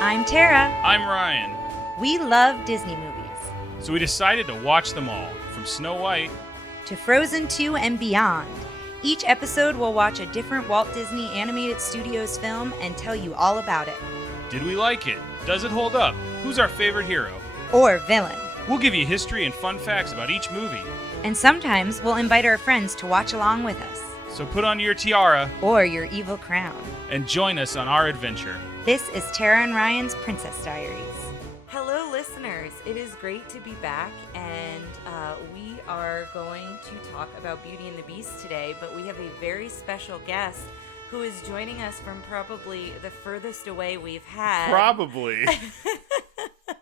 I'm Tara. I'm Ryan. We love Disney movies. So we decided to watch them all, from Snow White to Frozen 2 and beyond. Each episode will watch a different Walt Disney Animated Studios film and tell you all about it. Did we like it? Does it hold up? Who's our favorite hero? Or villain. We'll give you history and fun facts about each movie. And sometimes we'll invite our friends to watch along with us. So put on your tiara or your evil crown and join us on our adventure. This is Tara and Ryan's Princess Diaries. Hello, listeners. It is great to be back, and we are going to talk about Beauty and the Beast today, but we have a very special guest who is joining us from probably the furthest away we've had. Probably.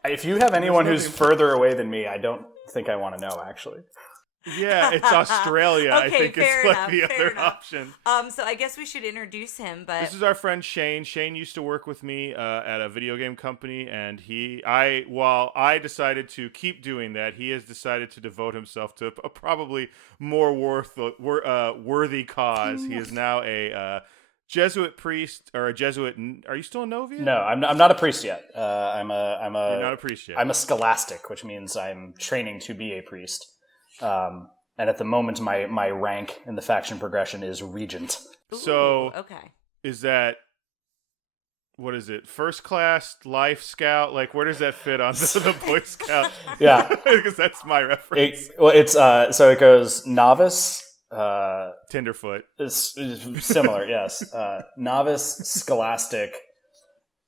If you have anyone who's further away than me, I don't think I want to know, actually. Yeah, it's Australia. Okay, I think fair it's enough, the fair other enough. option. So I guess we should introduce him, but... This is our friend Shane. Shane used to work with me at a video game company, and while I decided to keep doing that, he has decided to devote himself to a probably more worthy cause. He is now a Jesuit priest, or a Jesuit. Are you still a Novian? No, I'm not a priest yet. You're not a priest yet. I'm a scholastic, which means I'm training to be a priest. And at the moment, my rank in the faction progression is regent. So, okay. Is that, what is it, first class, life scout? Like, where does that fit on the Boy Scout? Yeah. Because that's my reference. So it goes novice. Tenderfoot. It's similar, yes. Novice, scholastic.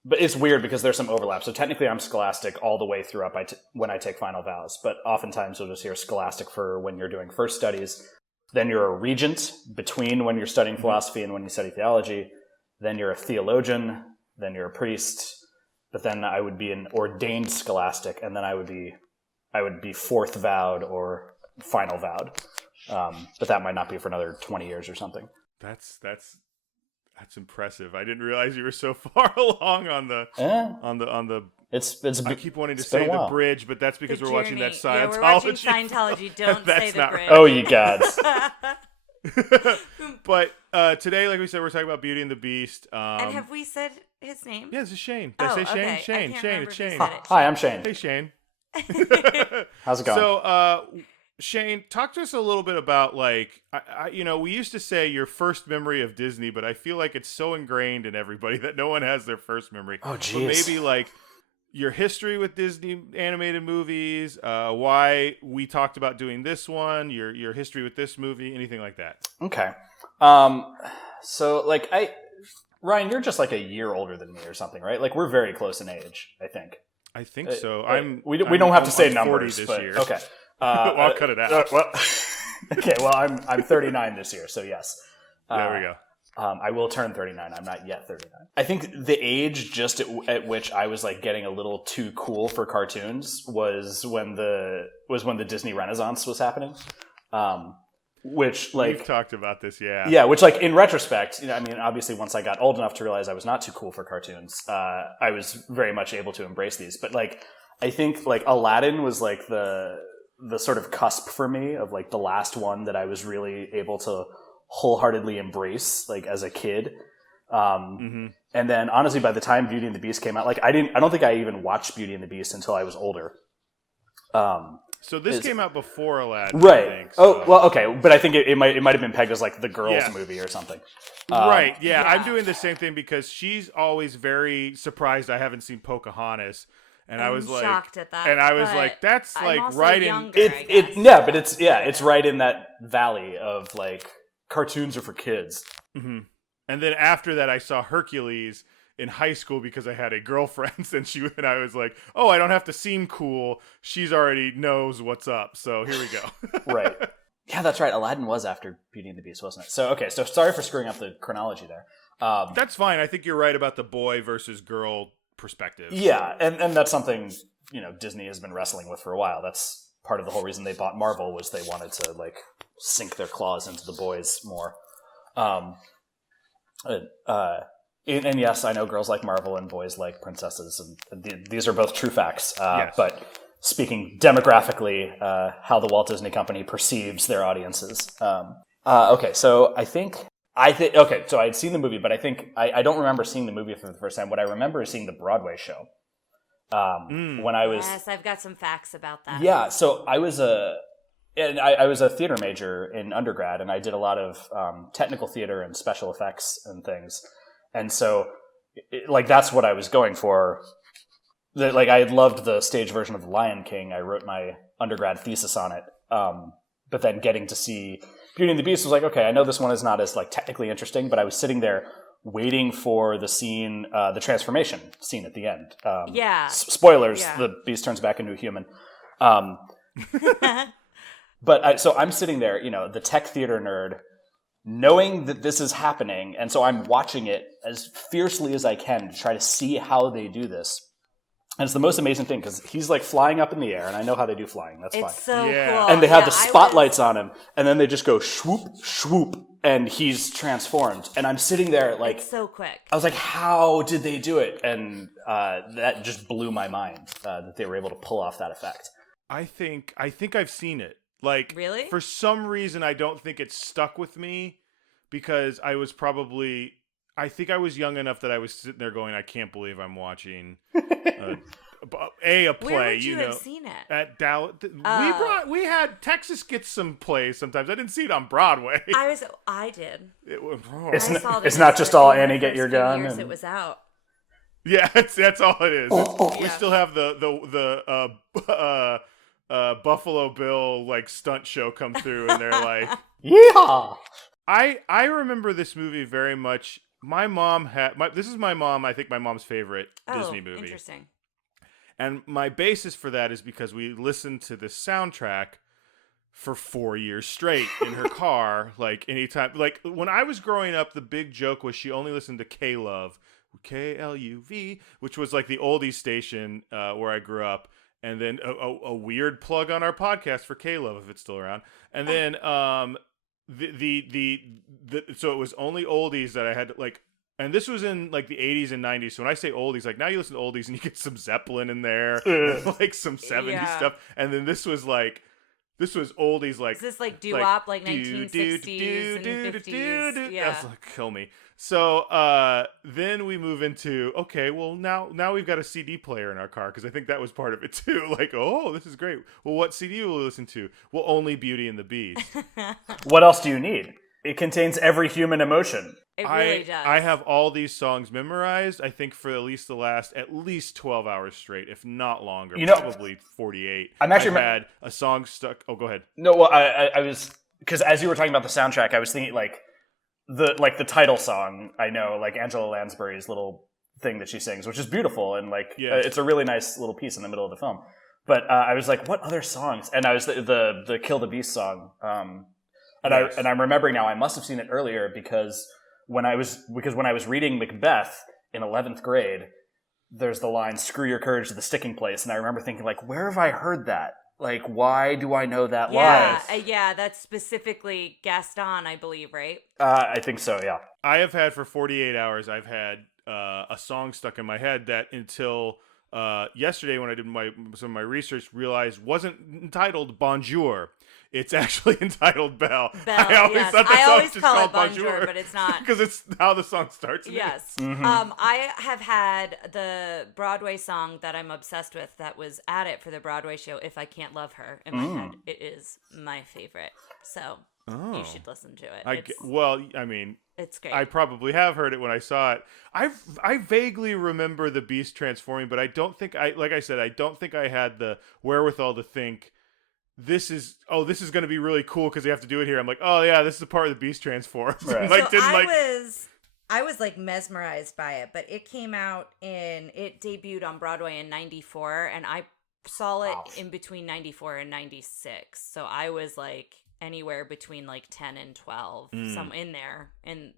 But it's weird because there's some overlap. So technically I'm scholastic all the way through up when I take final vows. But oftentimes you'll just hear scholastic for when you're doing first studies. Then you're a regent between when you're studying philosophy and when you study theology. Then you're a theologian. Then you're a priest. But then I would be an ordained scholastic. And then I would be fourth vowed or final vowed. But that might not be for another 20 years or something. That's impressive. I didn't realize you were so far along on the. It's. I keep wanting to say the bridge, but that's because we're watching that Scientology. Yeah, we're watching Scientology. Don't say the bridge. Oh, you gods. But today, like we said, we're talking about Beauty and the Beast. And have we said his name? Yeah, this is Shane. Did I say Shane? Okay. Shane. Shane. It's Shane. Hi, I'm Shane. Hey, Shane. How's it going? So, Shane, talk to us a little bit about, like, we used to say your first memory of Disney, but I feel like it's so ingrained in everybody that no one has their first memory. Oh, jeez. But maybe, like, your history with Disney animated movies, why we talked about doing this one, your history with this movie, anything like that. Okay. So, like, Ryan, you're just, like, a year older than me or something, right? Like, we're very close in age, I think. I think so. We don't have to say numbers, this but year. Okay. Well, I'll cut it out. Okay, well, I'm 39 this year, so yes. There we go. I will turn 39. I'm not yet 39. I think the age just at which I was like getting a little too cool for cartoons was when the Disney Renaissance was happening. Which, like, we've talked about this, yeah. Yeah, which, like, in retrospect, I mean, obviously once I got old enough to realize I was not too cool for cartoons, I was very much able to embrace these. But, like, I think, like, Aladdin was, like, the sort of cusp for me of, like, the last one that I was really able to wholeheartedly embrace, like, as a kid. And then, honestly, by the time Beauty and the Beast came out, like, I don't think I even watched Beauty and the Beast until I was older. So this came out before Aladdin, right? I think, so. Oh, well, okay, but I think it might have been pegged as like the girls' movie or something. Right? Yeah, I'm doing the same thing because she's always very surprised I haven't seen Pocahontas, and I was like shocked at that. And I was like, that's I'm like also right younger, it's right in that valley of like cartoons are for kids. Mm-hmm. And then after that, I saw Hercules in high school because I had a girlfriend, and I was like, oh, I don't have to seem cool. She's already knows what's up. So here we go. Right. Yeah, that's right. Aladdin was after Beauty and the Beast, wasn't it? So, okay. So sorry for screwing up the chronology there. That's fine. I think you're right about the boy versus girl perspective. Yeah. And that's something, Disney has been wrestling with for a while. That's part of the whole reason they bought Marvel was they wanted to like sink their claws into the boys more. And yes, I know girls like Marvel and boys like princesses, and these are both true facts. Yes. But speaking demographically, how the Walt Disney Company perceives their audiences. Okay, so I think I think okay. So I'd seen the movie, but I think I don't remember seeing the movie for the first time. What I remember is seeing the Broadway show. When I was Yes, I've got some facts about that. yeah. So I was a theater major in undergrad, and I did a lot of technical theater and special effects and things. And so, that's what I was going for. I had loved the stage version of The Lion King. I wrote my undergrad thesis on it. But then getting to see Beauty and the Beast was like, okay, I know this one is not as technically interesting, but I was sitting there waiting for the scene, the transformation scene at the end. Spoilers: the Beast turns back into a human. So I'm sitting there, the tech theater nerd, knowing that this is happening, and so I'm watching it as fiercely as I can to try to see how they do this. And it's the most amazing thing because he's flying up in the air, and I know how they do flying. That's fine. It's so cool. And they have the spotlights on him, and then they just go swoop, swoop, and he's transformed. And I'm sitting there it's so quick. I was like, how did they do it? And that just blew my mind that they were able to pull off that effect. I think I've seen it. Really? For some reason, I don't think it stuck with me because I was I was young enough that I was sitting there going, I can't believe I'm watching a play. Where would you have seen it? At Dallas. We had Texas gets some plays sometimes. I didn't see it on Broadway. I did. It's not just all Annie Get Your Gun. It was out. Yeah, that's all it is. We still have the Buffalo Bill stunt show come through, and they're like, "Yeehaw!" I remember this movie very much. My mom this is my mom. I think my mom's favorite Disney movie. Interesting. And my basis for that is because we listened to this soundtrack for 4 years straight in her car. Anytime, when I was growing up, the big joke was she only listened to K-Love, KLUV, which was the oldies station where I grew up. And then a weird plug on our podcast for K-Love if it's still around. And then so it was only oldies that I had to and this was in the 80s and 90s. So when I say oldies, now you listen to oldies and you get some Zeppelin in there, and, some 70s stuff. And then this was oldies Is this doo-wop 1960s and 50s? Yeah. I was kill me. So then we move into now we've got a CD player in our car because I think that was part of it too. This is great. Well, what CD will we listen to? Well, only Beauty and the Beast. What else do you need? It contains every human emotion. It really does. I have all these songs memorized, I think, for at least 12 hours straight, if not longer. Probably 48. I've had a song stuck. Oh, go ahead. No, well, I was because as you were talking about the soundtrack, I was thinking the title song. I know Angela Lansbury's little thing that she sings, which is beautiful and it's a really nice little piece in the middle of the film. But I was like, what other songs? And I was the Kill the Beast song. And I'm remembering now. I must have seen it earlier because when I was reading Macbeth in 11th grade, there's the line "Screw your courage to the sticking place," and I remember thinking where have I heard that? Why do I know that line? Yeah, that's specifically Gaston, I believe, right? I think so. Yeah. I have had for 48 hours. I've had a song stuck in my head that until yesterday when I did some of my research realized wasn't entitled Bonjour. It's actually entitled Belle. Belle, I always thought the song was just call called it Bonjour, but it's not. Because it's how the song starts. Yes. Mm-hmm. I have had the Broadway song that I'm obsessed with that was at it for the Broadway show, If I Can't Love Her, in my head. It is my favorite. So you should listen to it. It's great. I probably have heard it when I saw it. I vaguely remember the Beast transforming, but I don't think I don't think I had the wherewithal to think this is going to be really cool because they have to do it here. I'm like, oh yeah, this is the part of the Beast transforms. Right. I was mesmerized by it, but it debuted on Broadway in 94 and I saw it in between 94 and 96. So I was anywhere between 10 and 12, some in there, and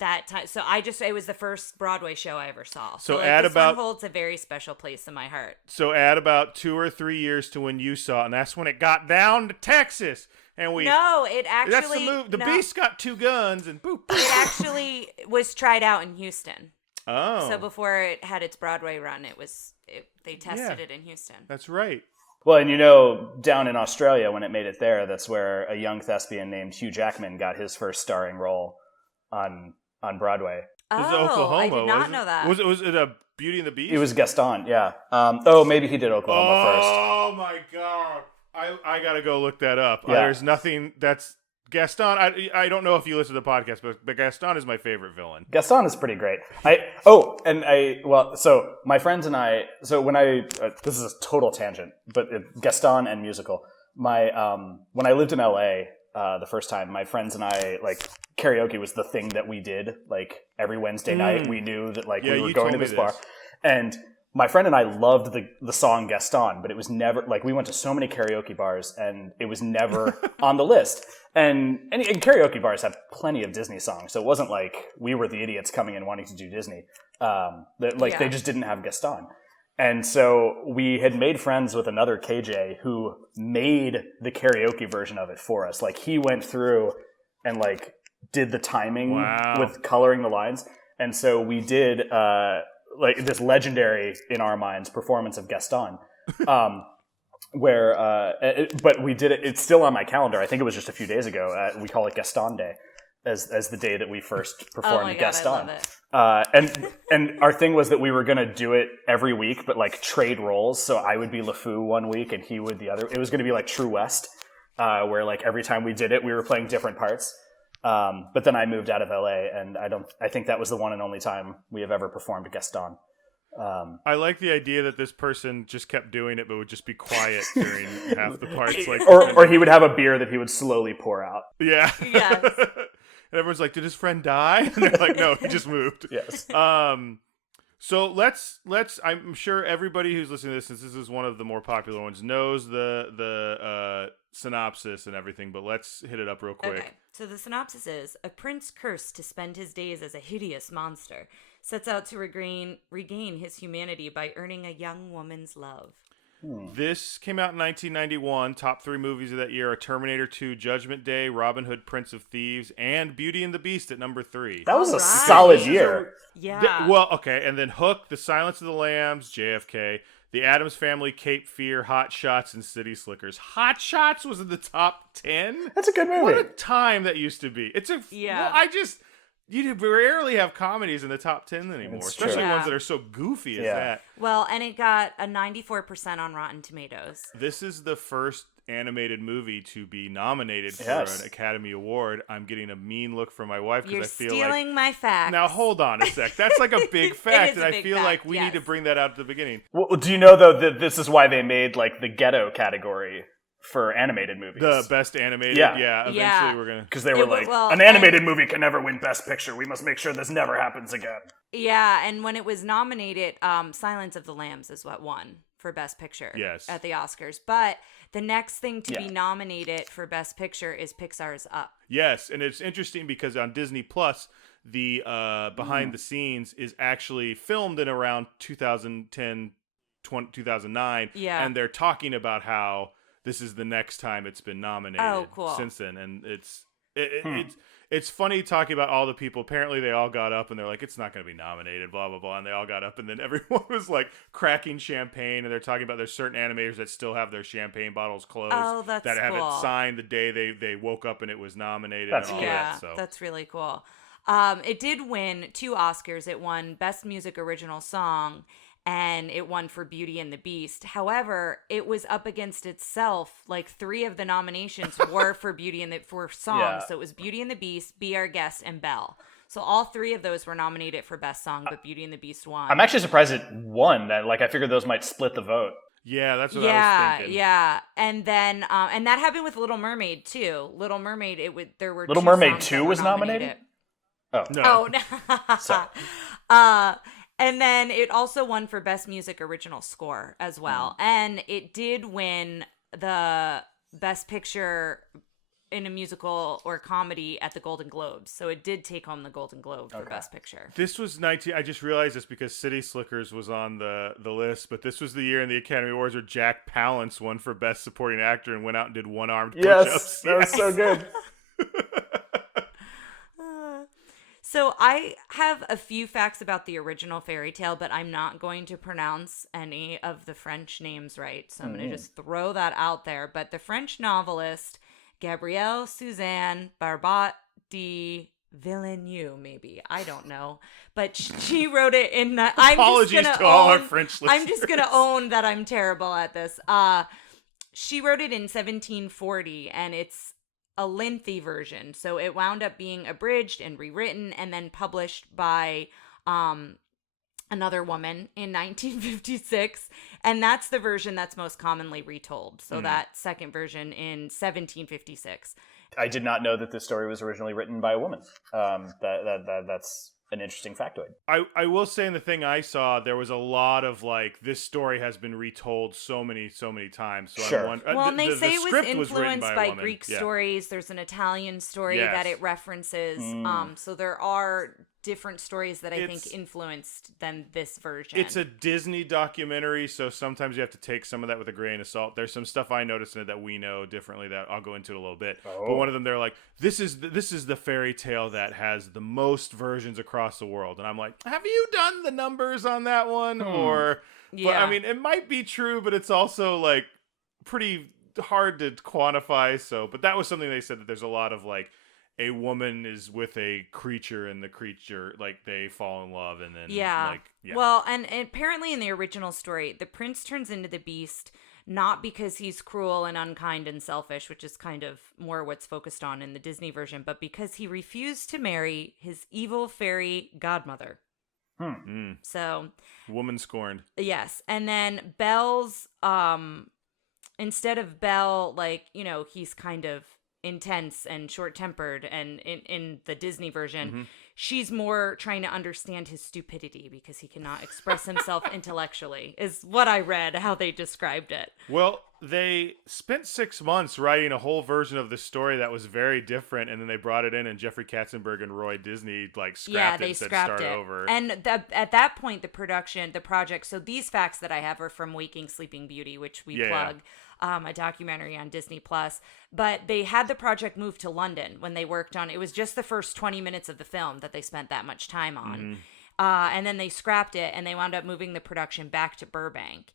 that time. So it was the first Broadway show I ever saw. So this one holds a very special place in my heart. So add about 2 or 3 years to when you saw it, and that's when it got down to Texas. And it actually that's the move. The Beast got 2 guns and boop. It actually was tried out in Houston. Oh. So before it had its Broadway run, they tested it in Houston. That's right. Well, and down in Australia, when it made it there, that's where a young thespian named Hugh Jackman got his first starring role on Broadway. This is Oh, Oklahoma. I did not wasn't know that. Was it a Beauty and the Beast? It was Gaston, yeah. Maybe he did Oklahoma first. Oh my god! I gotta go look that up. Yeah. There's nothing that's Gaston. I don't know if you listen to the podcast, but Gaston is my favorite villain. Gaston is pretty great. So my friends and I. So when this is a total tangent, but Gaston and musical. When I lived in LA the first time, my friends and I, like, karaoke was the thing that we did. Like, every Wednesday night, we knew that we were going to this bar, and my friend and I loved the song Gaston, but it was never, like, we went to so many karaoke bars and it was never on the list. And karaoke bars have plenty of Disney songs, so it wasn't like we were the idiots coming in wanting to do Disney. They just didn't have Gaston. And so we had made friends with another KJ who made the karaoke version of it for us. Like, he went through and, like, did the timing with coloring the lines. And so we did this legendary, in our minds, performance of Gaston. But we did it. It's still on my calendar. I think it was just a few days ago. We call it Gaston Day, as the day that we first performed Gaston. I love it. And our thing was that we were gonna do it every week, but, like, trade roles. So I would be LeFou one week, and he would the other. It was gonna be like True West, where, like, every time we did it, we were playing different parts. But then I moved out of LA, and I think that was the one and only time we have ever performed Gaston. I like the idea that this person just kept doing it, but would just be quiet during half the parts, like, or he would have a beer that he would slowly pour out. Yeah. Yes. And everyone's like, "Did his friend die?" And they're like, "No, he just moved." Yes. So let's. I'm sure everybody who's listening to this, since this is one of the more popular ones, knows the synopsis and everything. But let's hit it up real quick. Okay. So the synopsis is: a prince cursed to spend his days as a hideous monster sets out to regain his humanity by earning a young woman's love. This came out in 1991. Top 3 movies of that year are Terminator 2, Judgment Day, Robin Hood, Prince of Thieves, and Beauty and the Beast at number 3. That was a solid year. Yeah. And then Hook, The Silence of the Lambs, JFK, The Addams Family, Cape Fear, Hot Shots, and City Slickers. Hot Shots was in the top 10? That's a good movie. What a time that used to be. You rarely have comedies in the top 10 anymore, especially ones that are so goofy as that. Well, and it got a 94% on Rotten Tomatoes. This is the first animated movie to be nominated for an Academy Award. I'm getting a mean look from my wife because I feel like... You're stealing my facts. Now, hold on a sec. That's like a big fact, and I feel like we need to bring that out at the beginning. Well, do you know, though, that this is why they made, like, the ghetto category for animated movies? The best animated? Yeah. Eventually we're going to... Because they were an animated movie can never win Best Picture. We must make sure this never happens again. Yeah, and when it was nominated, Silence of the Lambs is what won for Best Picture at the Oscars. But the next thing to be nominated for Best Picture is Pixar's Up. Yes, and it's interesting because on Disney Plus, the behind the scenes is actually filmed in around 2010, 2009. Yeah. And they're talking about how this is the next time it's been nominated since then. And it's funny talking about all the people. Apparently they all got up and they're like, it's not going to be nominated, blah, blah, blah. And they all got up and then everyone was like cracking champagne. And they're talking about there's certain animators that still have their champagne bottles closed. Oh, that's that cool. haven't signed the day they woke up and it was nominated. That's and all cool. that, so. That's really cool. It did win 2 Oscars. It won Best Music Original Song, and it won for Beauty and the Beast. However, it was up against itself. Like 3 of the nominations were for for songs. Yeah. So it was Beauty and the Beast, Be Our Guest, and Belle. So all 3 of those were nominated for Best Song, but Beauty and the Beast won. I'm actually surprised it won. That I figured those might split the vote. Yeah, that's what I was thinking. Yeah, and then and that happened with Little Mermaid too. Little Mermaid, there were Little 2 Mermaid songs 2 was nominated. Oh no! Oh no! Sorry. And then it also won for Best Music Original Score as well. And it did win the Best Picture in a musical or comedy at the Golden Globes. So it did take home the Golden Globe for Best Picture. This was I just realized this because City Slickers was on the list, but this was the year in the Academy Awards where Jack Palance won for Best Supporting Actor and went out and did one-armed push-ups. Yes, that was so good. So I have a few facts about the original fairy tale, but I'm not going to pronounce any of the French names right. So I'm going to just throw that out there. But the French novelist Gabrielle Suzanne Barbat de Villeneuve, maybe. I don't know. But she wrote it in the... Apologies to all our French listeners. I'm just going to own that I'm terrible at this. She wrote it in 1740, and it's a lengthy version. So it wound up being abridged and rewritten and then published by another woman in 1956. And that's the version that's most commonly retold. So that second version in 1756. I did not know that this story was originally written by a woman. That's an interesting factoid. I will say in the thing I saw, there was a lot of like, this story has been retold so many times. So Sure. Well, and they say it was influenced by woman. Greek Yeah. stories. There's an Italian story that it references. So there are different stories that I think influenced than this version. It's a Disney documentary, so sometimes you have to take some of that with a grain of salt. There's some stuff I noticed in it that we know differently that I'll go into in a little bit. But one of them, they're like, this is the fairy tale that has the most versions across the world. And I'm like, have you done the numbers on that one? Or, but I mean, it might be true, but it's also like pretty hard to quantify. So, but that was something they said, that there's a lot of like, a woman is with a creature and the creature, like, they fall in love and then Well, and apparently in the original story, the prince turns into the beast not because he's cruel and unkind and selfish, which is kind of more what's focused on in the Disney version, but because he refused to marry his evil fairy godmother. So, woman scorned. Yes. And then Belle's instead of Belle, like, you know, he's kind of intense and short-tempered, and in the Disney version she's more trying to understand his stupidity because he cannot express himself intellectually, is what I read how they described it. Well, they spent 6 months writing a whole version of the story that was very different, and then they brought it in, and Jeffrey Katzenberg and Roy Disney like scrapped it and said start over. And at that point the project, so these facts that I have are from Waking Sleeping Beauty, which we plug. A documentary on Disney Plus, but they had the project moved to London when they worked on it. Was just the first 20 minutes of the film that they spent that much time on. And then they scrapped it and they wound up moving the production back to Burbank.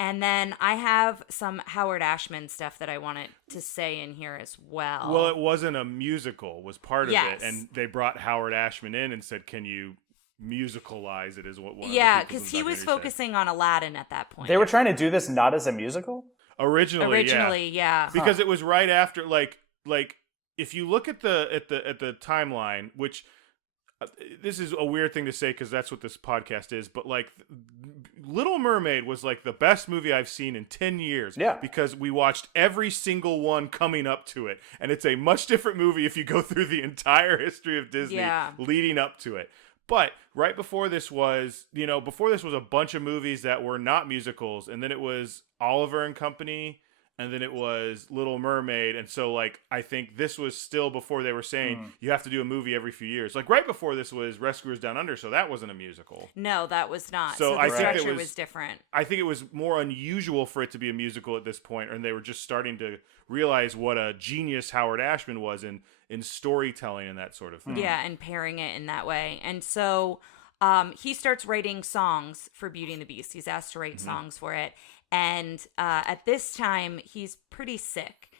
And then I have some Howard Ashman stuff that I wanted to say in here as well. Well, it wasn't a musical, was part of it, and they brought Howard Ashman in and said, can you musicalize it, is what one because he was focusing on Aladdin at that point. They were trying to do this not as a musical? Originally, yeah. Because it was right after, like if you look at the timeline, which this is a weird thing to say because that's what this podcast is, but like Little Mermaid was like the best movie I've seen in 10 years. Yeah. Because we watched every single one coming up to it, and it's a much different movie if you go through the entire history of Disney leading up to it. But right before this was, a bunch of movies that were not musicals, and then it was Oliver and Company, and then it was Little Mermaid, and so, like, I think this was still before they were saying you have to do a movie every few years. Like, right before this was Rescuers Down Under, so that wasn't a musical. No, that was not. So the structure was different. I think it was more unusual for it to be a musical at this point, and they were just starting to realize what a genius Howard Ashman was in storytelling and that sort of thing. Yeah, and pairing it in that way. And so he starts writing songs for Beauty and the Beast. He's asked to write songs for it. And at this time, he's pretty sick.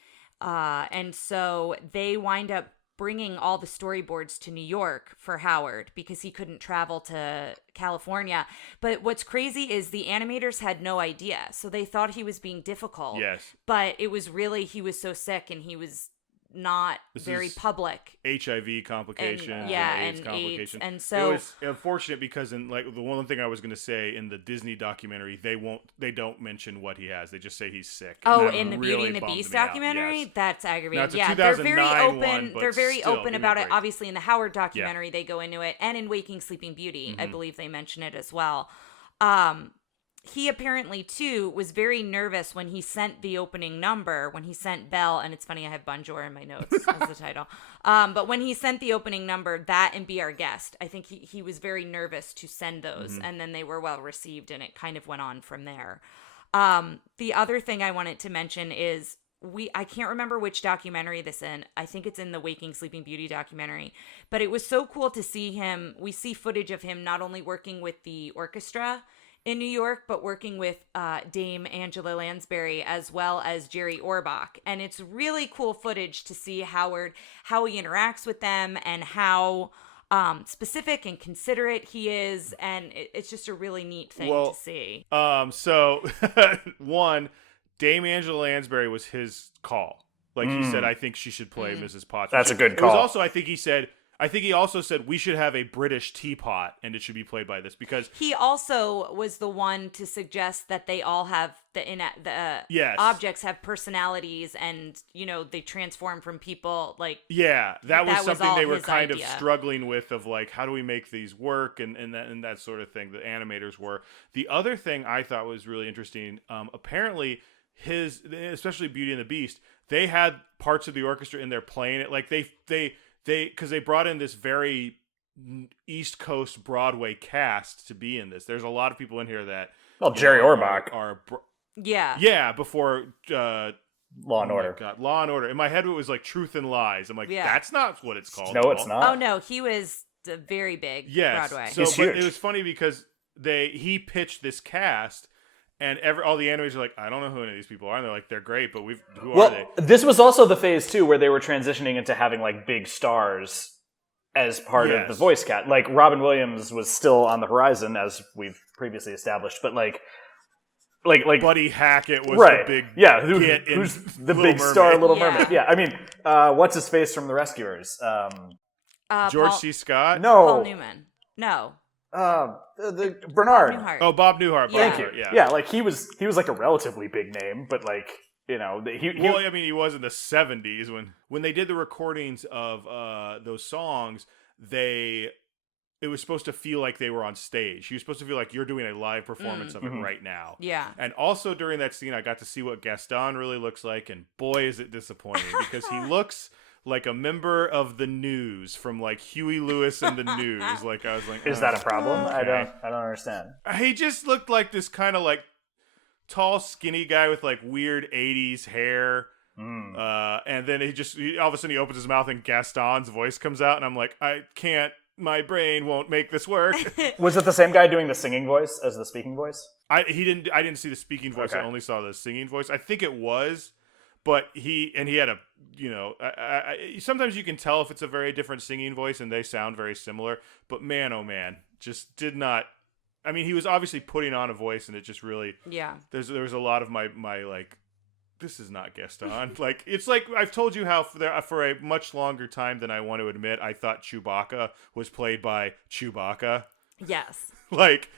And so they wind up bringing all the storyboards to New York for Howard because he couldn't travel to California. But what's crazy is the animators had no idea. So they thought he was being difficult. Yes. But it was really, he was so sick and he was not very public. HIV complications, and AIDS complications. And so it was unfortunate because in like the one thing I was going to say in the Disney documentary, they don't mention what he has. They just say he's sick. Oh, in the Beauty and the Beast documentary, that's aggravating. Yeah, they're very open. They're very open about it. Obviously, in the Howard documentary, they go into it, and in Waking Sleeping Beauty, I believe they mention it as well. He apparently, too, was very nervous when he sent the opening number, when he sent Belle, and it's funny, I have Bonjour in my notes as the title. But when he sent the opening number, that and Be Our Guest, I think he was very nervous to send those, and then they were well received, and it kind of went on from there. The other thing I wanted to mention is I can't remember which documentary this in. I think it's in the Waking Sleeping Beauty documentary. But it was so cool to see him. We see footage of him not only working with the orchestra in New York, but working with Dame Angela Lansbury as well as Jerry Orbach. And it's really cool footage to see how he interacts with them and how specific and considerate he is. And it's just a really neat thing to see. So one, Dame Angela Lansbury was his call. Like he said, I think she should play Mrs. Potts. That's a good call. It was also, I think he also said we should have a British teapot and it should be played by this because he also was the one to suggest that they all have yes. objects have personalities and they transform from people that was something they were kind idea. of struggling with of like how do we make these work and that sort of thing. The animators were. The other thing I thought was really interesting. Apparently especially Beauty and the Beast, they had parts of the orchestra in there playing it like because they brought in this very East Coast Broadway cast to be in this. There's a lot of people in here that Jerry Orbach before Law and Order. God, Law and Order. In my head, it was like Truth and Lies. I'm like, that's not what it's called. No, it's not. Oh no, he was very big. Broadway. So but it was funny because he pitched this cast. And all the animators are like, I don't know who any of these people are. And they're like, they're great, but who are they? This was also the phase, too, where they were transitioning into having, like, big stars as part of the voice cast. Like, Robin Williams was still on the horizon, as we've previously established. But, like Buddy Hackett was the big who's the big Mermaid. star Little Mermaid. Yeah, I mean, what's his face from The Rescuers? George C. Scott? No. Paul Newman. No. The Bernard. Bob Newhart. Oh, Bob Newhart. Thank you. Yeah, like he was like a relatively big name, but like he was in the 70s when they did the recordings of those songs. It was supposed to feel like they were on stage. He was supposed to feel like you're doing a live performance of it right now. Yeah. And also during that scene, I got to see what Gaston really looks like, and boy, is it disappointing because he looks like a member of the News from like Huey Lewis and the News. Like I was like, is that a problem? Okay. I don't understand. He just looked like this kind of like tall, skinny guy with like weird 80s hair. And then all of a sudden he opens his mouth and Gaston's voice comes out, and I'm like, I can't. My brain won't make this work. Was it the same guy doing the singing voice as the speaking voice? I didn't see the speaking voice. Okay. I only saw the singing voice. I think it was, but he had a sometimes you can tell if it's a very different singing voice and they sound very similar. But man, oh man, just did not. I mean, he was obviously putting on a voice, and it just really There was a lot of my like, this is not Gaston. Like, it's like I've told you how for a much longer time than I want to admit, I thought Chewbacca was played by Chewbacca. Yes. Like,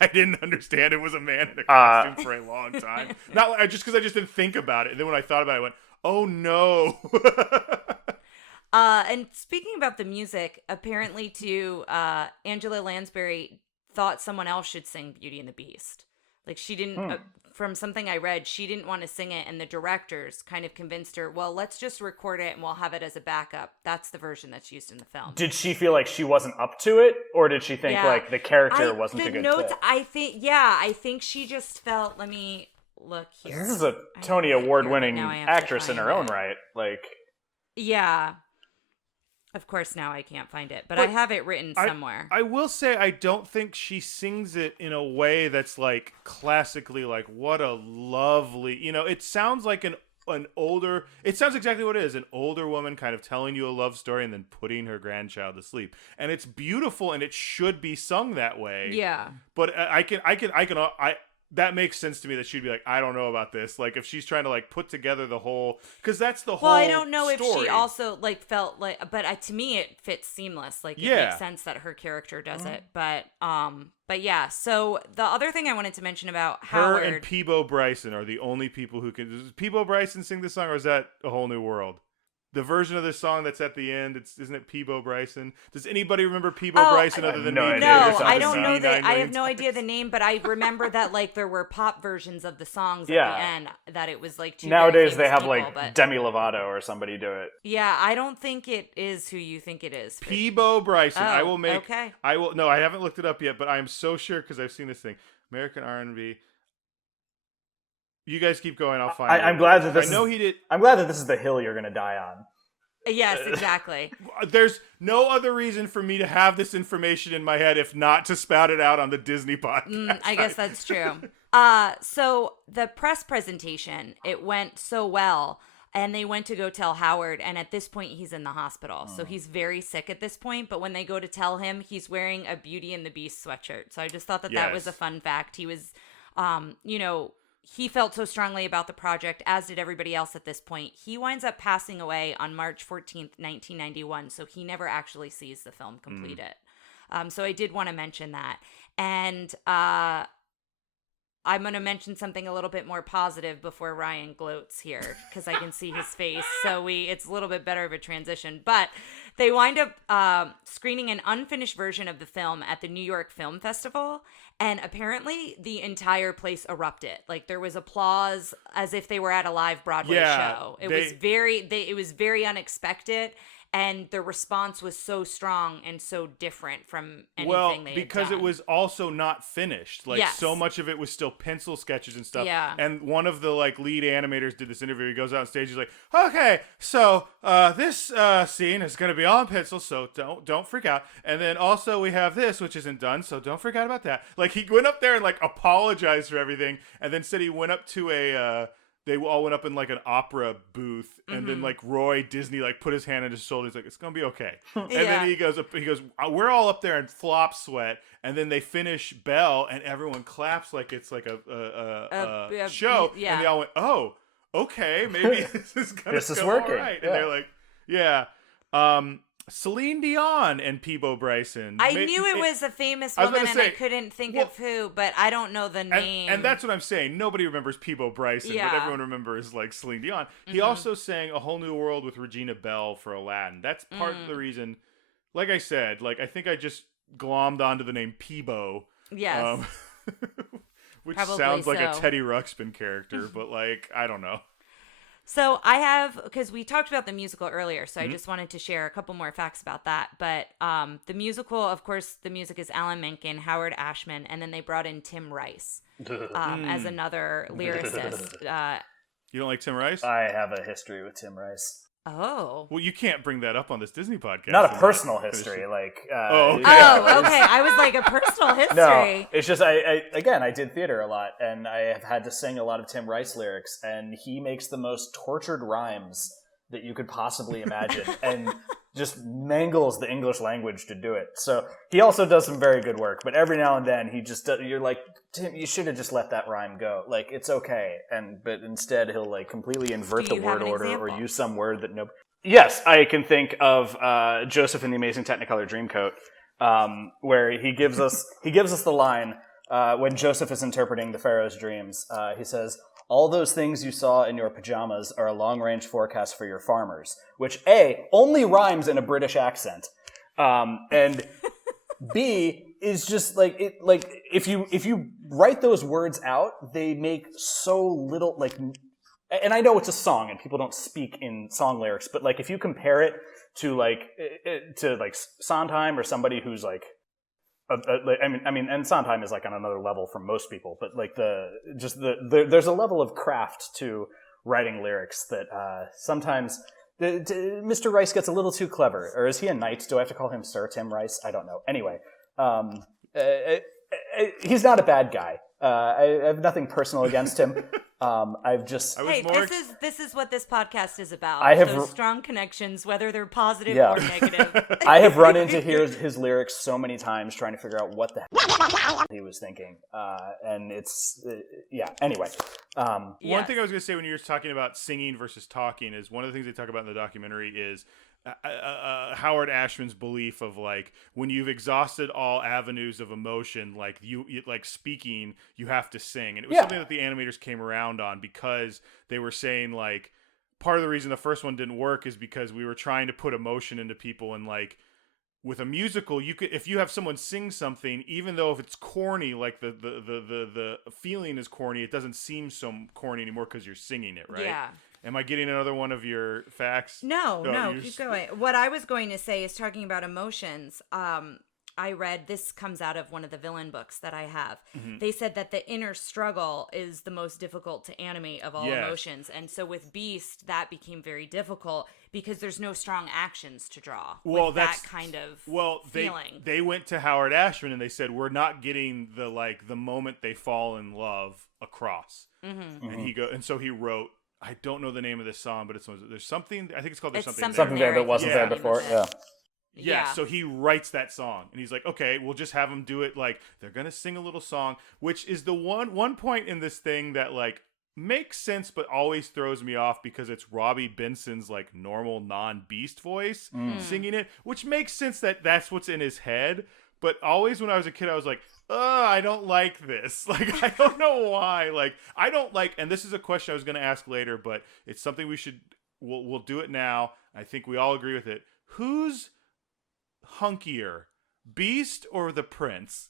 I didn't understand it was a man in a costume for a long time. Not just because I just didn't think about it. And then when I thought about it, I went, oh no. And speaking about the music, apparently too, Angela Lansbury thought someone else should sing Beauty and the Beast. Like she didn't, from something I read, she didn't want to sing it, and the directors kind of convinced her, well, let's just record it and we'll have it as a backup. That's the version that's used in the film. Did she feel like she wasn't up to it, or did she think like the character wasn't a good fit? I think she just felt, let me look here. This is a Tony Award-winning actress in her own right. Like, yeah. Of course, now I can't find it, but I have it written somewhere. I will say I don't think she sings it in a way that's like classically like, what a lovely, it sounds like it sounds exactly what it is, an older woman kind of telling you a love story and then putting her grandchild to sleep. And it's beautiful and it should be sung that way. Yeah. But that makes sense to me that she'd be like, I don't know about this. Like, if she's trying to, like, put together the whole... Because that's the whole Well, I don't know story. if she also, like, felt like... But to me, it fits seamless. Like, it makes sense that her character does it. But yeah. So, the other thing I wanted to mention about Howard... Her and Peebo Bryson are the only people who can... Does Peebo Bryson sing this song, or is that A Whole New World? The version of this song that's at the end, isn't it Peebo Bryson? Does anybody remember Peebo Bryson other than me? No, I don't know that. I have no idea the name, but I remember that like there were pop versions of the songs at the end. That it was like two nowadays they have people, like Demi Lovato or somebody do it. Yeah, I don't think it is who you think it is. Peebo Bryson. I will make. Okay. I will. No, I haven't looked it up yet, but I am so sure because I've seen this thing. American R&B. You guys keep going. I'll find it. I'm glad that this. I know he did. I'm glad that this is the hill you're going to die on. Yes, exactly. There's no other reason for me to have this information in my head if not to spout it out on the Disney podcast. I guess that's true. So the press presentation, it went so well, and they went to go tell Howard, and at this point he's in the hospital. So he's very sick at this point, but when they go to tell him, he's wearing a Beauty and the Beast sweatshirt. So I just thought that was a fun fact. He was, he felt so strongly about the project, as did everybody else at this point. He winds up passing away on March 14th, 1991, so he never actually sees the film completed. So I did want to mention that. And I'm going to mention something a little bit more positive before Ryan gloats here, because I can see his face, so it's a little bit better of a transition. But they wind up screening an unfinished version of the film at the New York Film Festival, and apparently the entire place erupted. Like, there was applause as if they were at a live Broadway show. It was very unexpected. And the response was so strong and so different from anything they had because done. it was also not finished. Like, so much of it was still pencil sketches and stuff. Yeah. And one of the, like, lead animators did this interview. He goes out on stage. He's like, okay, so this scene is going to be all in pencil, so don't freak out. And then also we have this, which isn't done, so don't freak out about that. Like, he went up there and, like, apologized for everything, and then said he went up to they all went up in, like, an opera booth, and then, like, Roy Disney, like, put his hand on his shoulder. He's like, it's gonna be okay. And then he goes, we're all up there in flop sweat, and then they finish Belle, and everyone claps like it's like a show, and they all went, oh, okay, maybe this is gonna go working. all right. And they're like, yeah. Celine Dion and Peebo Bryson. I knew it was a famous woman, and I couldn't think of who, but I don't know the name. And that's what I'm saying. Nobody remembers Peebo Bryson, but everyone remembers, like, Celine Dion. He also sang A Whole New World with Regina Belle for Aladdin. That's part of the reason. Like I said, like, I think I just glommed onto the name Peebo. Yes. Which Probably sounds like a so. Teddy Ruxpin character, but, like, I don't know. So I have, because we talked about the musical earlier, so I just wanted to share a couple more facts about that. But the musical, of course, the music is Alan Menken, Howard Ashman, and then they brought in Tim Rice as another lyricist. You don't like Tim Rice? I have a history with Tim Rice. Oh. Well, you can't bring that up on this Disney podcast. Not a personal history, like. Okay. Oh, okay. I was like, a personal history. No, it's just I did theater a lot, and I have had to sing a lot of Tim Rice lyrics, and he makes the most tortured rhymes that you could possibly imagine, and just mangles the English language to do it. So he also does some very good work, but every now and then he just you're like, Tim, you should have just let that rhyme go. Like, it's okay, but instead he'll, like, completely invert the word order or use some word that no. Yes, I can think of Joseph in the Amazing Technicolor Dreamcoat, where he gives us the line when Joseph is interpreting the Pharaoh's dreams. He says, "All those things you saw in your pajamas are a long-range forecast for your farmers," which A, only rhymes in a British accent, and B, is just like it. Like, if you write those words out, they make so little, like. And I know it's a song and people don't speak in song lyrics, but, like, if you compare it to Sondheim or somebody who's like, I mean, and Sondheim is, like, on another level from most people, but, like, there's a level of craft to writing lyrics that sometimes Mr. Rice gets a little too clever. Or is he a knight? Do I have to call him Sir Tim Rice? I don't know. Anyway, he's not a bad guy. I have nothing personal against him. This is what this podcast is about. Those strong connections, whether they're positive or negative. I have run into his lyrics so many times trying to figure out what the hell he was thinking. And it's, anyway. One thing I was going to say when you were talking about singing versus talking is one of the things they talk about in the documentary is Howard Ashman's belief of, like, when you've exhausted all avenues of emotion, like you like speaking, you have to sing. And it was something that the animators came around on, because they were saying, like, part of the reason the first one didn't work is because we were trying to put emotion into people, and, like, with a musical, you could, if you have someone sing something, even though if it's corny, like the feeling is corny, it doesn't seem so corny anymore because you're singing it, right? Yeah. Am I getting another one of your facts? No, keep going. What I was going to say is, talking about emotions, I read, this comes out of one of the villain books that I have. Mm-hmm. They said that the inner struggle is the most difficult to animate of all Yes. emotions. And so with Beast, that became very difficult because there's no strong actions to draw with that kind of feeling. They went to Howard Ashman and they said, we're not getting the moment they fall in love across. Mm-hmm. And so he wrote, I don't know the name of this song, but there's something, I think it's called There's Something Something there that wasn't there before. Yeah. Yeah, so he writes that song, and he's like, okay, we'll just have them do it like they're gonna sing a little song, which is the one point in this thing that like makes sense, but always throws me off because it's Robbie Benson's like normal non-Beast voice singing it, which makes sense that that's what's in his head. But always when I was a kid, I was like, I don't like this. Like, I don't know why. Like, I don't like, and this is a question I was gonna ask later, but it's something we'll do it now. I think we all agree with it. Who's hunkier, Beast or the Prince?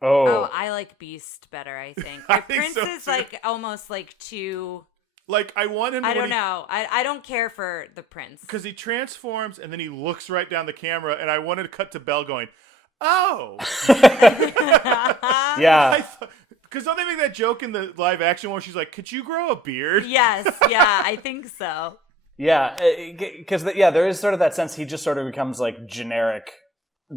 Oh, I like Beast better, I think. The Prince so is too. like almost like too... Like, I want him to... I don't know. I don't care for the Prince. Because he transforms and then he looks right down the camera, and I wanted to cut to Belle going, oh! Yeah. Because don't they make that joke in the live action where she's like, could you grow a beard? Yes, yeah, I think so. Yeah, because there is sort of that sense he just sort of becomes like generic,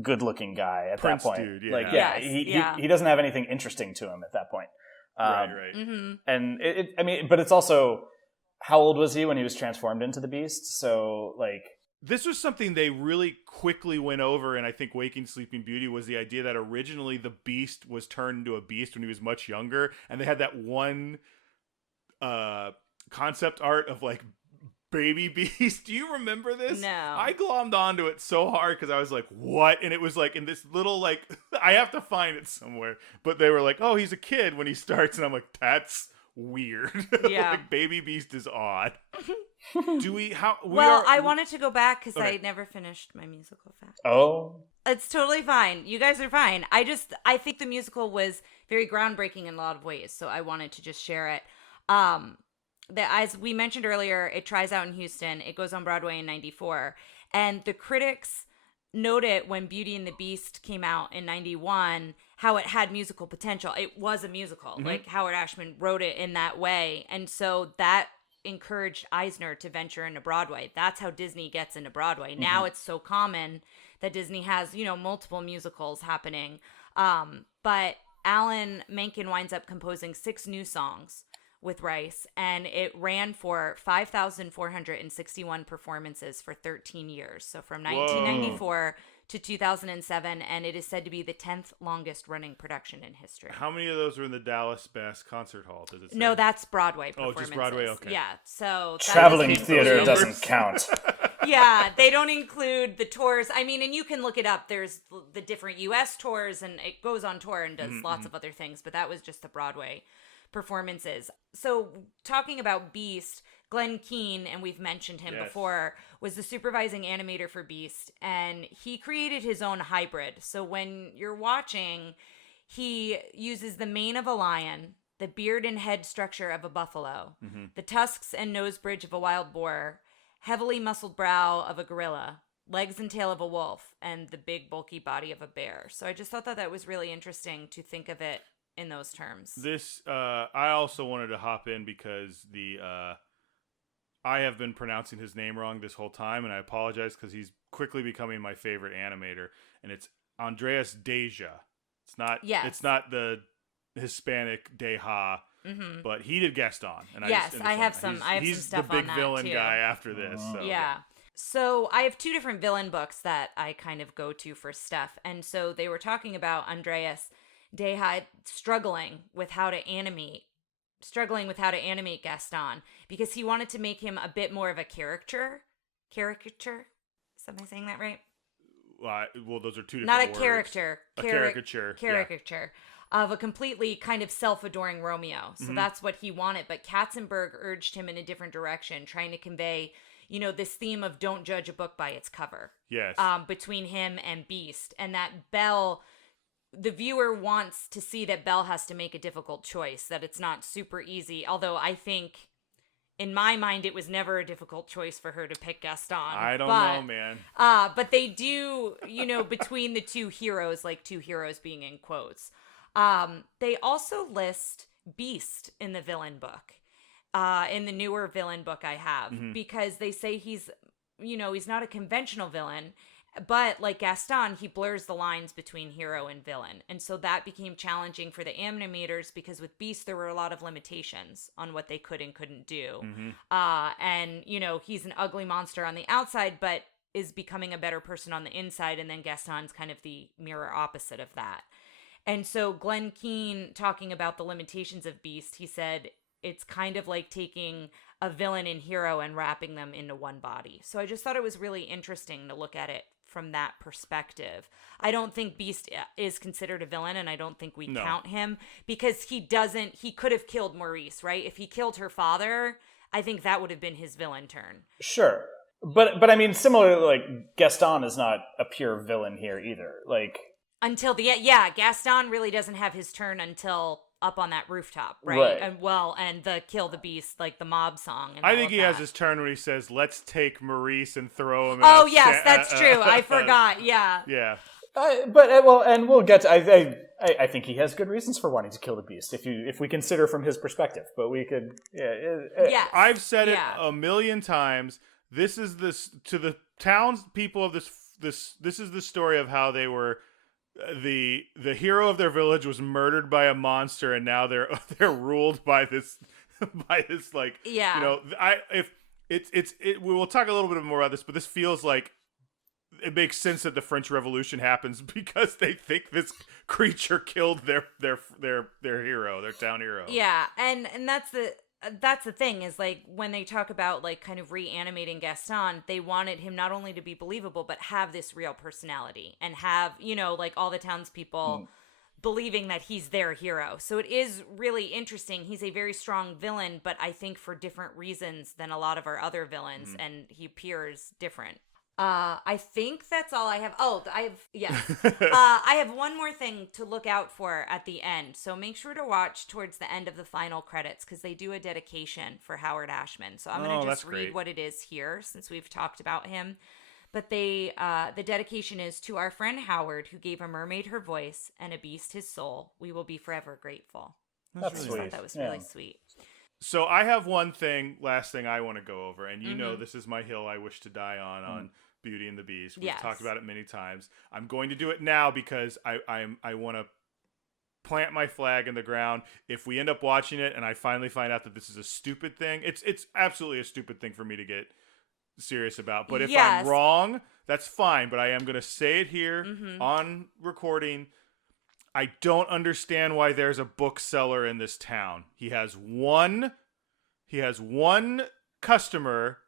good-looking guy at Prince that point. dude, yeah. Like, Yes, he doesn't have anything interesting to him at that point. Right. Mm-hmm. And but it's also, how old was he when he was transformed into the Beast? So like, this was something they really quickly went over, and I think Waking Sleeping Beauty was the idea that originally the Beast was turned into a beast when he was much younger, and they had that one concept art of like Baby Beast. Do you remember this? No. I glommed onto it so hard because I was like, what? And it was like in this little like, I have to find it somewhere, but they were like, oh, he's a kid when he starts, and I'm like, that's weird. Yeah. Like, Baby Beast is odd. I wanted to go back because I never finished my musical fact. oh, It's totally fine. You guys are fine. I think the musical was very groundbreaking in a lot of ways, so I wanted to just share it. As we mentioned earlier, it tries out in Houston. It goes on Broadway in 94. And the critics noted when Beauty and the Beast came out in 91, how it had musical potential. It was a musical. Mm-hmm. Like, Howard Ashman wrote it in that way. And so that encouraged Eisner to venture into Broadway. That's how Disney gets into Broadway. Mm-hmm. Now it's so common that Disney has, multiple musicals happening. But Alan Menken winds up composing 6 new songs with Rice, and it ran for 5,461 performances for 13 years. So from 1994 to 2007, and it is said to be the 10th longest running production in history. How many of those were in the Dallas Bass Concert Hall? Does it say? No, that's Broadway performances. Oh, just Broadway? Okay. Yeah, so that traveling doesn't theater include- doesn't count. Yeah, they don't include the tours. I mean, and you can look it up. There's the different U.S. tours, and it goes on tour and does lots of other things, but that was just the Broadway performances. So talking about Beast, Glenn Keane, and we've mentioned him before, was the supervising animator for Beast, and he created his own hybrid. So when you're watching, he uses the mane of a lion, the beard and head structure of a buffalo, the tusks and nose bridge of a wild boar, heavily muscled brow of a gorilla, legs and tail of a wolf, and the big bulky body of a bear. So I just thought that was really interesting to think of it in those terms. This, I also wanted to hop in because I have been pronouncing his name wrong this whole time, and I apologize because he's quickly becoming my favorite animator, and it's Andreas Deja. It's not the Hispanic Deja, but he did Gaston. And I have some stuff on that, he's the big villain too. guy after this. So, yeah. So I have 2 different villain books that I kind of go to for stuff, and so they were talking about Andreas Deja struggling with how to animate Gaston because he wanted to make him a bit more of a caricature. Am I saying that right? Well, those are 2 different Not a words. character. A caricature. Caricature of a completely kind of self-adoring Romeo. So that's what he wanted. But Katzenberg urged him in a different direction, trying to convey, this theme of don't judge a book by its cover. Yes. Between him and Beast. And that Belle, the viewer wants to see that Belle has to make a difficult choice, that it's not super easy. Although I think in my mind, it was never a difficult choice for her to pick Gaston. I don't know, man. But they do, between the two heroes, like two heroes being in quotes, they also list Beast in the villain book, in the newer villain book I have, because they say he's not a conventional villain. But like Gaston, he blurs the lines between hero and villain. And so that became challenging for the animators because with Beast, there were a lot of limitations on what they could and couldn't do. And, he's an ugly monster on the outside, but is becoming a better person on the inside. And then Gaston's kind of the mirror opposite of that. And so Glenn Keane, talking about the limitations of Beast, he said, it's kind of like taking a villain and hero and wrapping them into one body. So I just thought it was really interesting to look at it from that perspective. I don't think Beast is considered a villain, and I don't think we count him because he could have killed Maurice, right? If he killed her father, I think that would have been his villain turn. Sure. But I mean, similarly, like, Gaston is not a pure villain here either. Like, until the end, yeah, Gaston really doesn't have his turn until up on that rooftop, right? And the Kill the Beast, like the mob song. And I think he has his turn when he says, "Let's take Maurice and throw him." Oh yes, that's true. I forgot. Yeah. Yeah. And we'll get to. I think he has good reasons for wanting to kill the Beast if we consider from his perspective. But we could. Yes. I've said it a million times. This is to the townspeople of this. This is the story of how they were. The hero of their village was murdered by a monster, and now they're ruled by this like we will talk a little bit more about this, but this feels like it makes sense that the French Revolution happens because they think this creature killed their hero, their town hero. Yeah, and that's the thing is like when they talk about like kind of reanimating Gaston, they wanted him not only to be believable but have this real personality and have like all the townspeople believing that he's their hero. So it is really interesting. He's a very strong villain, but I think for different reasons than a lot of our other villains, and he appears different. I think that's all I have. Oh, I have one more thing to look out for at the end. So make sure to watch towards the end of the final credits because they do a dedication for Howard Ashman. So I'm going to just read what it is here since we've talked about him. But the dedication is to our friend Howard, who gave a mermaid her voice and a beast his soul. We will be forever grateful. That's sweet. I thought that was really sweet. So I have one last thing I want to go over, and this is my hill I wish to die on Beauty and the Beast. We've talked about it many times. I'm going to do it now because I want to plant my flag in the ground. If we end up watching it and I finally find out that this is a stupid thing, it's absolutely a stupid thing for me to get serious about. But if I'm wrong, that's fine. But I am going to say it here on recording. I don't understand why there's a bookseller in this town. He has one customer.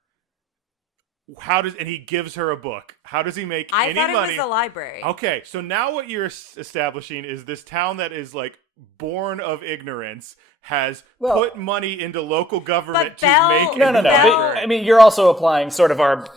And he gives her a book. How does he make any money? I thought it was a library. Okay, so now what you're establishing is this town that is like born of ignorance has put money into local government to make No. I mean, you're also applying sort of our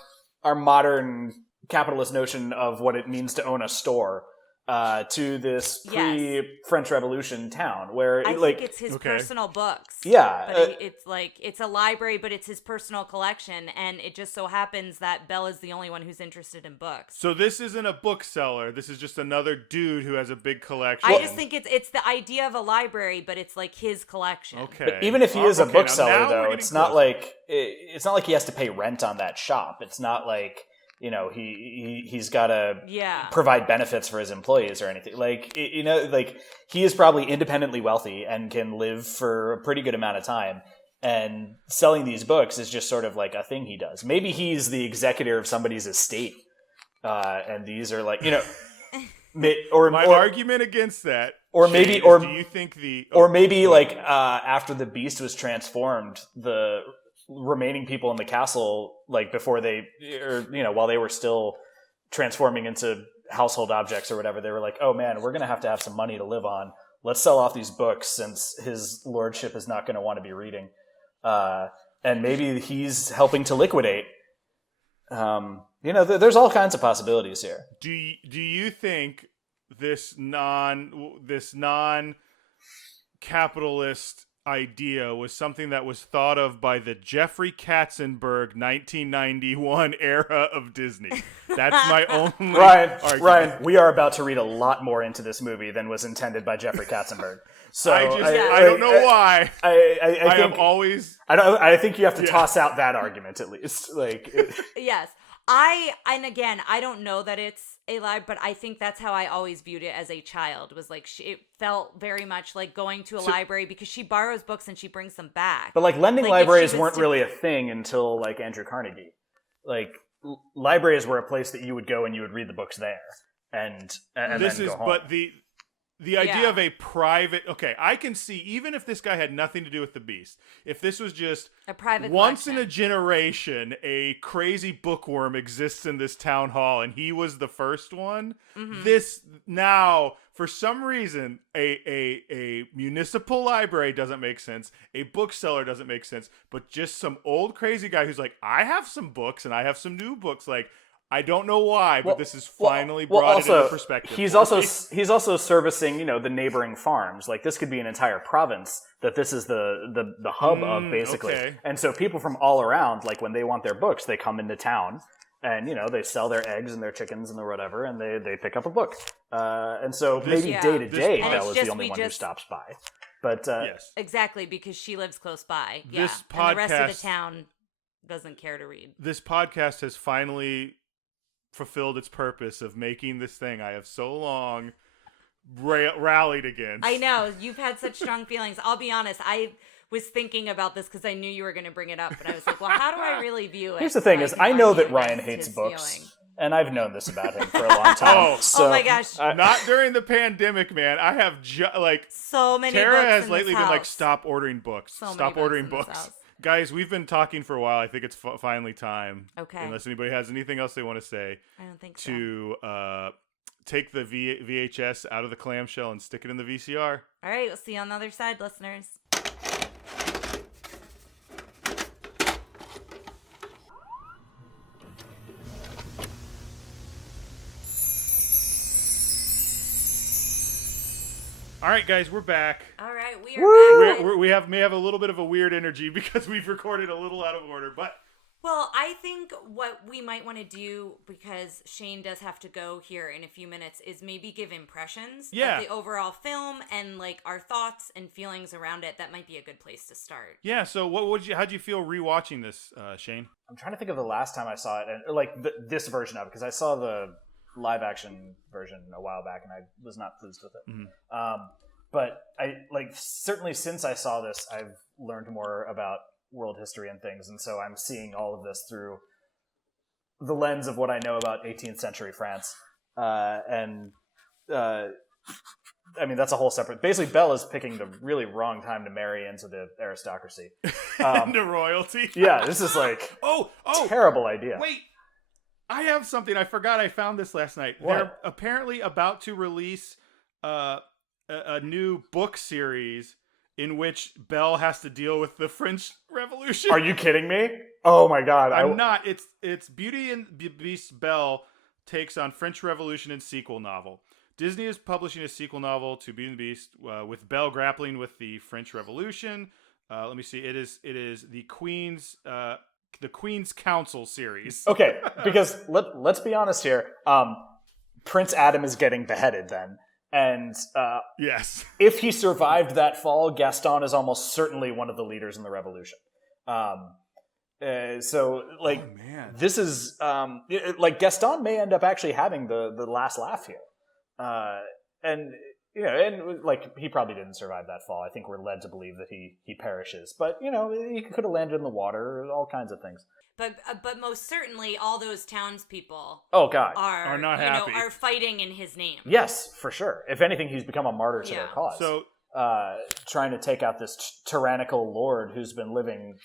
modern capitalist notion of what it means to own a store to this pre-French Revolution town, where I think it's his personal books. Yeah, but it's a library, but it's his personal collection, and it just so happens that Belle is the only one who's interested in books. So this isn't a bookseller. This is just another dude who has a big collection. I just think it's the idea of a library, but it's like his collection. Okay. But even if he is a bookseller, though, it's not like he has to pay rent on that shop. It's not like. He's got to provide benefits for his employees or anything. Like, he is probably independently wealthy and can live for a pretty good amount of time. And selling these books is just sort of like a thing he does. Maybe he's the executor of somebody's estate. And these are like, my argument against that. Or maybe, do you think after the beast was transformed, the remaining people in the castle, like before while they were still transforming into household objects or whatever, they were like, oh man, we're going to have some money to live on. Let's sell off these books since his lordship is not going to want to be reading. And maybe he's helping to liquidate. There's all kinds of possibilities here. Do you think this non-capitalist idea was something that was thought of by the Jeffrey Katzenberg 1991 era of Disney. That's my only argument. Ryan, we are about to read a lot more into this movie than was intended by Jeffrey Katzenberg. So I don't know why. I think you have to toss out that argument at least. Yes. And again, I don't know that it's a lie, but I think that's how I always viewed it as a child, was like, it felt very much like going to a library, because she borrows books and she brings them back. But lending libraries weren't really a thing until Andrew Carnegie. Libraries were a place that you would go and you would read the books there. And this then is, go home. but the idea of a private, I can see, even if this guy had nothing to do with the Beast, if this was just a private once collection. in a generation, a crazy bookworm exists in this town hall, and he was the first one. Mm-hmm. This now, for some reason, a municipal library doesn't make sense. A bookseller doesn't make sense. But just some old crazy guy who's like, I have some books and I have some new books. I don't know why, but this is finally brought into perspective. He's also servicing, the neighboring farms. This could be an entire province that this is the hub of, basically. Okay. And so people from all around, when they want their books, they come into town and, they sell their eggs and their chickens and their whatever, and they pick up a book. And so maybe day to day, Belle is the only one who stops by. But yes. Exactly, because she lives close by. Yeah. This podcast, and the rest of the town doesn't care to read. This podcast has finally fulfilled its purpose of making this thing I have so long rallied against. I know. You've had such strong feelings. I'll be honest. I was thinking about this because I knew you were going to bring it up, but I was like, well, how do I really view it? Here's the thing is, I know that Ryan hates books. Feeling. And I've known this about him for a long time. Oh my gosh. Not during the pandemic, man. I have so many Tara books has lately been like, stop ordering books. Stop ordering books. Guys, we've been talking for a while. I think it's finally time. Okay. Unless anybody has anything else they want to say. I don't think so. To take the VHS out of the clamshell and stick it in the VCR. All right. We'll see you on the other side, listeners. All right, guys, we're back. All right, we are back. We may have a little bit of a weird energy because we've recorded a little out of order, but... Well, I think what we might want to do, because Shane does have to go here in a few minutes, is maybe give impressions of the overall film and our thoughts and feelings around it. That might be a good place to start. Yeah, so how'd you feel rewatching this, Shane? I'm trying to think of the last time I saw it, and this version of it, because I saw the live action version a while back and I was not pleased with it. Mm-hmm. But I certainly since I saw this, I've learned more about world history and things, and so I'm seeing all of this through the lens of what I know about 18th century France. That's a whole separate... Basically, Belle is picking the really wrong time to marry into the aristocracy. Into royalty. Yeah, this is terrible idea. Wait, I have something. I forgot I found this last night. What? They're apparently about to release a new book series in which Belle has to deal with the French Revolution. Are you kidding me? Oh my God. I'm not. It's Beauty and the Beast Belle takes on French Revolution and sequel novel. Disney is publishing a sequel novel to Beauty and the Beast with Belle grappling with the French Revolution. Let me see. It is the Queen's Council series. Okay, because let's be honest here. Prince Adam is getting beheaded then. And yes, if he survived that fall, Gaston is almost certainly one of the leaders in the revolution. This is Gaston may end up actually having the last laugh here, and he probably didn't survive that fall. I think we're led to believe that he perishes, but he could have landed in the water, all kinds of things. But most certainly, all those townspeople are not happy. Are fighting in his name. Yes, for sure. If anything, he's become a martyr to their cause. So, trying to take out this tyrannical lord who's been living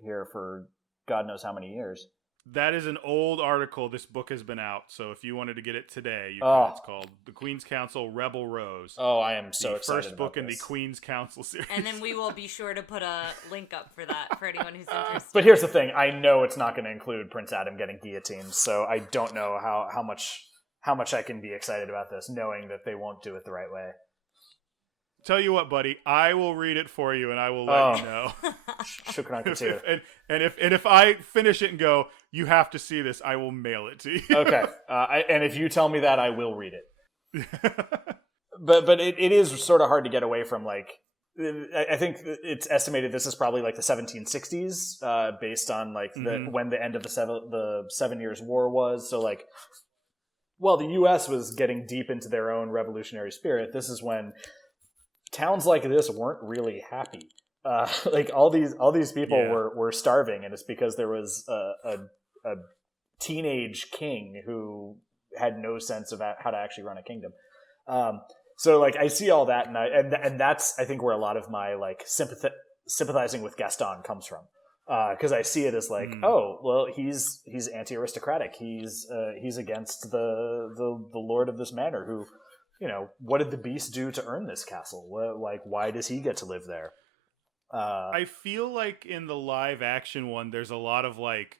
here for God knows how many years. That is an old article. This book has been out, so if you wanted to get it today, you can. It's called The Queen's Council Rebel Rose. Oh, I am so excited The first book in the Queen's Council series. And then we will be sure to put a link up for that for anyone who's interested. But here's the thing. I know it's not going to include Prince Adam getting guillotined, so I don't know how much I can be excited about this, knowing that they won't do it the right way. Tell you what, buddy, I will read it for you, and I will let you know. Shukran Katir. and if I finish it and go, you have to see this, I will mail it to you. Okay, and if you tell me that, I will read it. But it is sort of hard to get away from, like, I think it's estimated this is probably like the 1760s, based on like when the end of the 7 Years' War was. So like, well, the U.S. was getting deep into their own revolutionary spirit. This is when towns like this weren't really happy. Like all these people were starving, and it's because there was a teenage king who had no sense of how to actually run a kingdom. So like I see all that, and that's I think where a lot of my like sympathizing with Gaston comes from, because I see it as like, oh well, he's anti-aristocratic. He's against the lord of this manor who, you know, what did the beast do to earn this castle? Why does he get to live there? I feel like in the live action one, there's a lot of like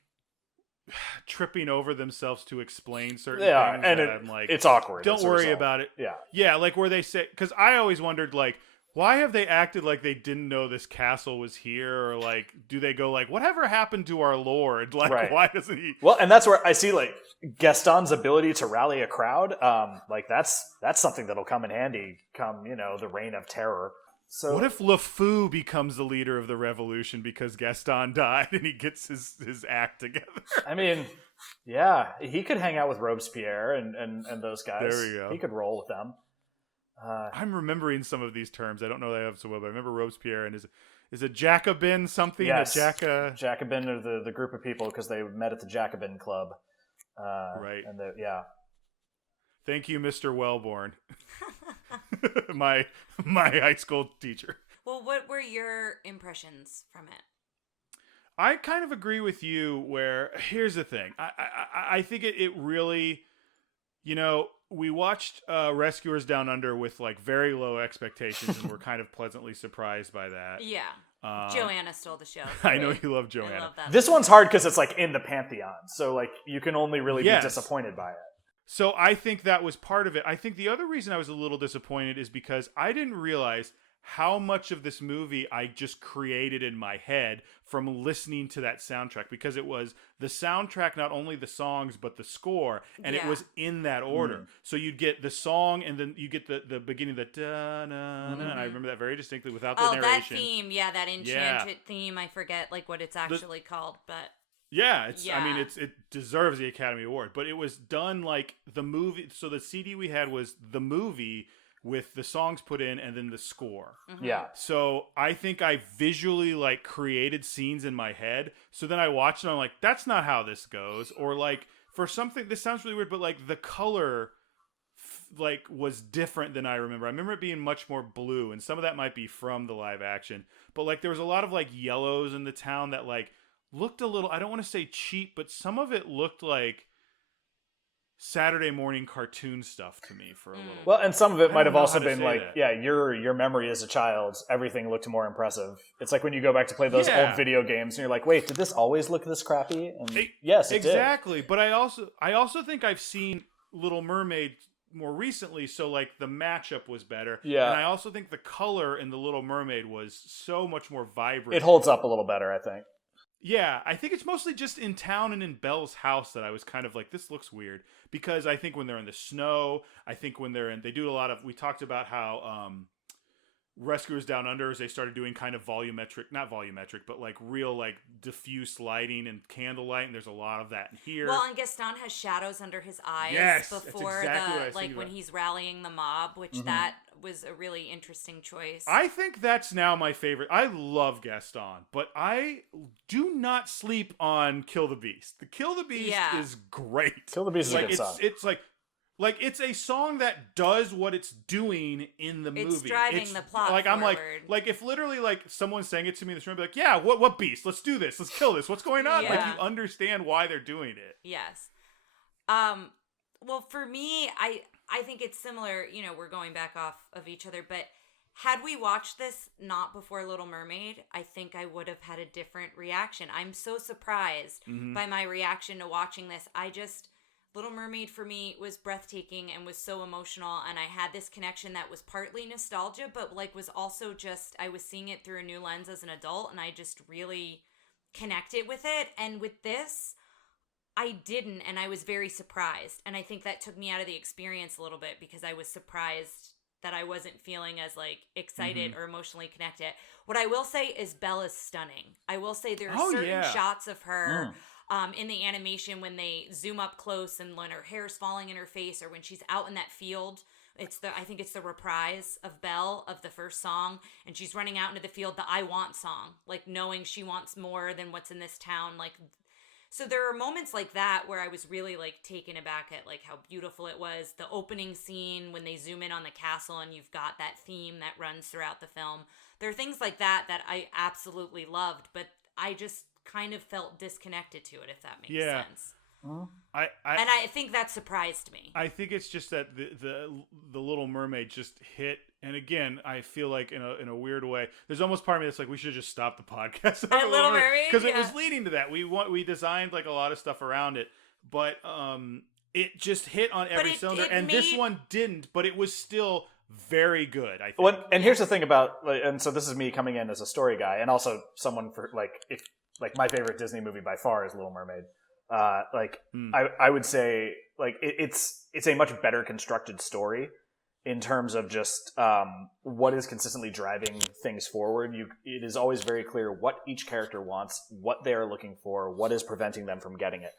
tripping over themselves to explain certain things. And I'm like, it's awkward. Don't worry about it. Yeah, like where they say, because I always wondered like, why have they acted like they didn't know this castle was here, or like, do they go like, whatever happened to our lord? Like, why doesn't he? Well, and that's where I see like Gaston's ability to rally a crowd. Like that's something that'll come in handy come, you know, the Reign of Terror. So what if LeFou becomes the leader of the revolution because Gaston died and he gets his act together? I mean, yeah, he could hang out with Robespierre and those guys. There we go. He could roll with them. I'm remembering some of these terms. I don't know that I have so well, but I remember Robespierre and is a Jacobin something? Yes, a Jacobin are the group of people because they met at the Jacobin Club. Right. And Thank you, Mr. Wellborn. my high school teacher. Well, what were your impressions from it? I kind of agree with you where, here's the thing. I think it really, you know, we watched Rescuers Down Under with like very low expectations and we're kind of pleasantly surprised by that. Yeah. Joanna stole the show. I know you love Joanna. I love that. This one's hard because it's like in the pantheon. So like you can only really be disappointed by it. So I think that was part of it. I think the other reason I was a little disappointed is because I didn't realize how much of this movie I just created in my head from listening to that soundtrack, because it was the soundtrack, not only the songs, but the score, and it was in that order. So you'd get the song, and then you get the beginning, the da-na-na, and I remember that very distinctly without the narration. That theme, that enchanted theme, I forget like what it's actually called, but... Yeah, I mean, it deserves the Academy Award, but it was done like the movie. So the CD we had was the movie with the songs put in and then the score. Mm-hmm. Yeah. So I think I visually like created scenes in my head. So then I watched it and I'm like, that's not how this goes. Or like for something, this sounds really weird, but like the color like was different than I remember. I remember it being much more blue, and some of that might be from the live action. But like there was a lot of like yellows in the town that like looked a little, I don't want to say cheap, but some of it looked like Saturday morning cartoon stuff to me for a little bit. Well, and some of it might have also been like, that. Your memory as a child, everything looked more impressive. It's like when you go back to play those old video games and you're like, wait, did this always look this crappy? And yes, it exactly. did. But I also think I've seen Little Mermaid more recently, so like the matchup was better. Yeah. And I also think the color in the Little Mermaid was so much more vibrant. It holds up a little better, I think. Yeah, I think it's mostly just in town and in Belle's house that I was kind of like, this looks weird. Because I think when they're in the snow, I think when they do a lot of, we talked about how Rescuers Down Under, they started doing kind of not volumetric, but like real like diffuse lighting and candlelight, and there's a lot of that in here. Well, and Gaston has shadows under his eyes before when he's rallying the mob, which that was a really interesting choice. I think that's now my favorite. I love Gaston, but I do not sleep on Kill the Beast. The Kill the Beast is great. Kill the Beast is a good song. It's like it's a song that does what it's doing in the movie. It's driving the plot like forward. I'm like if literally like someone sang it to me in this room, I'd be like, yeah, what beast? Let's do this. Let's kill this. What's going on? Yeah. Like you understand why they're doing it. Yes. Well, for me, I think it's similar. You know, we're going back off of each other, but had we watched this not before Little Mermaid, I think I would have had a different reaction. I'm so surprised by my reaction to watching this. Little Mermaid for me was breathtaking and was so emotional, and I had this connection that was partly nostalgia, but like was also just, I was seeing it through a new lens as an adult, and I just really connected with it. And with this, I didn't, and I was very surprised. And I think that took me out of the experience a little bit because I was surprised that I wasn't feeling as like excited or emotionally connected. What I will say is Belle is stunning. I will say there are certain shots of her in the animation when they zoom up close and when her hair's falling in her face, or when she's out in that field. I think it's the reprise of Belle of the first song, and she's running out into the field, the I Want song, like knowing she wants more than what's in this town. Like, so there are moments like that where I was really like taken aback at like how beautiful it was. The opening scene when they zoom in on the castle and you've got that theme that runs throughout the film. There are things like that that I absolutely loved, but I just kind of felt disconnected to it, if that makes sense. I think that surprised me. I think it's just that the Little Mermaid just hit, and again, I feel like in a weird way, there's almost part of me that's like we should just stop the podcast at Little Mermaid because it was leading to that. We designed like a lot of stuff around it, but it just hit on every cylinder, and this one didn't, but it was still very good, I think. Well, and here's the thing about, like, and so this is me coming in as a story guy, and also someone for like my favorite Disney movie by far is Little Mermaid. I would say like it's a much better constructed story in terms of just what is consistently driving things forward. It is always very clear what each character wants, what they are looking for, what is preventing them from getting it.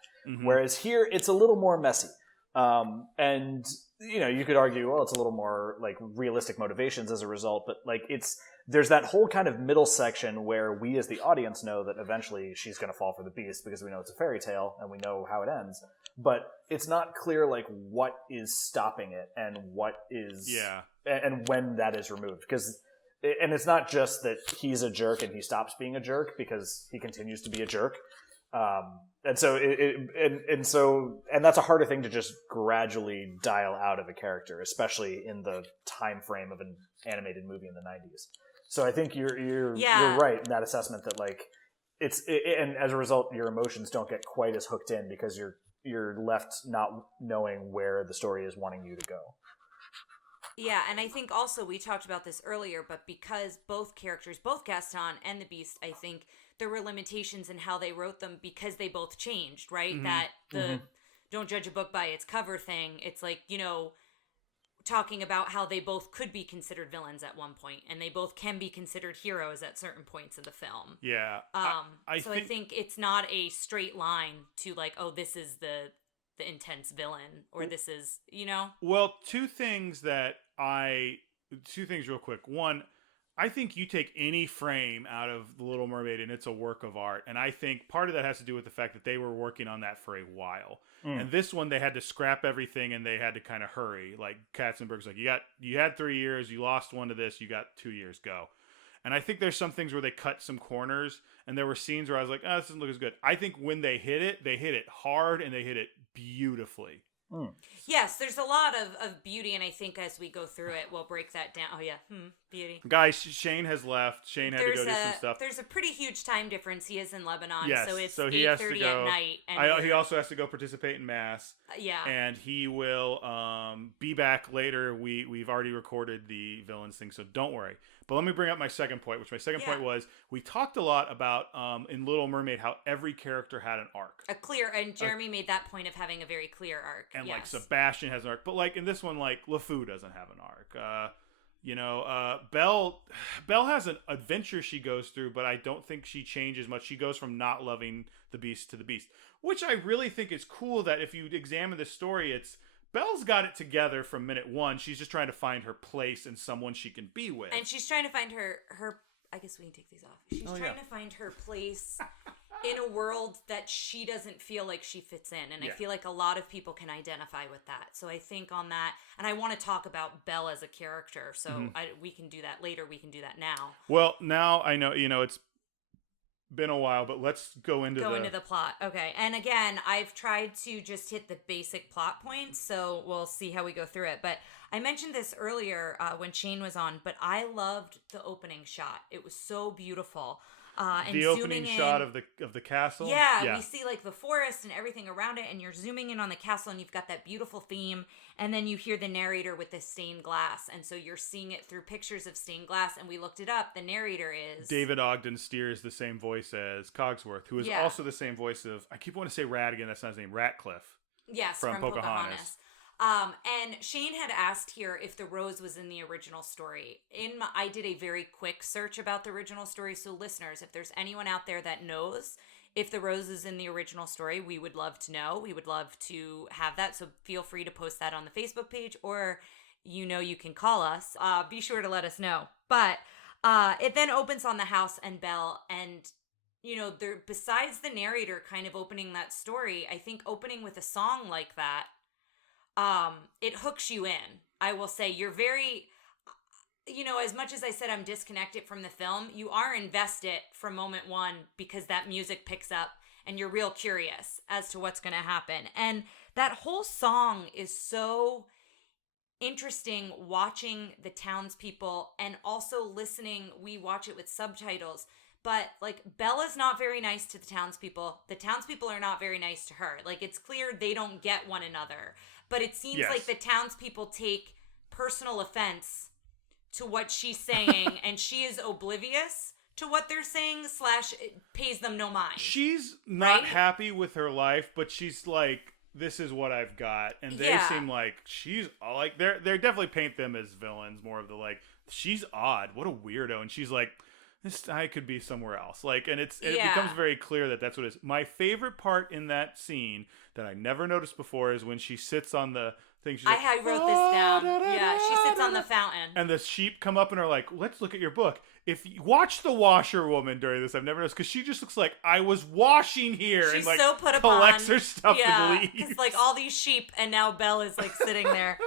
Whereas here, it's a little more messy. And you know, you could argue, well, it's a little more like realistic motivations as a result, but like there's that whole kind of middle section where we as the audience know that eventually she's going to fall for the beast because we know it's a fairy tale and we know how it ends. But it's not clear like what is stopping it and what is and when that is removed. And it's not just that he's a jerk and he stops being a jerk, because he continues to be a jerk. And so that's a harder thing to just gradually dial out of a character, especially in the time frame of an animated movie in the 90s. So I think you're right in that assessment that like and as a result your emotions don't get quite as hooked in because you're left not knowing where the story is wanting you to go. Yeah, and I think also we talked about this earlier, but because both characters, both Gaston and the Beast, I think there were limitations in how they wrote them because they both changed, right? That the don't judge a book by its cover thing, it's like, you know, talking about how they both could be considered villains at one point, and they both can be considered heroes at certain points of the film. Yeah. I think it's not a straight line to like, oh, this is the intense villain, or this is, you know? Well, two things real quick. One, I think you take any frame out of The Little Mermaid and it's a work of art. And I think part of that has to do with the fact that they were working on that for a while. And this one, they had to scrap everything and they had to kind of hurry. Like Katzenberg's like, you had 3 years, you lost one to this, you got 2 years, go. And I think there's some things where they cut some corners, and there were scenes where I was like, oh, this doesn't look as good. I think when they hit it hard and they hit it beautifully. Yes, there's a lot of beauty, and I think as we go through it, we'll break that down. Oh, yeah, beauty. Guys, Shane has left. Shane had to go do some stuff. There's a pretty huge time difference. He is in Lebanon, yes, so it's so he has to 8:30 go. at night. And he also has to go participate in Mass. Yeah. And he will be back later. We've already recorded the villains thing, so don't worry. But let me bring up my second point, which my second point was, we talked a lot about in Little Mermaid how every character had an arc. And Jeremy made that point of having a very clear arc. And like Sebastian has an arc. But like in this one, like LeFou doesn't have an arc. Belle has an adventure she goes through, but I don't think she changes much. She goes from not loving the Beast to the Beast, which I really think is cool. That if you examine the story, it's Belle's got it together from minute one. She's just trying to find her place and someone she can be with. And she's trying to find her I guess we can take these off. She's trying to find her place in a world that she doesn't feel like she fits in. And I feel like a lot of people can identify with that. So I think on that, and I want to talk about Belle as a character. So we can do that later. We can do that now. Well, now I know, it's been a while, but let's go into the plot. Okay. And again, I've tried to just hit the basic plot points, so we'll see how we go through it. But I mentioned this earlier when Shane was on, but I loved the opening shot. It was so beautiful. And the opening zooming shot in. of the castle. Yeah, we see like the forest and everything around it, and you're zooming in on the castle, and you've got that beautiful theme, and then you hear the narrator with this stained glass, and so you're seeing it through pictures of stained glass, and we looked it up. The narrator is David Ogden Stier, is the same voice as Cogsworth, who is also the same voice of, I keep wanting to say Radigan, that's not his name, Ratcliffe. Yes, from Pocahontas. And Shane had asked here if the rose was in the original story. I did a very quick search about the original story, so listeners, if there's anyone out there that knows if the rose is in the original story, we would love to know. We would love to have that, so feel free to post that on the Facebook page, or you can call us. Be sure to let us know. But it then opens on the house and Belle, and there, besides the narrator kind of opening that story, I think opening with a song like that, it hooks you in. I will say you're very, as much as I said I'm disconnected from the film, you are invested from moment one because that music picks up and you're real curious as to what's going to happen. And that whole song is so interesting, watching the townspeople and also listening. We watch it with subtitles. But, like, Bella's not very nice to the townspeople. The townspeople are not very nice to her. Like, it's clear they don't get one another. But it seems like the townspeople take personal offense to what she's saying, and she is oblivious to what they're saying, / it pays them no mind. She's not happy with her life, but she's like, this is what I've got. And they seem like she's, like, they definitely paint them as villains, more of the, like, she's odd. What a weirdo. And she's like, I could be somewhere else. Like, and it becomes very clear that that's what it is. My favorite part in that scene that I never noticed before is when she sits on the thing. She's I wrote this down. Yeah, she sits on the fountain. And the sheep come up and are like, let's look at your book. If you watch the washerwoman during this, I've never noticed, because she just looks like, I was washing here. She's and like so put upon. Collects her stuff and leaves. Because like all these sheep, and now Belle is like sitting there.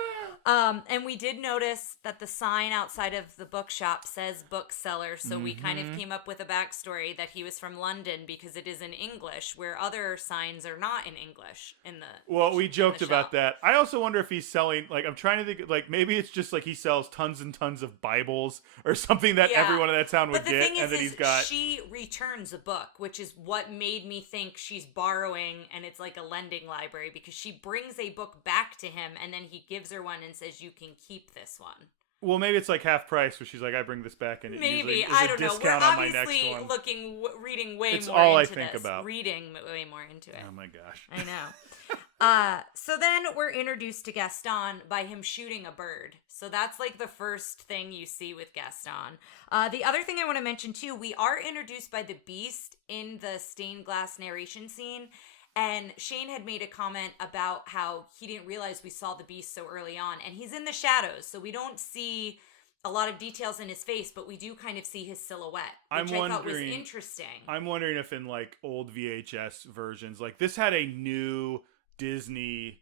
And we did notice that the sign outside of the bookshop says bookseller, so we kind of came up with a backstory that he was from London because it is in English, where other signs are not in English in the Well, we joked about that. I also wonder if he's selling, like, I'm trying to think, like, maybe it's just like he sells tons and tons of Bibles or something that everyone in that town would get, and then he's got... she returns a book, which is what made me think she's borrowing, and it's like a lending library, because she brings a book back to him, and then he gives her one and says, you can keep this one. Well, maybe it's like half price, where she's like, I bring this back, and it usually is I a don't know. discount We're on my next obviously one. reading way it's more all into I think this. about. Reading way more into it. Oh my gosh. I know. So then we're introduced to Gaston by him shooting a bird. So that's like the first thing you see with Gaston. The other thing I want to mention too, we are introduced by the Beast in the stained glass narration scene. And Shane had made a comment about how he didn't realize we saw the Beast so early on. And he's in the shadows, so we don't see a lot of details in his face, but we do kind of see his silhouette, which I thought was interesting. I'm wondering if in, like, old VHS versions, like, this had a new Disney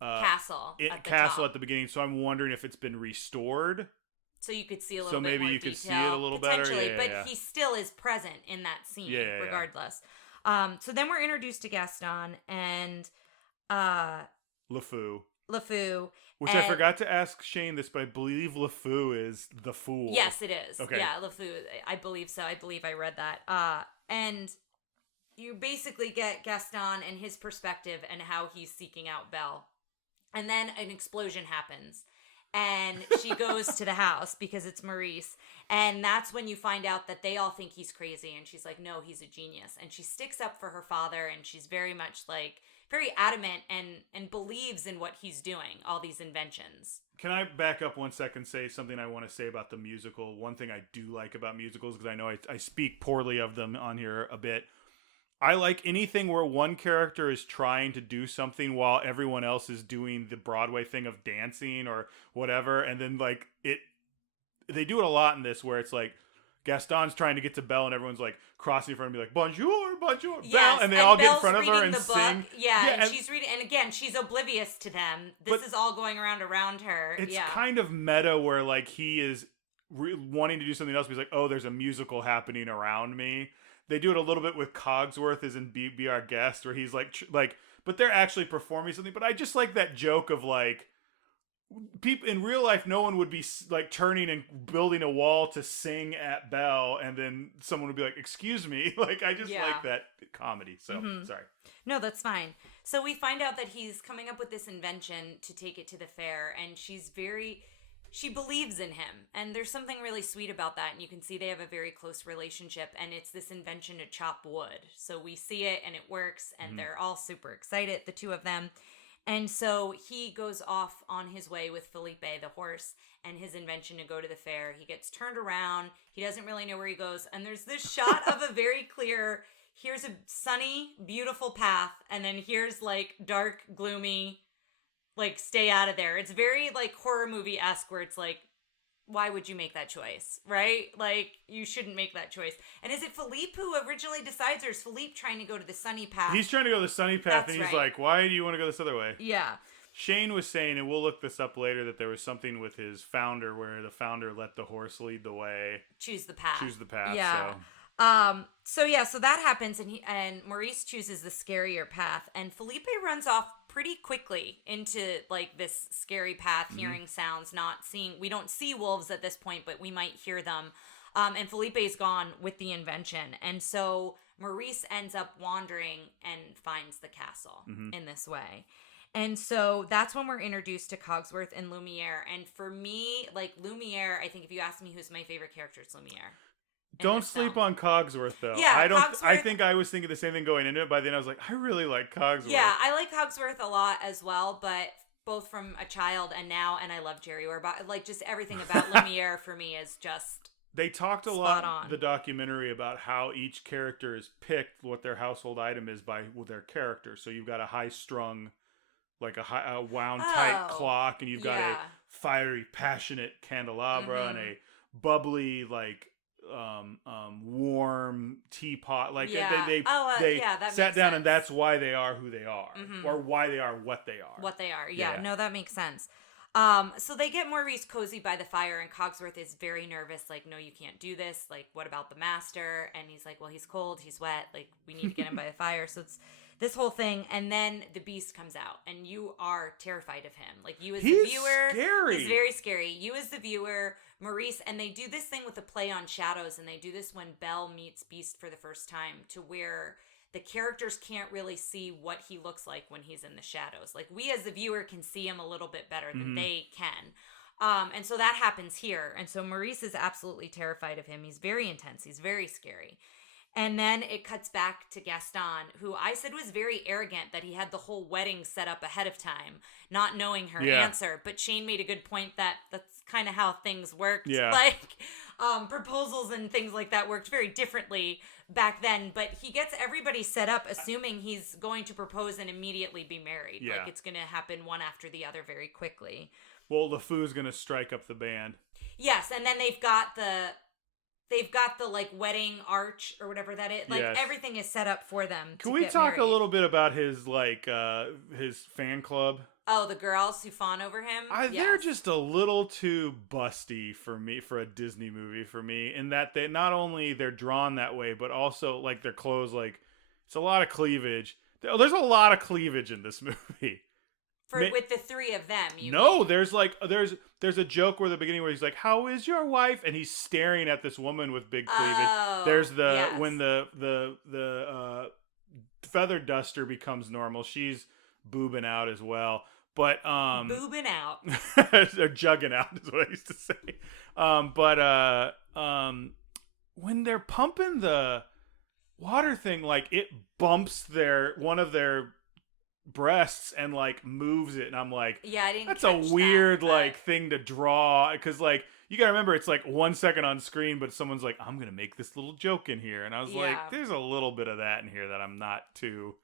castle at the beginning, so I'm wondering if it's been restored. So you could see a little bit more detail. So maybe you could see it a little better. Potentially, but he still is present in that scene, regardless. So then we're introduced to Gaston and LeFou. Which and, I forgot to ask Shane this, but I believe LeFou is the fool. Yes, it is. Okay. Yeah, LeFou. I believe so. I believe I read that. And you basically get Gaston and his perspective and how he's seeking out Belle. And then an explosion happens. And she goes to the house because it's Maurice. And that's when you find out that they all think he's crazy. And she's like, no, he's a genius. And she sticks up for her father. And she's very much like, very adamant and believes in what he's doing, all these inventions. Can I back up 1 second, say something I want to say about the musical? One thing I do like about musicals, because I know I speak poorly of them on here a bit. I like anything where one character is trying to do something while everyone else is doing the Broadway thing of dancing or whatever. And then, like, they do it a lot in this, where it's like Gaston's trying to get to Belle and everyone's like crossing in front of me like, bonjour, bonjour, yes, Belle. And they all Belle's get in front of her and sing. Yeah, and she's reading, and again, she's oblivious to them. This is all going around her. It's kind of meta where, like, he is wanting to do something else, but he's like, oh, there's a musical happening around me. They do it a little bit with Cogsworth as in Be Our Guest, where he's like, but they're actually performing something. But I just like that joke of, like, people in real life, no one would be like turning and building a wall to sing at Belle, and then someone would be like, "Excuse me." Like, I just like that comedy. So sorry. No, that's fine. So we find out that he's coming up with this invention to take it to the fair, and she believes in him, and there's something really sweet about that, and you can see they have a very close relationship, and it's this invention to chop wood. So we see it, and it works, and they're all super excited, the two of them. And so he goes off on his way with Felipe, the horse, and his invention to go to the fair. He gets turned around. He doesn't really know where he goes. And there's this shot of a very clear, here's a sunny, beautiful path. And then here's like dark, gloomy, like stay out of there. It's very like horror movie-esque where it's like, why would you make that choice, right? Like, you shouldn't make that choice. And is it Philippe who originally decides, or is Philippe trying to go to the sunny path? He's trying to go the sunny path, and he's like, why do you want to go this other way? Yeah. Shane was saying, and we'll look this up later, that there was something with his founder where the founder let the horse lead the way. Choose the path. Yeah. So that happens, and Maurice chooses the scarier path, and Felipe runs off pretty quickly into like this scary path, hearing sounds, we don't see wolves at this point, but we might hear them. And Felipe's gone with the invention, and so Maurice ends up wandering and finds the castle in this way. And so that's when we're introduced to Cogsworth and Lumiere. And for me, like Lumiere, I think if you ask me who's my favorite character, it's Lumiere. Don't sleep on Cogsworth, though. Yeah, Cogsworth, I think I was thinking the same thing going into it. By then, I was like, I really like Cogsworth. Yeah, I like Cogsworth a lot as well, but both from a child and now, and I love Jerry Orbach. Like, just everything about Lumiere for me is just They talked a lot in the documentary about how each character is picked, what their household item is by their character. So you've got a high-strung, like a wound-tight clock, and you've got a fiery, passionate candelabra, and a bubbly, like, warm teapot. Like, they sat down, and that's why they are who they are, or why they are what they are. Yeah, no, that makes sense. So they get Maurice cozy by the fire, and Cogsworth is very nervous, like, no, you can't do this, like, what about the master? And he's like, well, he's cold, he's wet, like, we need to get him by the fire. So it's this whole thing, and then the beast comes out, and you are terrified of him. Like, you as the viewer, scary. He's very scary. You as the viewer, Maurice, and they do this thing with the play on shadows, and they do this when Belle meets Beast for the first time, to where the characters can't really see what he looks like when he's in the shadows. Like, we as the viewer can see him a little bit better than they can. And so that happens here. And so Maurice is absolutely terrified of him. He's very intense. He's very scary. And then it cuts back to Gaston, who I said was very arrogant that he had the whole wedding set up ahead of time, not knowing her answer. But Shane made a good point that that's kind of how things worked. Yeah. Like, proposals and things like that worked very differently back then. But he gets everybody set up assuming he's going to propose and immediately be married. Yeah. Like, it's going to happen one after the other very quickly. Well, LeFou's going to strike up the band. Yes, and then they've got the like wedding arch or whatever that is. Like, everything is set up for them. Can we talk a little bit about his like his fan club? Oh, the girls who fawn over him? They're just a little too busty for me, for a Disney movie for me, in that they not only they're drawn that way, but also like their clothes, like it's a lot of cleavage. There's a lot of cleavage in this movie. With the three of them, you mean? There's a joke where the beginning where he's like, "How is your wife?" and he's staring at this woman with big cleavage. Oh, There's when the feather duster becomes normal, she's boobing out as well. But boobing out. They're jugging out is what I used to say. When they're pumping the water thing, like it bumps one of their breasts and like moves it, and I'm like, I didn't. That's a weird like thing to draw, because like you gotta remember it's like 1 second on screen, but someone's like, I'm gonna make this little joke in here, and I was like, there's a little bit of that in here that I'm not too.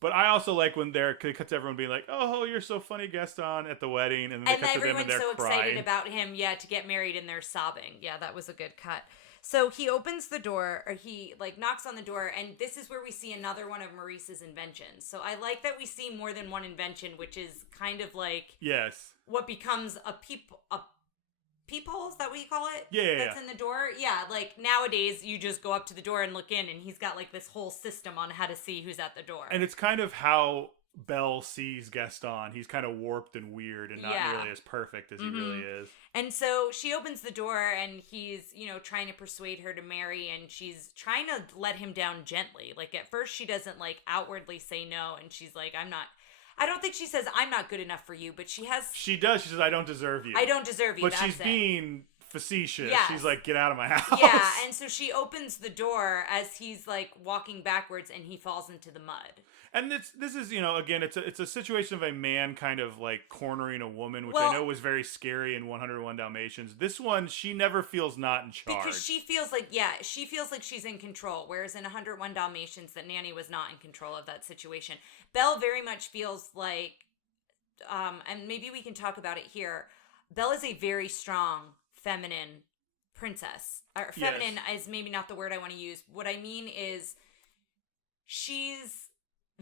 But I also like when it cuts everyone being like, "Oh, you're so funny, Gaston," at the wedding, and then they cut to them and they're so crying. Excited about him, to get married, and they're sobbing. Yeah, that was a good cut. So he opens the door, or he like knocks on the door, and this is where we see another one of Maurice's inventions. So I like that we see more than one invention, which is kind of like what becomes a peephole, is that what you call it? That's in the door. Yeah, like nowadays you just go up to the door and look in, and he's got like this whole system on how to see who's at the door. And it's kind of how Belle sees Gaston, he's kind of warped and weird and not nearly as perfect as he really is. And so she opens the door and he's, trying to persuade her to marry, and she's trying to let him down gently. Like at first she doesn't outwardly say no, and she's like, I don't think she says I'm not good enough for you, but she does. She says, I don't deserve you. I don't deserve you. But she's being facetious. Yes. She's like, get out of my house. Yeah, and so she opens the door as he's walking backwards and he falls into the mud. And this is, again, it's a situation of a man kind of cornering a woman, which I know was very scary in 101 Dalmatians. This one, she never feels not in charge. Because she feels like she's in control, whereas in 101 Dalmatians, that Nanny was not in control of that situation. Belle very much feels like, and maybe we can talk about it here, Belle is a very strong, feminine princess. Or feminine is maybe not the word I want to use. What I mean is she's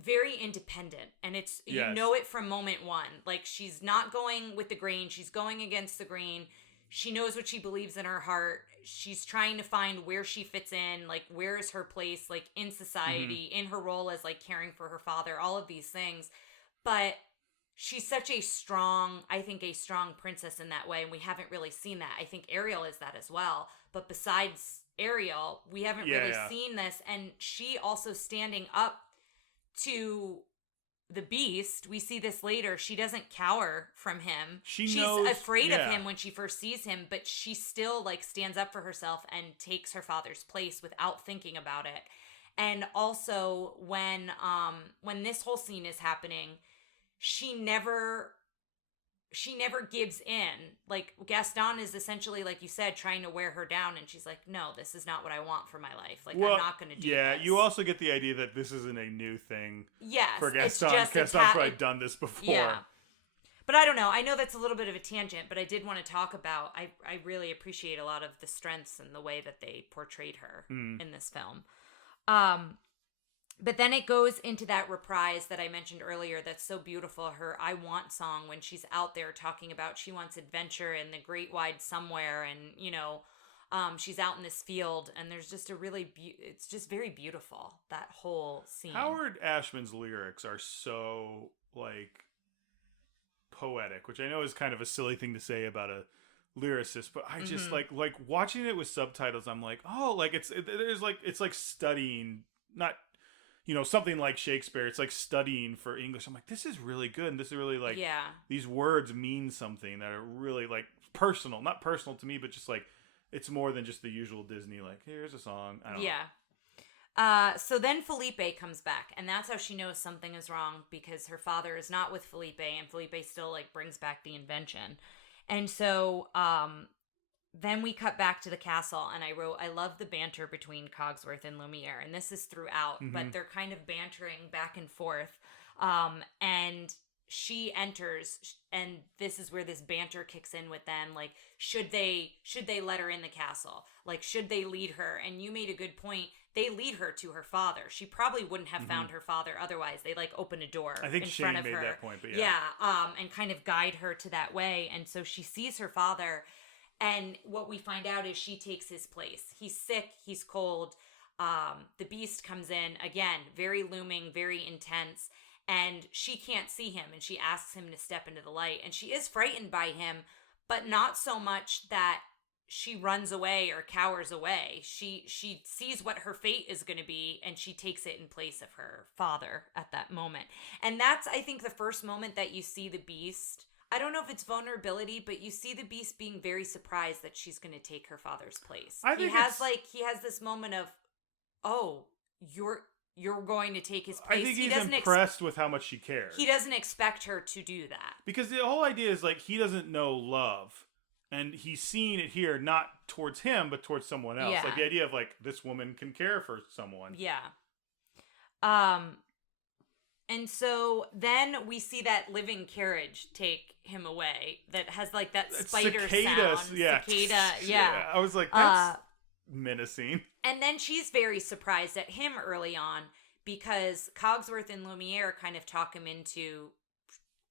very independent, and it's you know it from moment one. She's not going with the grain, she's going against the grain. She knows what she believes in her heart. She's trying to find where she fits in, where is her place in society, in her role as caring for her father, all of these things. But she's such a strong princess in that way, and we haven't really seen that. I think Ariel is that as well, but besides Ariel, we haven't really seen this. And she also standing up to the Beast. We see this later. She doesn't cower from him. She's afraid of him when she first sees him, but she still stands up for herself and takes her father's place without thinking about it. And also when this whole scene is happening, she never gives in. Gaston is essentially, like you said, trying to wear her down, and she's like, no, this is not what I want for my life. I'm not going to do this. Yeah, you also get the idea that this isn't a new thing for Gaston. Gaston's probably done this before. Yeah. But I don't know. I know that's a little bit of a tangent, but I did want to talk about, I really appreciate a lot of the strengths and the way that they portrayed her in this film. But then it goes into that reprise that I mentioned earlier that's so beautiful, her I Want song, when she's out there talking about she wants adventure in the great wide somewhere, and, she's out in this field, and there's just it's just very beautiful, that whole scene. Howard Ashman's lyrics are so, poetic, which I know is kind of a silly thing to say about a lyricist, but I just, like watching it with subtitles, I'm like, oh, it's like studying, not... something like Shakespeare, it's like studying for English. I'm like, this is really good. And this is really these words mean something that are really personal, not personal to me, but just it's more than just the usual Disney, here's a song. I don't know. So then Felipe comes back, and that's how she knows something is wrong, because her father is not with Felipe, and Felipe still brings back the invention. And so, then we cut back to the castle, and I wrote, I love the banter between Cogsworth and Lumiere, and this is throughout, but they're kind of bantering back and forth, and she enters, and this is where this banter kicks in with them, should they let her in the castle? Should they lead her? And you made a good point. They lead her to her father. She probably wouldn't have found her father otherwise. They open a door I think in Shane front of made her. that point, but yeah. And kind of guide her to that way, and so she sees her father. And what we find out is she takes his place. He's sick. He's cold. The Beast comes in, again, very looming, very intense. And she can't see him. And she asks him to step into the light. And she is frightened by him, but not so much that she runs away or cowers away. She sees what her fate is going to be, and she takes it in place of her father at that moment. And that's, I think, the first moment that you see the Beast. I don't know if it's vulnerability, but you see the Beast being very surprised that she's going to take her father's place. He has this moment of, oh, you're going to take his place. I think he's impressed with how much she cares. He doesn't expect her to do that. Because the whole idea is he doesn't know love, and he's seeing it here not towards him, but towards someone else. Yeah. The idea of this woman can care for someone. Yeah. And so then we see that living carriage take him away that has that spider cicada sound. Yeah. Cicada, yeah. I was like, that's menacing. And then she's very surprised at him early on, because Cogsworth and Lumiere kind of talk him into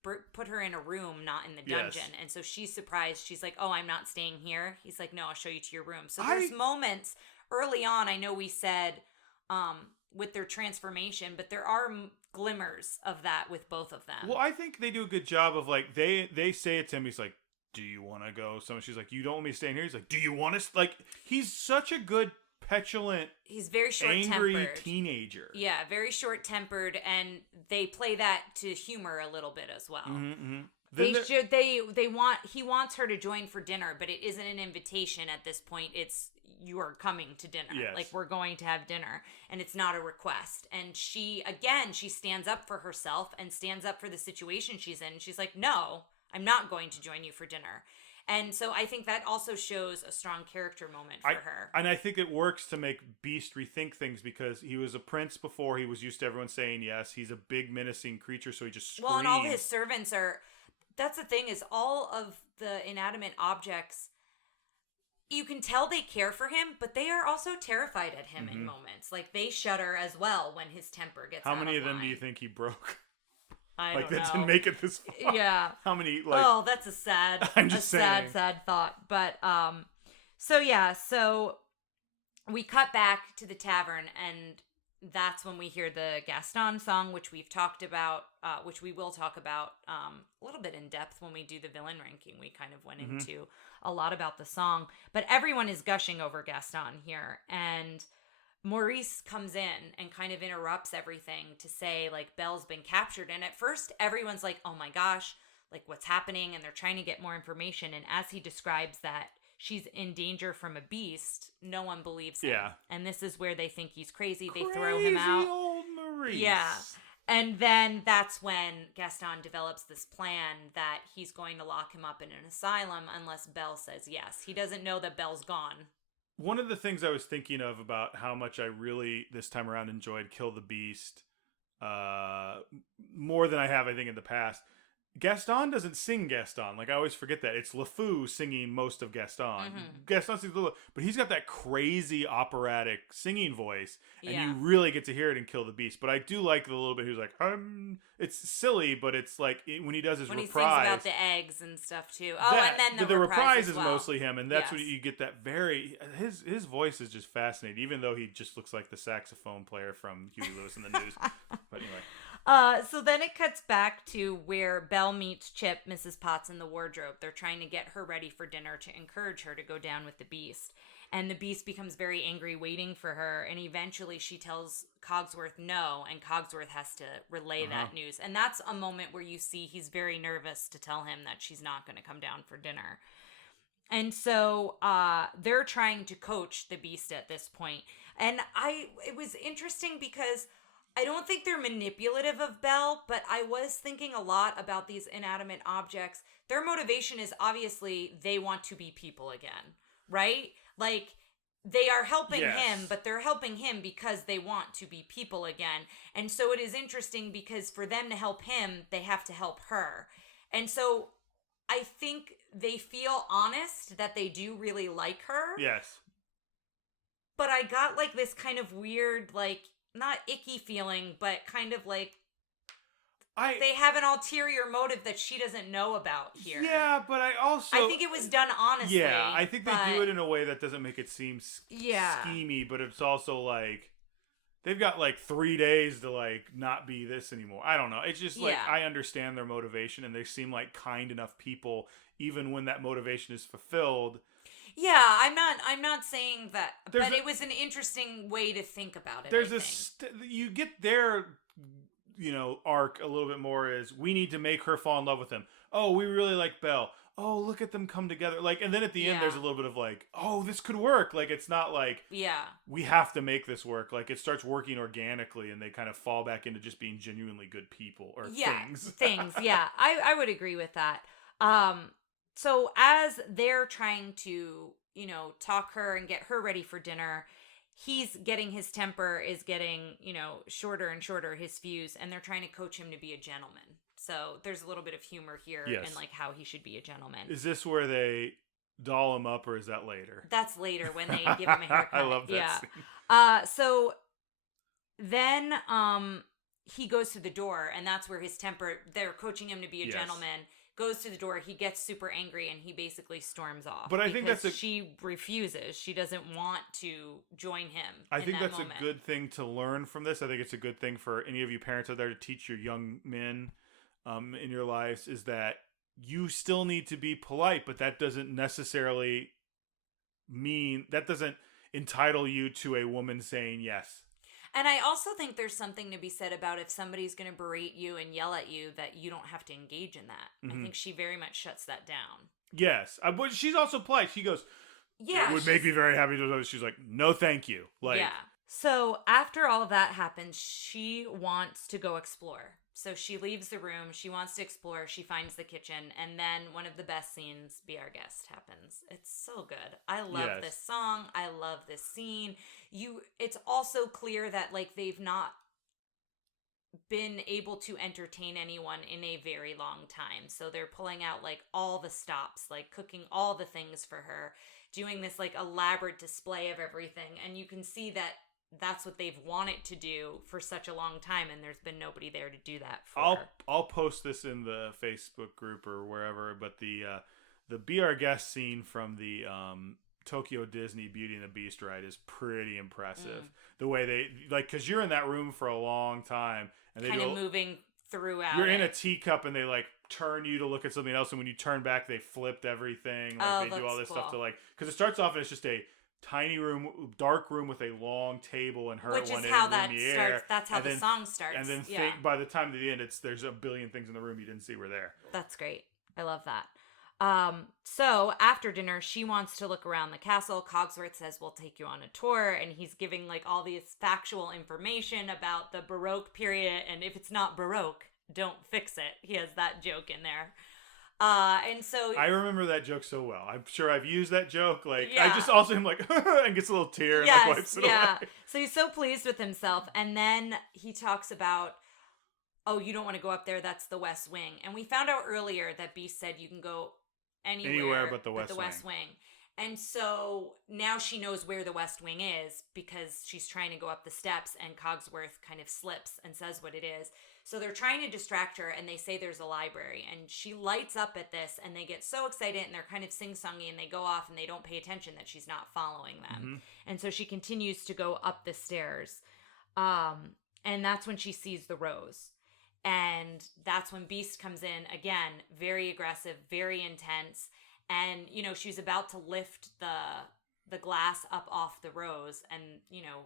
put her in a room, not in the dungeon. Yes. And so she's surprised. She's like, oh, I'm not staying here. He's like, no, I'll show you to your room. So there's moments early on, I know we said with their transformation, but there are glimmers of that with both of them. Well, I think they do a good job of like they say it to him. He's like, "Do you want to go?" So she's like, "You don't want me staying here." He's like, "Do you want to?" Like, he's such a good petulant, he's very short-tempered, angry teenager. Yeah, very short-tempered, and they play that to humor a little bit as well. He wants her to join for dinner, but it isn't an invitation at this point. It's, you are coming to dinner. Yes. Like, we're going to have dinner, and it's not a request. And she stands up for herself and stands up for the situation she's in. She's like, no, I'm not going to join you for dinner. And so I think that also shows a strong character moment for her. And I think it works to make Beast rethink things, because he was a prince before. He was used to everyone saying yes. He's a big menacing creature, so he just screams. Well, and all his servants are... That's the thing, is all of the inanimate objects, you can tell they care for him, but they are also terrified at him in moments. Like, they shudder as well when his temper gets out of line. How many of them do you think he broke? I don't know. That didn't make it this far. Yeah. How many, like... Oh, that's a sad, I'm just saying. sad thought. But, so we cut back to the tavern, and that's when we hear the Gaston song, which we've talked about, which we will talk about a little bit in depth when we do the villain ranking. We kind of went into a lot about the song, but everyone is gushing over Gaston here, and Maurice comes in and kind of interrupts everything to say, like, Belle's been captured. And at first, everyone's like, oh my gosh, like, what's happening? And they're trying to get more information. And as he describes that she's in danger from a beast, no one believes him. Yeah. And this is where they think he's crazy. They throw him out. Crazy old Maurice. Yeah. And then that's when Gaston develops this plan that he's going to lock him up in an asylum unless Belle says yes. He doesn't know that Belle's gone. One of the things I was thinking of about how much I really, this time around, enjoyed Kill the Beast more than I have, I think, in the past. Gaston doesn't sing Gaston. Like, I always forget that. It's LeFou singing most of Gaston. Gaston sings a little, but he's got that crazy operatic singing voice, and you really get to hear it in Kill the Beast. But I do like the little bit. He was like, it's silly, but it's like when he does his reprise. When he sings about the eggs and stuff too. Oh, and then the reprise as is well. mostly him, and that's when you get that very. His voice is just fascinating, even though he just looks like the saxophone player from Huey Lewis in the News. But anyway. So then it cuts back to where Belle meets Chip, Mrs. Potts in the wardrobe. They're trying to get her ready for dinner to encourage her to go down with the Beast. And the Beast becomes very angry waiting for her. And eventually she tells Cogsworth no, and Cogsworth has to relay that news. And that's a moment where you see he's very nervous to tell him that she's not going to come down for dinner. And so they're trying to coach the Beast at this point. And it was interesting because I don't think they're manipulative of Belle, but I was thinking a lot about these inanimate objects. Their motivation is obviously they want to be people again, right? Like, they are helping him, but they're helping him because they want to be people again. And so it is interesting because for them to help him, they have to help her. And so I think they feel honest that they do really like her. Yes. But I got like this kind of weird, like, not icky feeling, but kind of like they have an ulterior motive that she doesn't know about here. Yeah, but I think it was done honestly. Yeah, I think they do it in a way that doesn't make it seem schemy, but it's also like they've got like 3 days to like not be this anymore. I don't know. It's just like I understand their motivation, and they seem like kind enough people even when that motivation is fulfilled. Yeah, I'm not saying that, but it was an interesting way to think about it. There's you get their, arc a little bit more is we need to make her fall in love with him. Oh, we really like Belle. Oh, look at them come together. Like, and then at the end, there's a little bit of like, oh, this could work. Like, it's not like, we have to make this work. Like, it starts working organically, and they kind of fall back into just being genuinely good people or things. Yeah, I would agree with that. So as they're trying to, talk her and get her ready for dinner, his temper is getting, shorter and shorter, his fuse, and they're trying to coach him to be a gentleman. So there's a little bit of humor here in like how he should be a gentleman. Is this where they doll him up, or is that later? That's later when they give him a haircut. I love that scene. So then he goes to the door, and that's where his temper, they're coaching him to be a gentleman, goes to the door. He gets super angry and he basically storms off. But I think she refuses. She doesn't want to join him. I think that's moment. a good thing to learn from this. I think it's a good thing for any of you parents out there to teach your young men in your lives, is that you still need to be polite, but that doesn't necessarily mean, that doesn't entitle you to a woman saying yes. And I also think there's something to be said about if somebody's going to berate you and yell at you, that you don't have to engage in that. Mm-hmm. I think she very much shuts that down. Yes. But she's also polite. She goes, it would make me very happy to. She's like, no, thank you. Like, yeah. So after all of that happens, she wants to go explore. So she leaves the room. She wants to explore. She finds the kitchen. And then one of the best scenes, Be Our Guest, happens. It's so good. I love this song. I love this scene. It's also clear that, like, they've not been able to entertain anyone in a very long time. So they're pulling out, like, all the stops, like cooking all the things for her, doing this, like, elaborate display of everything. And you can see that that's what they've wanted to do for such a long time, and there's been nobody there to do that for. I'll post this in the Facebook group or wherever, but the Be Our Guest scene from the Tokyo Disney Beauty and the Beast ride is pretty impressive. The way they, like, because you're in that room for a long time, and they kind of moving throughout. You're in a teacup, and they, like, turn you to look at something else, and when you turn back, they flipped everything. Like, they do all this stuff to, like, because it starts off and it's just a tiny room, dark room with a long table and her Which at one is end how and that Lumiere. starts. That's how the song starts. And then by the time of the end, there's a billion things in the room you didn't see were there. That's great. I love that. So after dinner, she wants to look around the castle. Cogsworth says, we'll take you on a tour. And he's giving, like, all this factual information about the Baroque period. And if it's not Baroque, don't fix it. He has that joke in there. And so I remember that joke so well. I'm sure I've used that joke. Like, I just also am like, and gets a little tear and like wipes it away. So he's so pleased with himself. And then he talks about, oh, you don't want to go up there. That's the West Wing. And we found out earlier that Beast said you can go anywhere but the West Wing. And so now she knows where the West Wing is because she's trying to go up the steps, and Cogsworth kind of slips and says what it is. So they're trying to distract her, and they say there's a library, and she lights up at this, and they get so excited, and they're kind of sing-songy, and they go off, and they don't pay attention that she's not following them. Mm-hmm. And so she continues to go up the stairs, and that's when she sees the rose. And that's when Beast comes in, again, very aggressive, very intense, and, you know, she's about to lift the glass up off the rose, and, you know,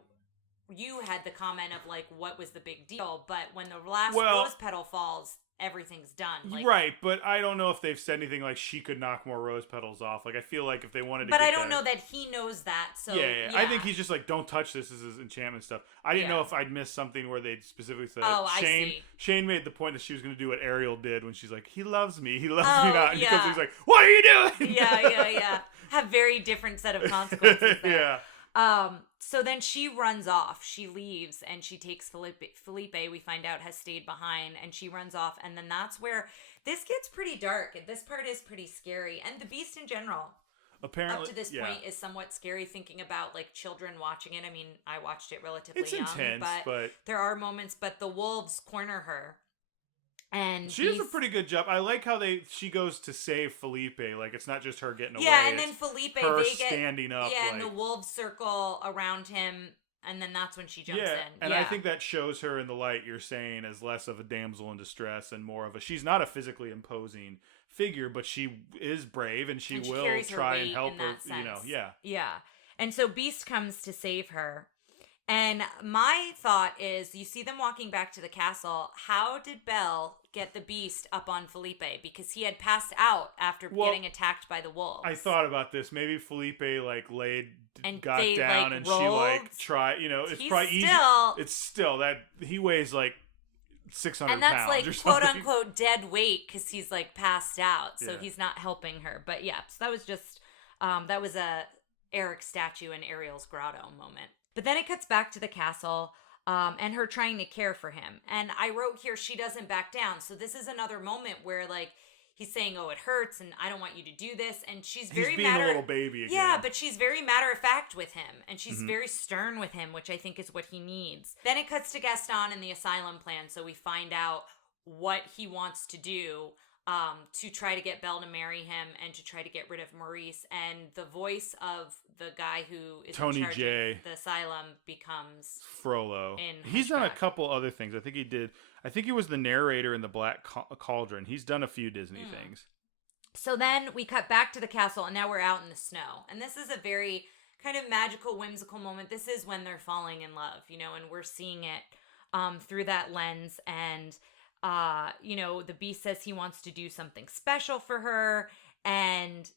you had the comment of, like, what was the big deal, but when the last rose petal falls, everything's done. Like, right, but I don't know if they've said anything like she could knock more rose petals off. Like, I feel like if they wanted to But I don't know that he knows that, so... Yeah. I think he's just like, don't touch this. This is enchantment stuff. I didn't know if I'd missed something where they specifically said I see. Shane made the point that she was going to do what Ariel did when she's like, he loves me me not. And he's like, what are you doing? Yeah. Have very different set of consequences there. So then she runs off. She leaves, and she takes Felipe, we find out, has stayed behind, and she runs off. And then that's where this gets pretty dark. This part is pretty scary. And the Beast in general, apparently, up to this point, is somewhat scary, thinking about, like, children watching it. I mean, I watched it relatively young. It's intense, but there are moments, but the wolves corner her. And she does a pretty good job. I like how she goes to save Felipe. Like, it's not just her getting away. Yeah, and then Felipe, they get standing up. Yeah, and the wolves circle around him, and then that's when she jumps in. And I think that shows her in the light you're saying as less of a damsel in distress and more of she's not a physically imposing figure, but she is brave and she will try and help her. You know, Yeah. And so Beast comes to save her. And my thought is, you see them walking back to the castle. How did Belle get the Beast up on Felipe? Because he had passed out after getting attacked by the wolves. I thought about this. Maybe Felipe, like, got down, like, and rolled. she, like, tried. You know, it's probably easy. It's still that he weighs like 600 pounds. And that's like, or quote unquote, dead weight because he's, like, passed out. So he's not helping her. But yeah, so that was just that was a Eric statue in Ariel's grotto moment. But then it cuts back to the castle, and her trying to care for him. And I wrote here, she doesn't back down. So this is another moment where, like, he's saying, oh, it hurts, and I don't want you to do this. And she's he's being a little baby again. Yeah, but she's very matter-of-fact with him. And she's very stern with him, which I think is what he needs. Then it cuts to Gaston and the asylum plan. So we find out what he wants to do. to try to get Belle to marry him and to try to get rid of Maurice. And the voice of the guy who is Tony in charge J. of the asylum becomes Frollo. in He's done a Hunchback. couple other things. I think he was the narrator in the Black Cauldron. He's done a few Disney things. So then we cut back to the castle, and now we're out in the snow. And this is a very kind of magical, whimsical moment. This is when they're falling in love, you know, and we're seeing it through that lens. And, you know, the Beast says he wants to do something special for her, and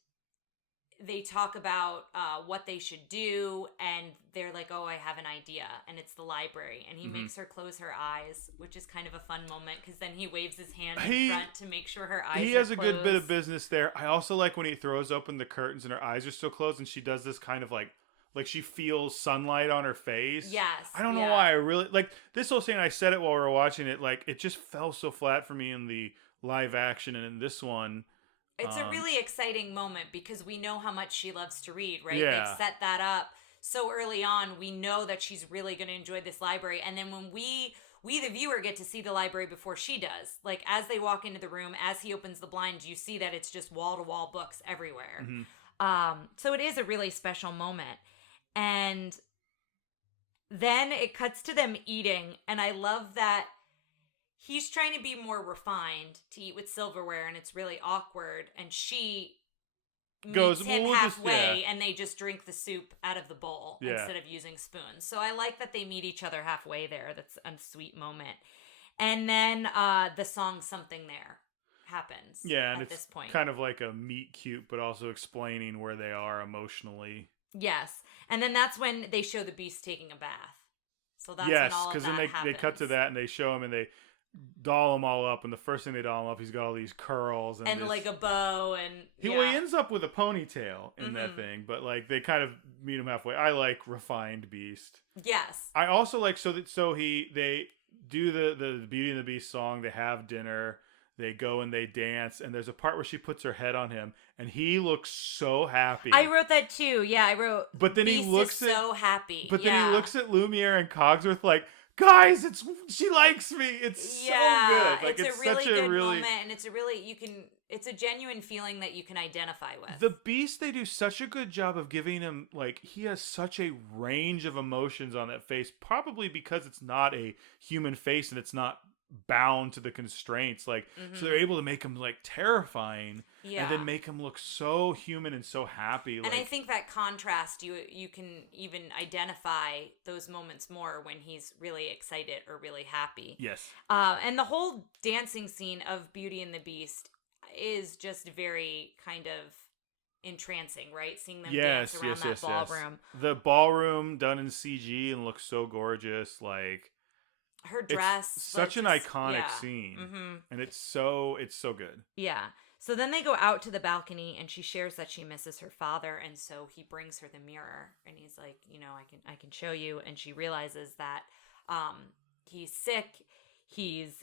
they talk about what they should do, and they're like, oh, I have an idea, and it's the library. And he makes her close her eyes, which is kind of a fun moment, because then he waves his hand in front to make sure her eyes are closed. He has a good bit of business there. I also like when he throws open the curtains and her eyes are still closed, and she does this kind of like she feels sunlight on her face. Yes. I don't know why I really like this whole scene. I said it while we were watching it, like it just fell so flat for me in the live action, and in this one it's a really exciting moment because we know how much she loves to read, right? Yeah. They've set that up so early on. We know that she's really going to enjoy this library. And then when we the viewer, get to see the library before she does. Like, as they walk into the room, as he opens the blinds, you see that it's just wall-to-wall books everywhere. So it is a really special moment. And then it cuts to them eating, and I love that he's trying to be more refined to eat with silverware, and it's really awkward. And she meets him halfway, and they just drink the soup out of the bowl instead of using spoons. So I like that they meet each other halfway there. That's a sweet moment. And then the song "Something There" happens. Yeah, and at it's this point kind of like a meet cute, but also explaining where they are emotionally. Yes, and then that's when they show the Beast taking a bath. So that's yes, when all of that because then they cut to that and they show him and they doll him all up, and the first thing they doll him up, he's got all these curls and like a bow, and he ends up with a ponytail in that thing, but like they kind of meet him halfway. I like refined Beast. Yes, I also like they do the Beauty and the Beast song. They have dinner. They go and they dance, and there's a part where she puts her head on him, and he looks so happy. I wrote that too. Yeah, I wrote. But then Beast he looks is so happy. But then he looks at Lumiere and Cogsworth like, guys, she likes me. It's so good. Like it's a really good moment, and it's a genuine feeling that you can identify with. The Beast, they do such a good job of giving him, like, he has such a range of emotions on that face, probably because it's not a human face and it's not bound to the constraints, like so they're able to make him like terrifying and then make him look so human and so happy. And I think that contrast, you can even identify those moments more when he's really excited or really happy. Yes. And the whole dancing scene of Beauty and the Beast is just very kind of entrancing, right? Seeing them dance around that ballroom. The ballroom done in CG and looks so gorgeous, like her dress. It's such an iconic scene. And it's so good. Yeah. So then they go out to the balcony, and she shares that she misses her father, and so he brings her the mirror, and he's like, you know, I can show you. And she realizes that he's sick. He's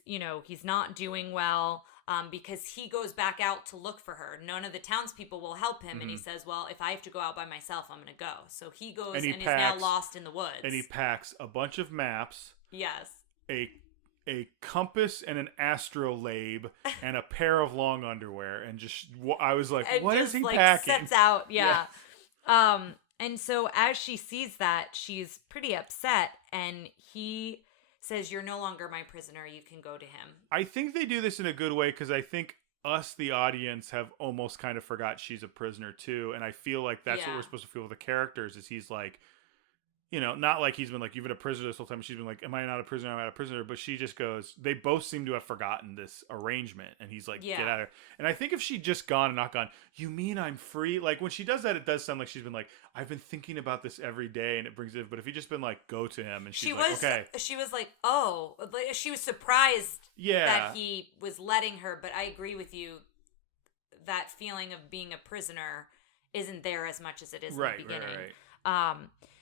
not doing well because he goes back out to look for her. None of the townspeople will help him, and he says, well, if I have to go out by myself, I'm going to go. So he goes and is now lost in the woods. And he packs a bunch of maps. Yes. A compass and an astrolabe and a pair of long underwear, and just I was like, what is he packing? Sets out, and so as she sees that, she's pretty upset, and he says, "You're no longer my prisoner. You can go to him." I think they do this in a good way because I think us, the audience, have almost kind of forgot she's a prisoner too, and I feel like that's what we're supposed to feel with the characters. Is he's like, you know, not like he's been like, you've been a prisoner this whole time. She's been like, am I not a prisoner? I'm not a prisoner. But she just goes, they both seem to have forgotten this arrangement. And he's like, get out of here. And I think if she'd just gone and not gone, you mean I'm free? Like when she does that, it does sound like she's been like, I've been thinking about this every day, and it brings it. But if he just been like, go to him, and she's like, okay. She was like, oh, she was surprised that he was letting her. But I agree with you. That feeling of being a prisoner isn't there as much as it is in the beginning. Right.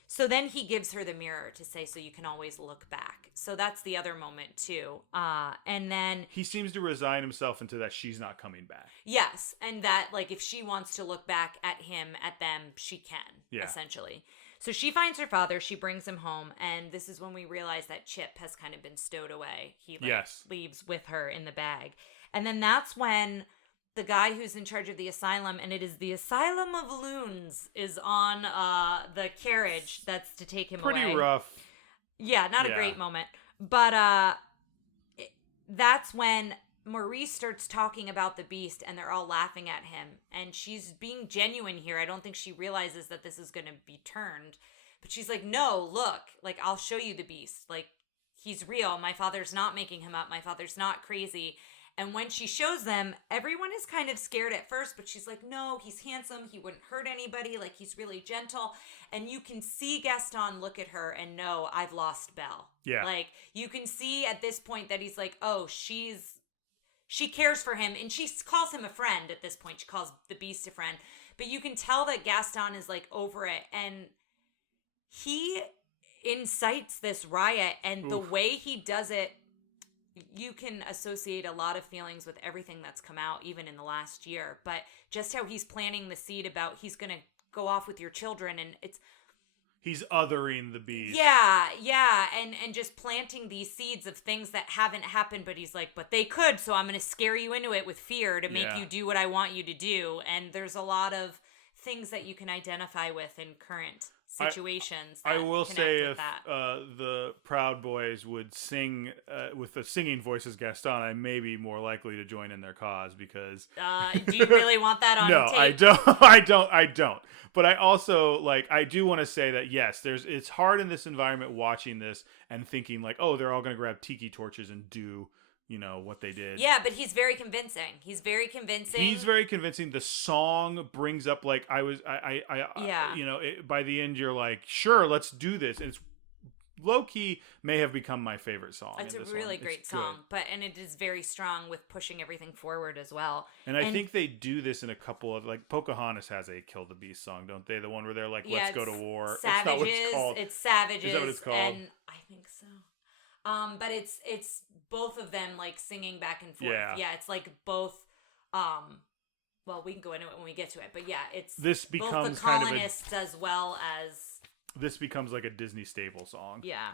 So then he gives her the mirror to say, so you can always look back. So that's the other moment too. And then he seems to resign himself into that she's not coming back. Yes. And that like, if she wants to look back at him, at them, she can, essentially. So she finds her father, she brings him home. And this is when we realize that Chip has kind of been stowed away. He leaves with her in the bag. And then that's when the guy who's in charge of the asylum, and it is the Asylum of Loons, is on the carriage that's to take him away. Pretty rough. Yeah, not a great moment. But that's when Maurice starts talking about the beast, and they're all laughing at him. And she's being genuine here. I don't think she realizes that this is going to be turned. But she's like, no, look, like, I'll show you the beast. Like, he's real. My father's not making him up. My father's not crazy. And when she shows them, everyone is kind of scared at first, but she's like, no, he's handsome. He wouldn't hurt anybody. Like, he's really gentle. And you can see Gaston look at her and know, I've lost Belle. Yeah. Like, you can see at this point that he's like, oh, she cares for him. And she calls him a friend at this point. She calls the beast a friend. But you can tell that Gaston is, like, over it. And he incites this riot. And the way he does it, you can associate a lot of feelings with everything that's come out, even in the last year. But just how he's planting the seed about he's going to go off with your children, and he's othering the beast. Yeah, and just planting these seeds of things that haven't happened, but he's like, but they could, so I'm going to scare you into it with fear to make you do what I want you to do. And there's a lot of things that you can identify with in current situations. I will say if the Proud Boys would sing with the singing voice as Gaston, I may be more likely to join in their cause because. Do you really want that on tape? No, I don't. But I also I do want to say that yes, it's hard in this environment watching this and thinking like, oh, they're all going to grab tiki torches and do. What they did. Yeah, but he's very convincing. He's very convincing. The song brings up by the end you're like, sure, let's do this. And it's low key may have become my favorite song. It's a really great song, and it is very strong with pushing everything forward as well. And I think they do this in a couple of Pocahontas has a Kill the Beast song, don't they? The one where they're like, let's go to war. Savages. It's not what it's called. It's Savages. Is that what it's called? And I think so. But it's both of them singing back and forth. Yeah, it's both. Well, we can go into it when we get to it, but yeah, it's this becomes both the colonists as well as. This becomes like a Disney staple song. Yeah.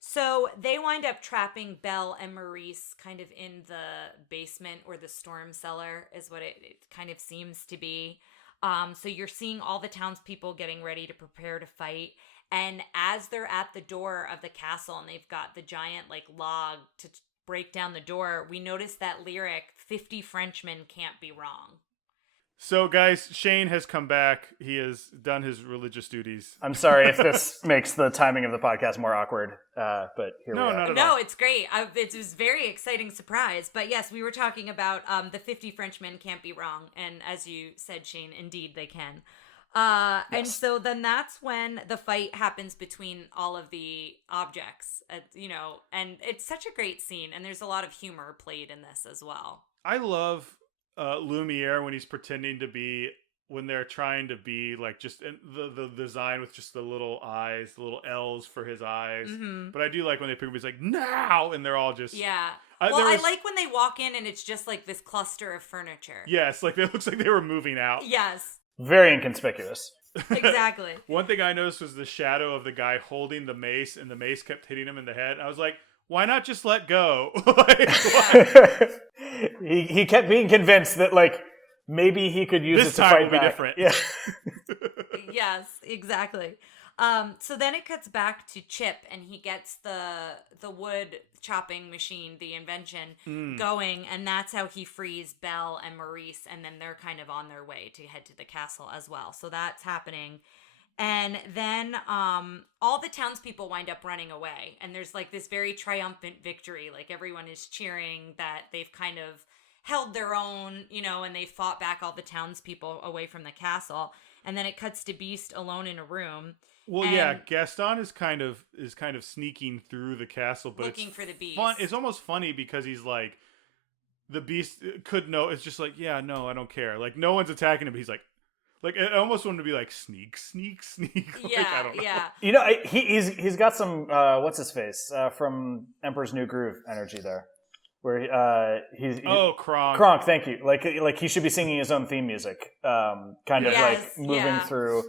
So they wind up trapping Belle and Maurice kind of in the basement or the storm cellar is what it kind of seems to be. So you're seeing all the townspeople getting ready to prepare to fight. And as they're at the door of the castle and they've got the giant log to break down the door, we notice that lyric, 50 Frenchmen can't be wrong. So guys, Shane has come back. He has done his religious duties. I'm sorry if this makes the timing of the podcast more awkward, but here we are. Not at all. No, it's great. It was a very exciting surprise. But yes, we were talking about the 50 Frenchmen can't be wrong. And as you said, Shane, indeed they can. Yes. And so then that's when the fight happens between all of the objects, and it's such a great scene. And there's a lot of humor played in this as well. I love Lumiere when he's pretending to be, when they're trying to be just the design with just the little eyes, the little L's for his eyes. Mm-hmm. But I do like when they pick up, he's like, now! And they're all just... Yeah. I like when they walk in and it's just this cluster of furniture. Yes, it looks like they were moving out. Yes. Very inconspicuous. Exactly. One thing I noticed was the shadow of the guy holding the mace, and the mace kept hitting him in the head. And I was like, why not just let go? He kept being convinced that maybe he could use this it to fight back. This time will be different. Yeah. Yes, exactly. So then it cuts back to Chip, and he gets the wood chopping machine, the invention, going, and that's how he frees Belle and Maurice, and then they're kind of on their way to head to the castle as well. So that's happening. And then all the townspeople wind up running away, and there's this very triumphant victory. Everyone is cheering that they've kind of held their own, and they fought back all the townspeople away from the castle. And then it cuts to Beast alone in a room. Well, yeah, Gaston is kind of sneaking through the castle, but looking for the beast. It's almost funny because he's the beast could know. It's just no, I don't care. No one's attacking him, but he's I almost want him to be sneak, sneak, sneak. Yeah, I don't know. Yeah. He's got some what's his face from Emperor's New Groove energy there, where he's Kronk. Kronk, thank you. He should be singing his own theme music, moving through.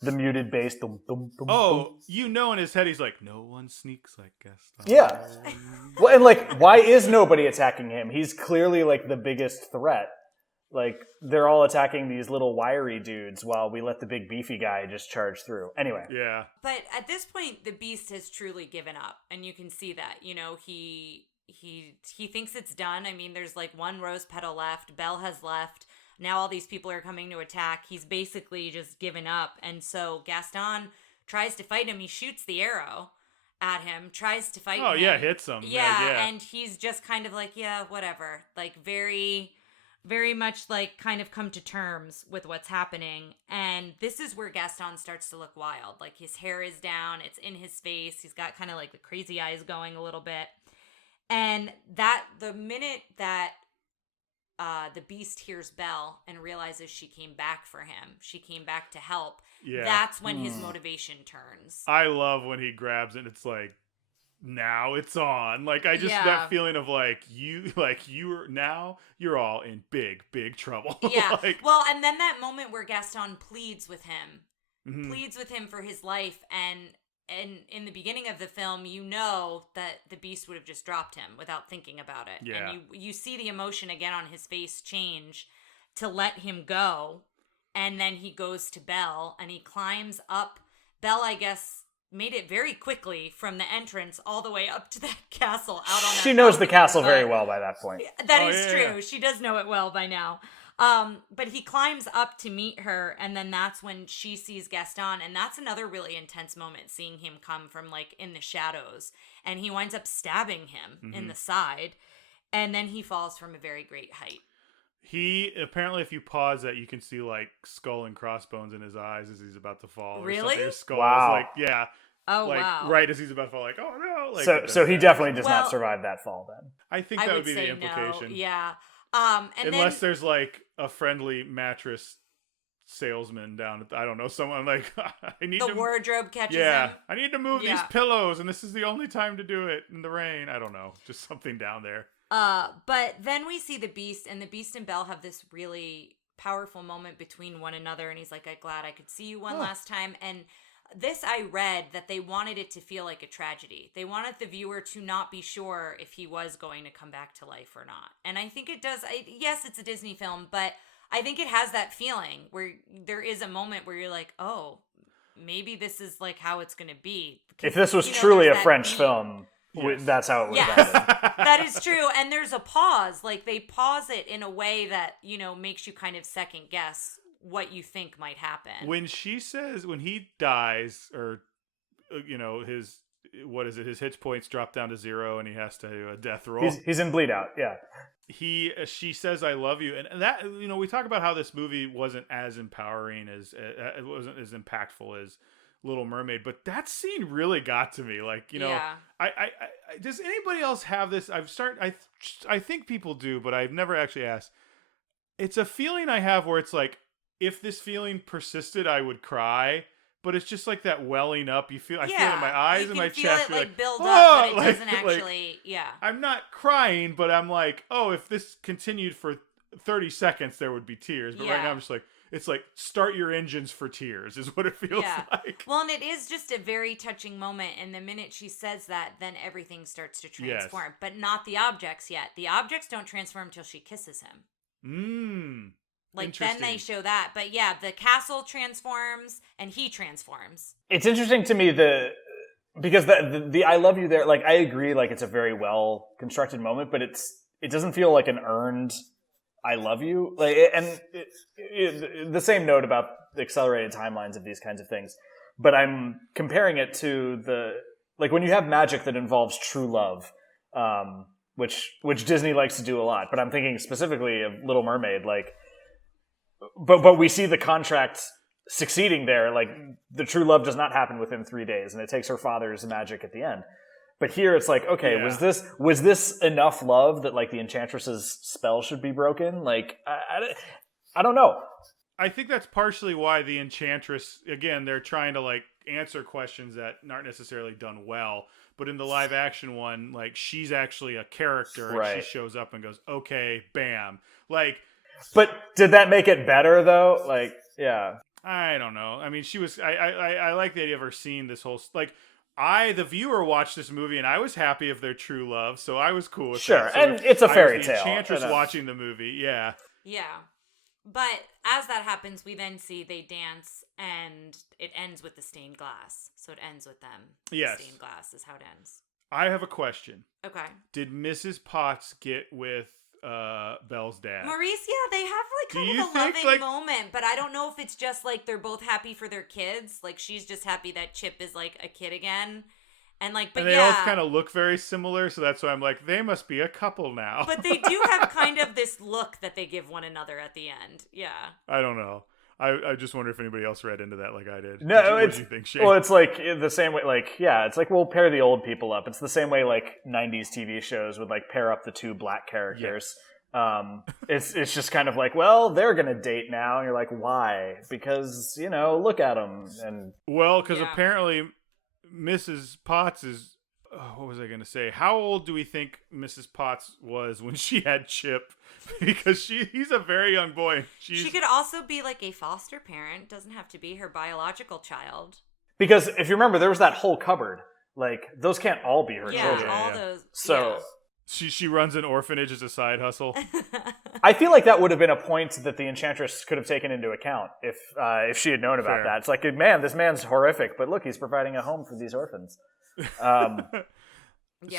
the muted bass. Dum, dum, dum, Oh, dum. in his head, he's like, no one sneaks like Gaston. Yeah. Well, and like, why is nobody attacking him? He's clearly like the biggest threat. Like, they're all attacking these little wiry dudes while we let the big beefy guy just charge through. Anyway. Yeah. But at this point, the Beast has truly given up, and you can see that. You know, he thinks it's done. I mean, there's like one rose petal left. Belle has left. Now all these people are coming to attack. He's basically just given up. And so Gaston tries to fight him. He shoots the arrow at him, tries to fight him. Oh, yeah, hits him. Yeah, and he's just kind of like, yeah, whatever. Like, very, very much like kind of come to terms with what's happening. And this is where Gaston starts to look wild. Like, his hair is down. It's in his face. He's got kind of like the crazy eyes going a little bit. And the minute that the Beast hears Belle and realizes she came back for him, she came back to help, that's when his motivation turns. I love when he grabs it. It's like, now it's on. Like, I just, that feeling of you're all in big, big trouble. Yeah. Like, well, and then that moment where Gaston pleads with him for his life, and in the beginning of the film, you know that the Beast would have just dropped him without thinking about it. Yeah. And you see the emotion again on his face change to let him go. And then he goes to Belle and he climbs up. Belle, I guess, made it very quickly from the entrance all the way up to that castle out on that She knows the balcony. castle very well by that point. That is true. Yeah. She does know it well by now. But he climbs up to meet her, and then that's when she sees Gaston, and that's another really intense moment, seeing him come from, like, in the shadows, and he winds up stabbing him in the side, and then he falls from a very great height. He, apparently, if you pause that, you can see, like, skull and crossbones in his eyes as he's about to fall. Really? His skull Wow. is, like, yeah. Oh, like, wow. Right as he's about to fall, like, oh, no. Like, so he definitely does not survive that fall, then. I think I that would would be say the implication. no. Yeah. Unless there's, like, a friendly mattress salesman down at, I don't know, someone like, I need the wardrobe catches him. Yeah, I need to move these pillows, and this is the only time to do it in the rain. I don't know, just something down there. But then we see the Beast, and the Beast and Belle have this really powerful moment between one another, and he's like, I'm glad I could see you one last time. And this, I read that they wanted it to feel like a tragedy. They wanted the viewer to not be sure if he was going to come back to life or not. And I think it does. Yes, it's a Disney film, but I think it has that feeling where there is a moment where you're like, oh, maybe this is like how it's going to be. If this was truly a French film, that's how it would have ended. That is true. And there's a pause. Like, they pause it in a way that, makes you kind of second guess what you think might happen. When she says, when he dies, or, his hit points drop down to 0 and he has to do a death roll. He's in bleed out, yeah. She says, I love you. And that, we talk about how this movie wasn't as empowering as, it wasn't as impactful as Little Mermaid, but that scene really got to me. Like, I does anybody else have this? I think people do, but I've never actually asked. It's a feeling I have where it's like, if this feeling persisted, I would cry, but it's just like that welling up. I feel it in my eyes and my chest. You feel it like build up, but it doesn't actually, I'm not crying, but I'm like, oh, if this continued for 30 seconds, there would be tears. But right now I'm just like, it's like, start your engines for tears is what it feels like. Well, and it is just a very touching moment. And the minute she says that, then everything starts to transform. Yes. But not the objects yet. The objects don't transform until she kisses him. Like, then they show that. But yeah, the castle transforms and he transforms. It's interesting to me because the I love you there, like, I agree, like, it's a very well constructed moment, but it doesn't feel like an earned I love you. Like, and the same note about the accelerated timelines of these kinds of things. But I'm comparing it to like, when you have magic that involves true love, which Disney likes to do a lot. But I'm thinking specifically of Little Mermaid, like, but we see the contract succeeding there. Like, the true love does not happen within 3 days, and it takes her father's magic at the end. But here it's like, okay, was this enough love that, like, the Enchantress's spell should be broken? Like, I don't know. I think that's partially why the Enchantress, again, they're trying to, like, answer questions that aren't necessarily done well. But in the live action one, like, she's actually a character, and she shows up and goes, okay, bam. Like, but did that make it better, though? Like, yeah. I don't know. I mean, she was. I like the idea of her seeing this whole like. I, the viewer, watched this movie and I was happy of their true love, so I was cool with Sure, that. So and it's a fairy I was the tale. Enchantress watching the movie, yeah. Yeah. But as that happens, we then see they dance, and it ends with the stained glass. So it ends with them. Yes. The stained glass is how it ends. I have a question. Okay. Did Mrs. Potts get with Belle's dad? Maurice, yeah, they have like kind of a loving moment, but I don't know if it's just like they're both happy for their kids. Like she's just happy that Chip is like a kid again. And like, but and they all kind of look very similar, so that's why I'm like, they must be a couple now. But they do have kind of this look that they give one another at the end. Yeah. I don't know. I just wonder if anybody else read into that like I did. No, what did you think, Shane? Well, it's like the same way, like, yeah, it's like we'll pair the old people up. It's the same way like 90s TV shows would like pair up the two black characters. Yeah. It's just kind of like, well, they're going to date now. And you're like, why? Because, you know, look at them. And well, because apparently Mrs. Potts is, what was I going to say? How old do we think Mrs. Potts was when she had Chip? Because he's a very young boy. She could also be like a foster parent. Doesn't have to be her biological child. Because if you remember, there was that whole cupboard. Like, those can't all be her children. All those. So she runs an orphanage as a side hustle. I feel like that would have been a point that the Enchantress could have taken into account if she had known about that. It's like, man, this man's horrific, but look, he's providing a home for these orphans.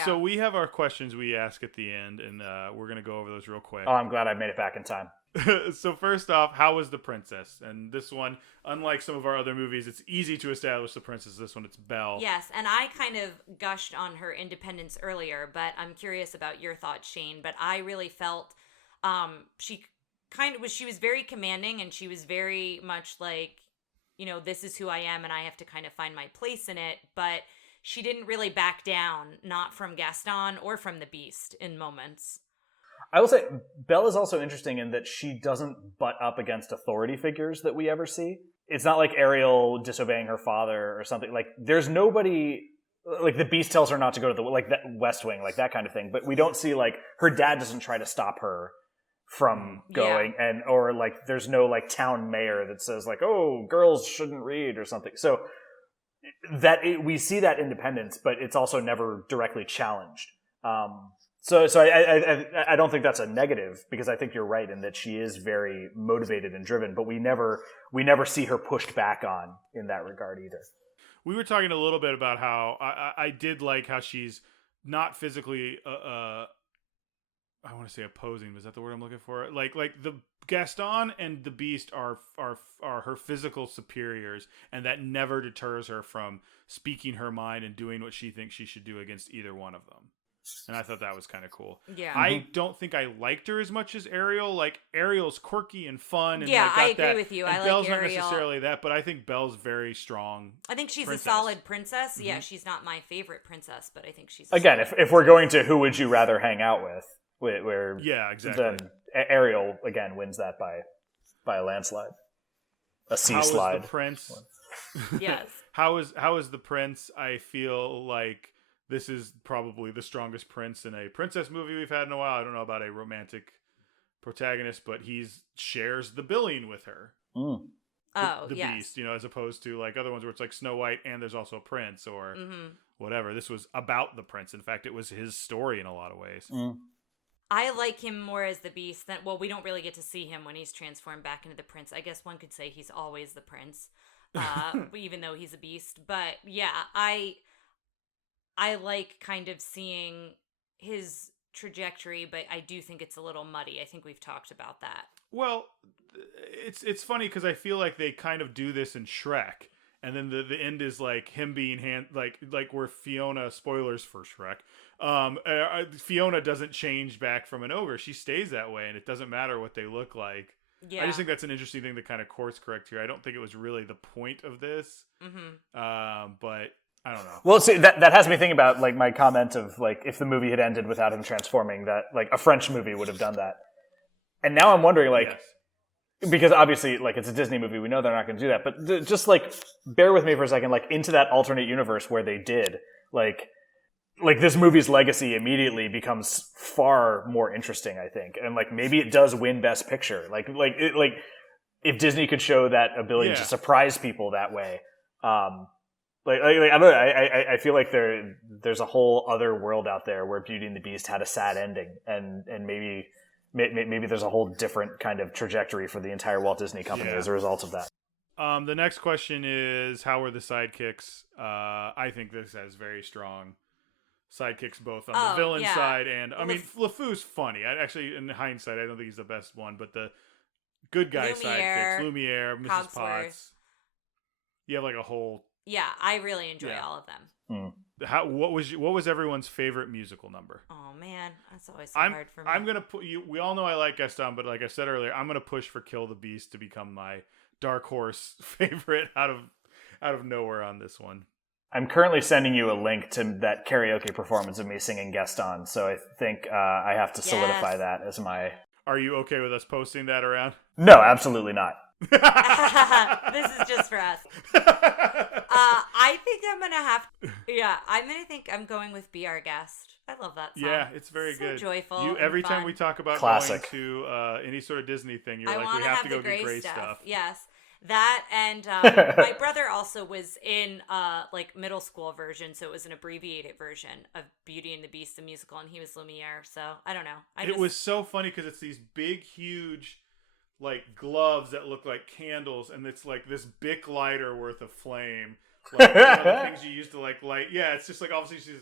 So we have our questions we ask at the end, and we're going to go over those real quick. Oh, I'm glad I made it back in time. So first off, how was the princess? And this one, unlike some of our other movies, it's easy to establish the princess. This one, it's Belle. Yes, and I kind of gushed on her independence earlier, but I'm curious about your thoughts, Shane. But I really felt she was very commanding, and she was very much like, you know, this is who I am, and I have to kind of find my place in it. But she didn't really back down, not from Gaston or from the Beast in moments. I will say, Belle is also interesting in that she doesn't butt up against authority figures that we ever see. It's not like Ariel disobeying her father or something. Like, there's nobody... Like, the Beast tells her not to go to the... Like, that West Wing, like, that kind of thing. But we don't see, like... Her dad doesn't try to stop her from going. Yeah. Or, like, there's no, like, town mayor that says, like, oh, girls shouldn't read or something. So, we see that independence, but it's also never directly challenged. So I don't think that's a negative, because I think you're right in that she is very motivated and driven, but we never see her pushed back on in that regard either. We were talking a little bit about how I did like how she's not physically I want to say opposing. Is that the word I'm looking for? Like the Gaston and the Beast are her physical superiors, and that never deters her from speaking her mind and doing what she thinks she should do against either one of them. And I thought that was kind of cool. Yeah. I don't think I liked her as much as Ariel. Like, Ariel's quirky and fun. And I agree with you. And I like Belle's Ariel. not necessarily that, but I think Belle's very strong. I think she's princess. A solid princess. Mm-hmm. Yeah, she's not my favorite princess, but I think she's... Again, if we're going to who would you rather hang out with, where yeah, exactly. Then Ariel, again, wins that by a landslide. A sea slide. How is the prince? Yes. How is the prince? I feel like this is probably the strongest prince in a princess movie we've had in a while. I don't know about a romantic protagonist, but he shares the billing with her. Mm. The Beast, you know, as opposed to like other ones where it's like Snow White and there's also a prince or whatever. This was about the prince. In fact, it was his story in a lot of ways. Mm. I like him more as the Beast than, well, we don't really get to see him when he's transformed back into the prince. I guess one could say he's always the prince, even though he's a beast. But yeah, I like kind of seeing his trajectory, but I do think it's a little muddy. I think we've talked about that. Well, it's funny because I feel like they kind of do this in Shrek, and then the end is like him being like where Fiona, spoilers for Shrek, Fiona doesn't change back from an ogre. She stays that way, and it doesn't matter what they look like. Yeah. I just think that's an interesting thing to kind of course correct here. I don't think it was really the point of this, but I don't know. Well, see, that has me thinking about like my comment of like if the movie had ended without him transforming, that like a French movie would have done that. And now I'm wondering like, because obviously like it's a Disney movie, we know they're not going to do that, but just like bear with me for a second, like into that alternate universe where they did like this movie's legacy immediately becomes far more interesting, I think, and like maybe it does win Best Picture, like if Disney could show that ability Yeah. to surprise people that way, I feel like there's a whole other world out there where Beauty and the Beast had a sad ending, and maybe there's a whole different kind of trajectory for the entire Walt Disney Company as a result of that. The next question is, how were the sidekicks? I think this has very strong sidekicks, both on the villain side and I mean, LeFou's funny. Actually, in hindsight, I don't think he's the best one, but the good guy sidekicks, Lumiere, Mrs. Cogsworth. Potts. You have like a whole. Yeah, I really enjoy all of them. What was everyone's favorite musical number? Oh man, that's always so hard for me. I'm gonna put you. We all know I like Gaston, but like I said earlier, I'm gonna push for Kill the Beast to become my dark horse favorite out of nowhere on this one. I'm currently sending you a link to that karaoke performance of me singing Gaston, so I think I have to solidify that as my. Are you okay with us posting that around? No, absolutely not. This is just for us. I think I'm gonna have. Yeah, I'm going with Be Our Guest. I love that song. Yeah, it's very good. Joyful. Every fun. time we talk about Classic. going to any sort of Disney thing, you're I like, we have to go the get gray stuff. Yes. That and my brother also was in like middle school version, so it was an abbreviated version of Beauty and the Beast the musical, and he was Lumiere. So I don't know. It was so funny because it's these big, huge, like gloves that look like candles, and it's like this Bic lighter worth of flame, like one of the things you used to like light. Yeah, it's just like obviously she's.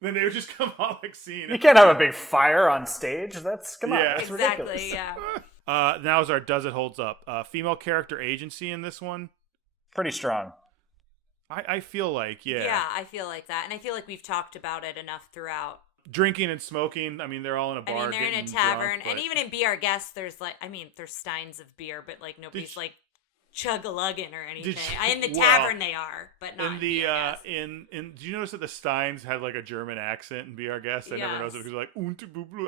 Then they would just come out like scene. You can't have a big fire on stage. That's that's exactly ridiculous. yeah. Now is our Does It Holds Up? Female character agency in this one? Pretty strong. I feel like, Yeah, I feel like that. And I feel like we've talked about it enough throughout. Drinking and smoking. I mean, they're all in a bar. I mean, they're in a tavern. Drunk, and even in Be Our Guest, there's there's steins of beer, but like nobody's like chug-a-lugging or anything. In the tavern they are, but not in the do you notice that the Steins had like a German accent in Be Our Guest? I never noticed it because like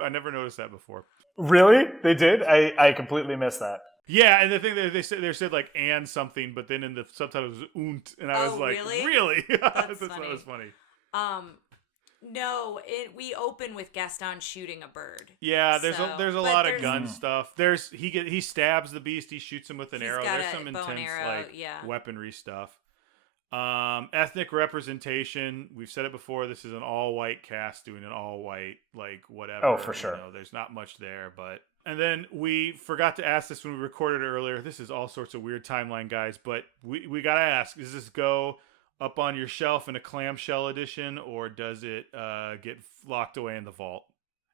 I never noticed that before. Really? They did? I completely missed that. Yeah, and the thing that they said like and something, but then in the subtitles it was und, and I was like, really? That's That was funny. No, we open with Gaston shooting a bird. Yeah, there's a lot of gun stuff. He stabs the beast, he shoots him with an arrow. There's some intense weaponry stuff. Ethnic representation. We've said it before. This is an all-white cast doing an all-white like whatever. Oh, for sure. There's not much there, but. And then we forgot to ask this when we recorded it earlier. This is all sorts of weird timeline, guys, but we gotta ask: does this go up on your shelf in a clamshell edition, or does it get locked away in the vault?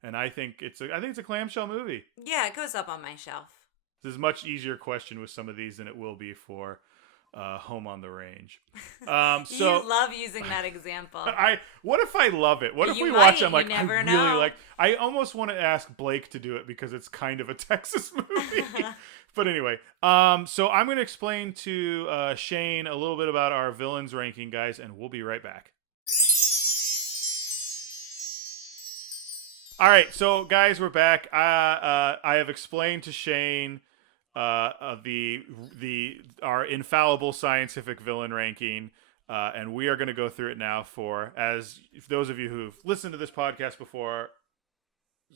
And I think it's a clamshell movie. Yeah, it goes up on my shelf. This is a much easier question with some of these than it will be for Home on the Range. So you love using that example. What if I love it? What if we watch it? I'm like, I really like. I almost want to ask Blake to do it because it's kind of a Texas movie. But anyway, so I'm going to explain to Shane a little bit about our villains ranking, guys, and we'll be right back. All right, so guys, we're back. I have explained to Shane our infallible scientific villain ranking, and we are going to go through it now for those of you who've listened to this podcast before.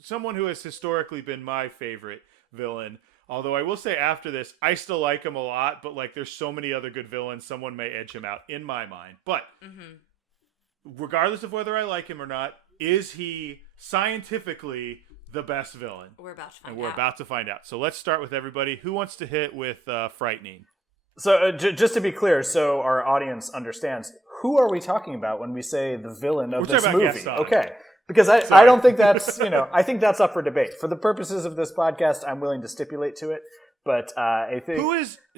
Someone who has historically been my favorite villain. Although I will say after this, I still like him a lot, but like there's so many other good villains, someone may edge him out in my mind. But regardless of whether I like him or not, is he scientifically the best villain? We're about to find out. And we're about to find out. So let's start with everybody. Who wants to hit with frightening? So just to be clear, so our audience understands, who are we talking about when we say the villain of this movie? Gaston. Okay. Because I don't think that's, I think that's up for debate. For the purposes of this podcast, I'm willing to stipulate to it. But I think...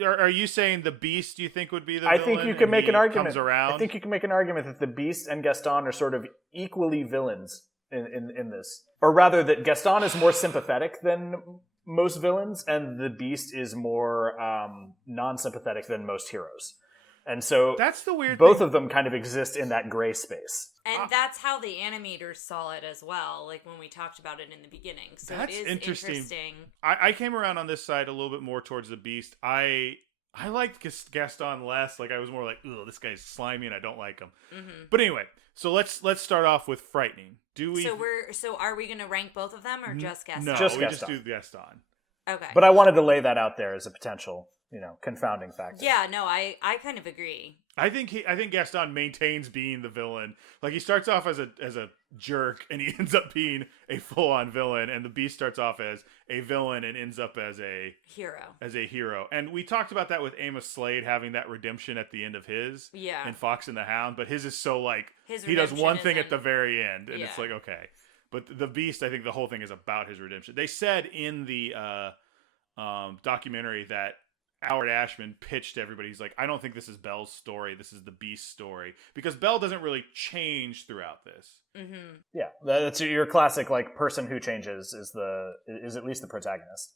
Are you saying the Beast, do you think, would be the villain? I think you can make an argument. Comes around? I think you can make an argument that the Beast and Gaston are sort of equally villains in this. Or rather, that Gaston is more sympathetic than most villains, and the Beast is more non-sympathetic than most heroes. And so that's the weird both thing. of them kind of exist in that gray space. And that's how the animators saw it as well, like when we talked about it in the beginning. So that's it is interesting. I came around on this side a little bit more towards the Beast. I liked Gaston less. Like I was more like, "Ugh, this guy's slimy and I don't like him." Mm-hmm. But anyway, so let's start off with frightening. Do we? So are we going to rank both of them or just Gaston? No, just we Gaston. just do Gaston. Okay. But I wanted to lay that out there as a potential, confounding factor. Yeah, no, I kind of agree. I think Gaston maintains being the villain. Like, he starts off as a jerk, and he ends up being a full on villain. And the Beast starts off as a villain and ends up as a hero. And we talked about that with Amos Slade having that redemption at the end of his. Yeah. In Fox and the Hound, but his is so like His he does one redemption thing at isn't- the very end, and Yeah. it's like, okay. But the Beast, I think the whole thing is about his redemption. They said in the documentary that Howard Ashman pitched to everybody. He's like, I don't think this is Belle's story. This is the Beast's story, because Belle doesn't really change throughout this. Mm-hmm. Yeah, that's your classic like person who changes is at least the protagonist.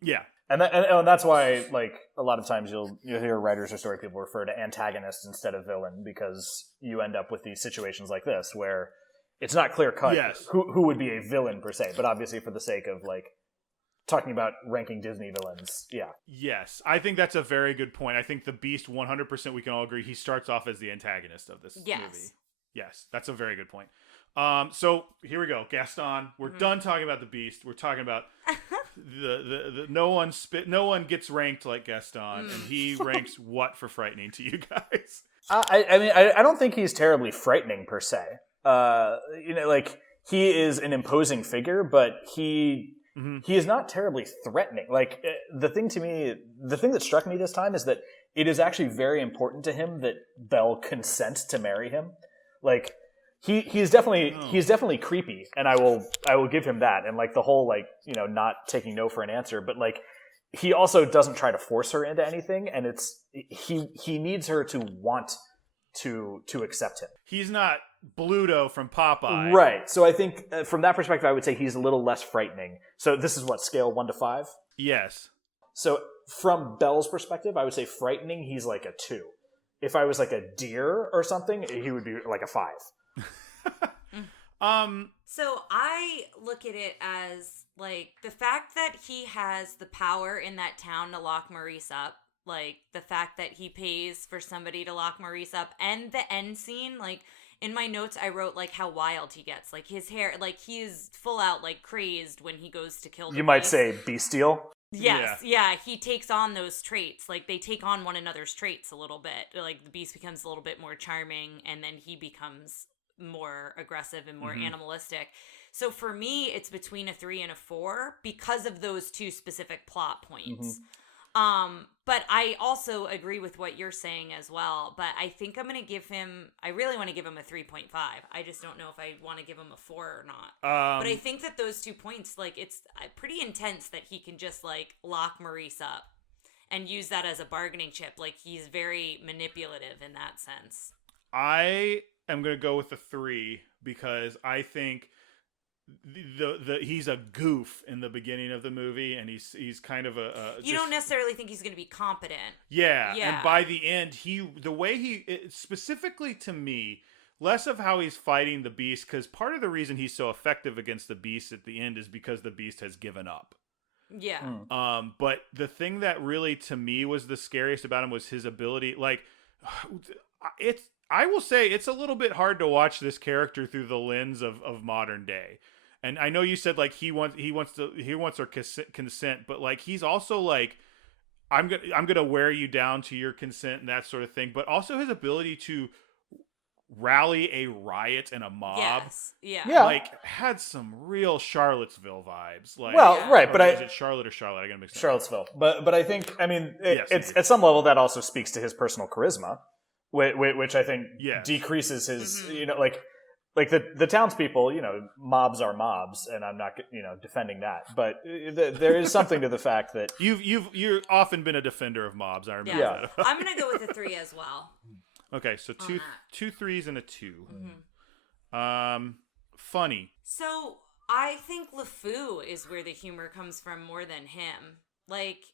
Yeah, and that's why like a lot of times you'll hear writers or story people refer to antagonist instead of villain, because you end up with these situations like this where it's not clear cut who would be a villain per se, but obviously for the sake of like talking about ranking Disney villains, yeah. Yes, I think that's a very good point. I think the Beast, 100%, we can all agree, he starts off as the antagonist of this movie. Yes, that's a very good point. So here we go, Gaston. We're done talking about the Beast. We're talking about the no one gets ranked like Gaston, and he ranks what for frightening to you guys? I mean, I don't think he's terribly frightening per se. Like he is an imposing figure, but he is not terribly threatening. Like the thing that struck me this time is that it is actually very important to him that Belle consent to marry him. Like he's definitely creepy, and I will give him that. And like the whole like not taking no for an answer, but like he also doesn't try to force her into anything, and it's he needs her to want to accept him. He's not Bluto from Popeye. Right. So I think from that perspective, I would say he's a little less frightening. So this is what, scale 1 to 5? Yes. So from Belle's perspective, I would say frightening, he's like a 2. If I was like a deer or something, he would be like a 5. So I look at it as like the fact that he has the power in that town to lock Maurice up, like the fact that he pays for somebody to lock Maurice up, and the end scene, like in my notes I wrote like how wild he gets, like his hair, like he's full out like crazed when he goes to kill the You might beast. say bestial. Yes, yeah, he takes on those traits. Like, they take on one another's traits a little bit. Like, the Beast becomes a little bit more charming, and then he becomes more aggressive and more animalistic. So for me, it's between a 3 and a 4 because of those two specific plot points. But I also agree with what you're saying as well. But I think I'm going to give him, I really want to give him a 3.5. I just don't know if I want to give him a 4 or not. But I think that those 2 points, like, it's pretty intense that he can just, like, lock Maurice up and use that as a bargaining chip. Like, he's very manipulative in that sense. I am going to go with the 3 because I think he's a goof in the beginning of the movie, and he's kind of you don't necessarily think he's going to be competent. Yeah, and by the end, specifically to me, less of how he's fighting the Beast, because part of the reason he's so effective against the Beast at the end is because the Beast has given up. Yeah. But the thing that really to me was the scariest about him was his ability. Like, I will say it's a little bit hard to watch this character through the lens of modern day. And I know you said like he wants her consent, but like he's also like I'm gonna wear you down to your consent and that sort of thing. But also his ability to rally a riot and a mob, like had some real Charlottesville vibes. Like, right, but is it Charlotte or Charlotte? I gotta mix that Charlottesville. But I think it's at some level that also speaks to his personal charisma, which I think decreases his like the townspeople, mobs are mobs, and I'm not, defending that. But there is something to the fact that you've often been a defender of mobs. I remember that. I'm gonna go with a 3 as well. Okay, so two 3s and a 2. Funny. So I think LeFou is where the humor comes from more than him. Like,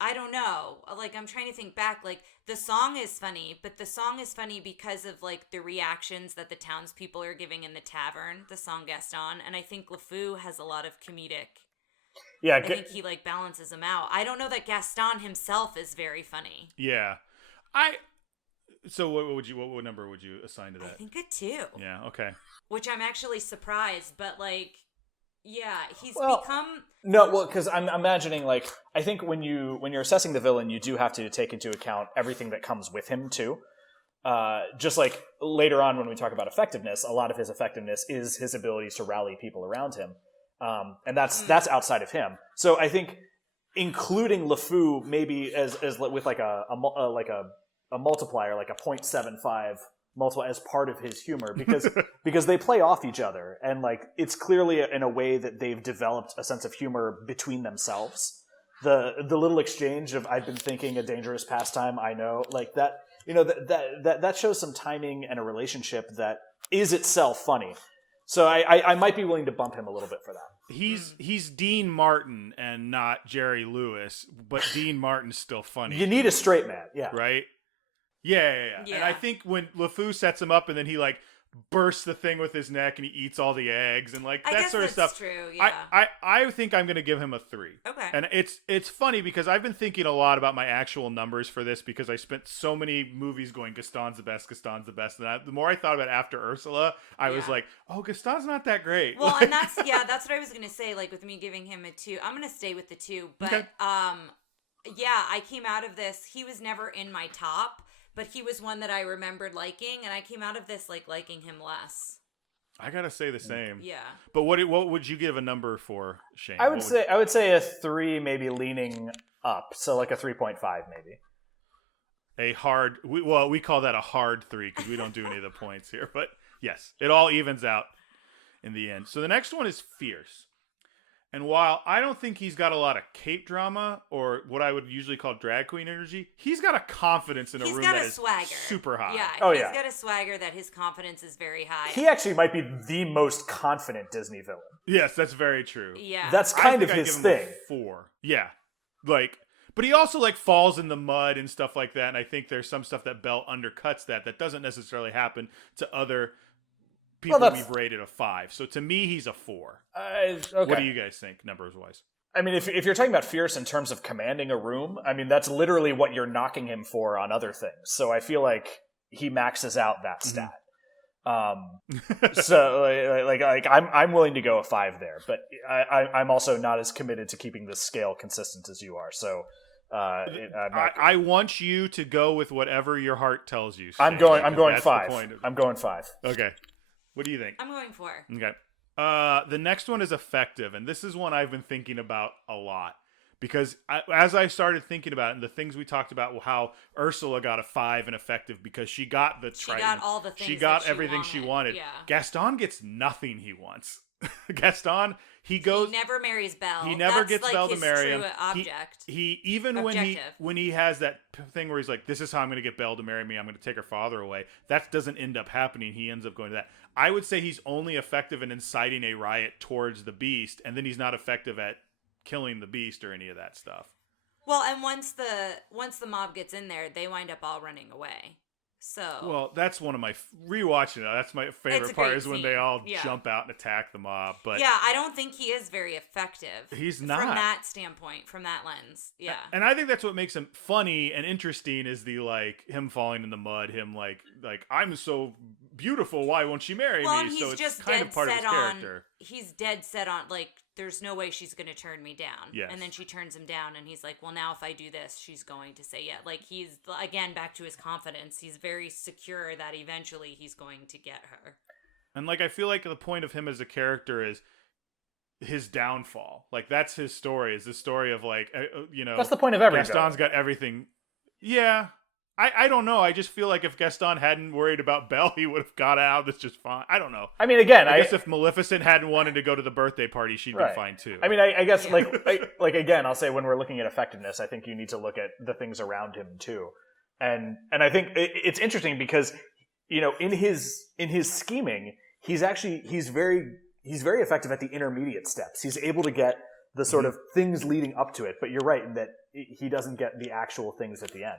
I don't know. Like, I'm trying to think back. Like, the song is funny, but the song is funny because of, like, the reactions that the townspeople are giving in the tavern, the song Gaston. And I think LeFou has a lot of comedic. Yeah. I think he, like, balances them out. I don't know that Gaston himself is very funny. Yeah. So what number would you assign to that? I think a 2. Yeah, okay. Which I'm actually surprised, but, like, Yeah, he's Well, become... No, well, because I'm imagining, like, I think when you're assessing the villain, you do have to take into account everything that comes with him too. Just like later on when we talk about effectiveness, a lot of his effectiveness is his abilities to rally people around him, and that's outside of him. So I think including LeFou maybe as with like a multiplier, like a 0.75 multiple as part of his humor, because they play off each other, and like it's clearly in a way that they've developed a sense of humor between themselves. The little exchange of "I've been thinking a dangerous pastime, I know," like that. That shows some timing and a relationship that is itself funny. So I might be willing to bump him a little bit for that. He's Dean Martin and not Jerry Lewis, but Dean Martin's still funny. You need a straight man, yeah. Right? Yeah. And I think when LeFou sets him up and then he like bursts the thing with his neck and he eats all the eggs and like that sort of stuff. True, yeah. I think I'm gonna give him a 3. Okay. And it's funny because I've been thinking a lot about my actual numbers for this because I spent so many movies going Gaston's the best. And the more I thought about after Ursula, I was like, oh, Gaston's not that great. Well, and that's what I was gonna say. Like with me giving him a 2, I'm gonna stay with the 2. But okay. I came out of this. He was never in my top. But he was one that I remembered liking, and I came out of this like liking him less. I gotta say the same. Yeah. But what would you give a number for, Shane? I would say a 3, maybe leaning up, so like a 3.5 maybe. We call that a hard 3 because we don't do any of the points here. But yes, it all evens out in the end. So the next one is Fierce. And while I don't think he's got a lot of cape drama or what I would usually call drag queen energy, he's got a confidence in a room that is super high. Yeah, he's got a swagger that his confidence is very high. He actually might be the most confident Disney villain. Yes, that's very true. Yeah. That's kind of his thing. 4. Yeah. But he also like falls in the mud and stuff like that, and I think there's some stuff that Belle undercuts that doesn't necessarily happen to other people we've rated a 5. So to me, he's a 4. Okay. What do you guys think, numbers wise? I mean, if you're talking about Fierce in terms of commanding a room, I mean, that's literally what you're knocking him for on other things. So I feel like he maxes out that stat. So I'm willing to go a 5 there, but I'm also not as committed to keeping this scale consistent as you are. So I want you to go with whatever your heart tells you. I'm going 5. I'm going 5. Okay. What do you think? I'm going 4. Okay. The next one is effective, and this is one I've been thinking about a lot because as I started thinking about it, and the things we talked about, how Ursula got a 5 in effective because she got the Triton. She got all the things. She got everything she wanted. Yeah. Gaston gets nothing he wants. Gaston, he never marries Belle. He never gets like Belle to marry him. Object. He even when he has that thing where he's like, "This is how I'm going to get Belle to marry me. I'm going to take her father away." That doesn't end up happening. He ends up going to that. I would say he's only effective in inciting a riot towards the Beast, and then he's not effective at killing the Beast or any of that stuff. Well, and once the mob gets in there, they wind up all running away. So well, that's one of my rewatching it. That's my favorite part is when they all jump out and attack the mob. But yeah, I don't think he is very effective. He's not from that standpoint, from that lens. Yeah, and I think that's what makes him funny and interesting is the like him falling in the mud, him like I'm so beautiful. Why won't she marry me? He's so it's just kind of part of his character. He's dead set on like. There's no way she's going to turn me down. Yes. And then she turns him down, and he's like, well, now if I do this, she's going to say yeah. Like, he's, again, back to his confidence. He's very secure that eventually he's going to get her. And, like, I feel like the point of him as a character is his downfall. Like, that's his story, is the story of, like, that's the point of every Gaston's got everything. Yeah. I don't know. I just feel like if Gaston hadn't worried about Belle, he would have got out of this just fine. I don't know. I mean, again, I guess if Maleficent hadn't wanted to go to the birthday party, she'd be fine too. I mean, I guess like again, I'll say when we're looking at effectiveness, I think you need to look at the things around him too, and I think it's interesting because in his scheming, he's very effective at the intermediate steps. He's able to get the sort of things leading up to it, but you're right in that he doesn't get the actual things at the end.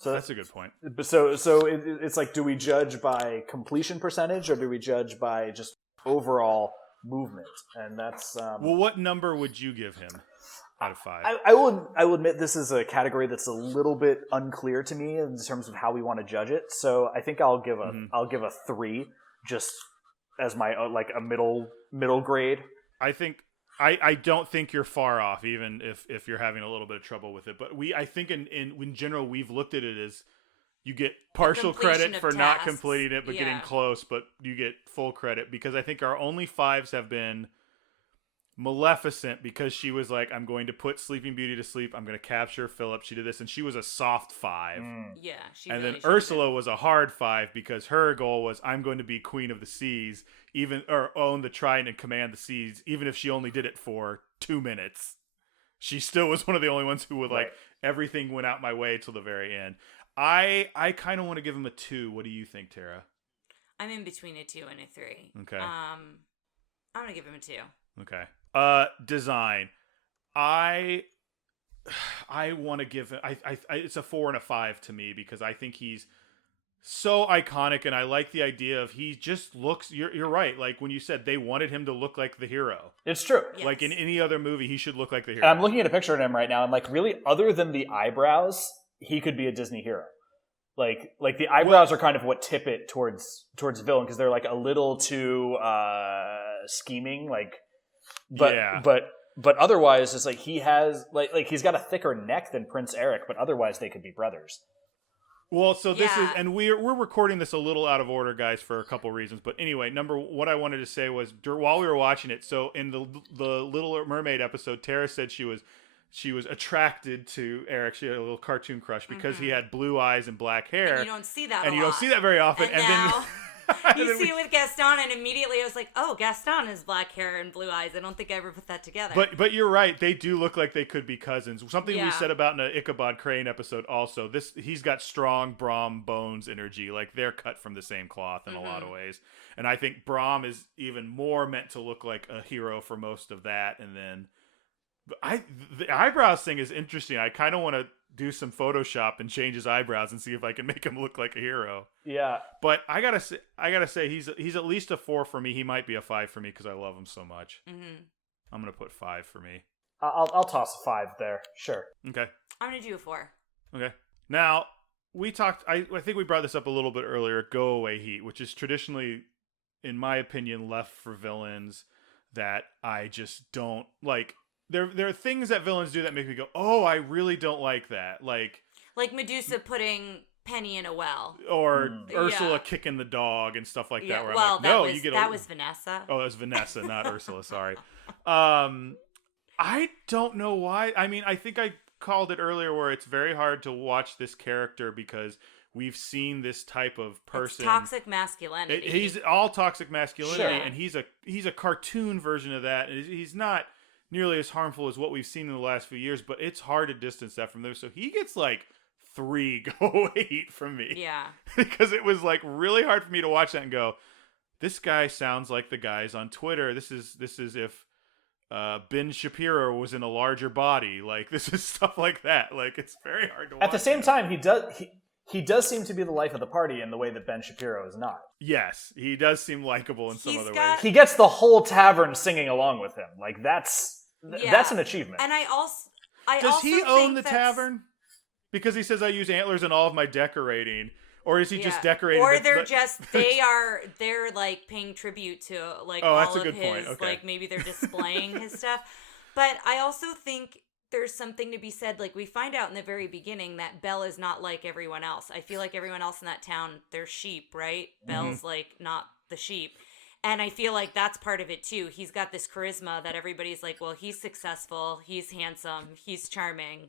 So that's a good point. So it's like, do we judge by completion percentage or do we judge by just overall movement? And that's well, what number would you give him out of 5? I will admit this is a category that's a little bit unclear to me in terms of how we want to judge it. So I think I'll give a 3 just as my like a middle grade. I think I don't think you're far off, even if you're having a little bit of trouble with it. But I think in general we've looked at it as you get partial credit for not completing it, but getting close, but you get full credit, because I think our only 5s have been Maleficent, because she was like, I'm going to put Sleeping Beauty to sleep. I'm going to capture Philip. She did this, and she was a soft 5. Yeah. And then Ursula was a hard 5 because her goal was, I'm going to be Queen of the Seas, or own the Trident and command the seas, even if she only did it for 2 minutes. She still was one of the only ones who would like, everything went out my way till the very end. I kind of want to give him a 2. What do you think, Tara? I'm in between a 2 and a 3. Okay. I'm going to give him a 2. Okay. Design. I want to give I it's a 4 and a 5 to me, because I think he's so iconic, and I like the idea of he just looks. You're right. Like when you said they wanted him to look like the hero. It's true. Yes. Like in any other movie, he should look like the hero. And I'm looking at a picture of him right now, and like really, other than the eyebrows, he could be a Disney hero. Like the eyebrows are kind of what tip it towards villain, because they're like a little too scheming. But otherwise, it's like he has like he's got a thicker neck than Prince Eric, but otherwise they could be brothers. Well, so this is, and we're recording this a little out of order, guys, for a couple reasons. But anyway, what I wanted to say was while we were watching it. So in the Little Mermaid episode, Tara said she was attracted to Eric. She had a little cartoon crush because he had blue eyes and black hair. And you don't see that. And you don't see that very often. And now you see it with Gaston, and immediately I was like, oh, Gaston has black hair and blue eyes. I don't think I ever put that together. But you're right. They do look like they could be cousins. Something we said about in an Ichabod Crane episode also. He's got strong Brom Bones energy. Like they're cut from the same cloth in a lot of ways. And I think Brom is even more meant to look like a hero for most of that. And then the eyebrows thing is interesting. I kind of want to do some Photoshop and change his eyebrows and see if I can make him look like a hero. Yeah. But I gotta say he's at least a 4 for me. He might be a 5 for me because I love him so much. I'm gonna put 5 for me. I'll toss a 5 there. Sure. Okay. I'm gonna do a 4. Okay. Now we talked. I think we brought this up a little bit earlier. Go away heat, which is traditionally, in my opinion, left for villains that I just don't like. There are things that villains do that make me go, oh, I really don't like that. Like Medusa putting Penny in a well. Or Ursula kicking the dog and stuff like that. Where well, I'm like, that was Vanessa. Oh, that was Vanessa, not Ursula. Sorry. I don't know why. I mean, I think I called it earlier where it's very hard to watch this character because we've seen this type of person. It's toxic masculinity. He's all toxic masculinity, and he's a cartoon version of that. He's not nearly as harmful as what we've seen in the last few years, but it's hard to distance that from them. So he gets like 3 go away heat from me. Yeah. Because it was like really hard for me to watch that and go, this guy sounds like the guys on Twitter. This is if Ben Shapiro was in a larger body. Like this is stuff like that. Like it's very hard to watch. At the same time, he does seem to be the life of the party in the way that Ben Shapiro is not. Yes, he does seem likable in some other ways. He gets the whole tavern singing along with him. Like that's an achievement. And I also does he own the tavern? Because he says I use antlers in all of my decorating, or is he just decorating? Or they're like paying tribute to like all of his point. Okay. Like maybe they're displaying his stuff. But I also think there's something to be said. Like we find out in the very beginning that Belle is not like everyone else. I feel like everyone else in that town, they're sheep, right? Belle's like not the sheep. And I feel like that's part of it too. He's got this charisma that everybody's like, well, he's successful, he's handsome, he's charming,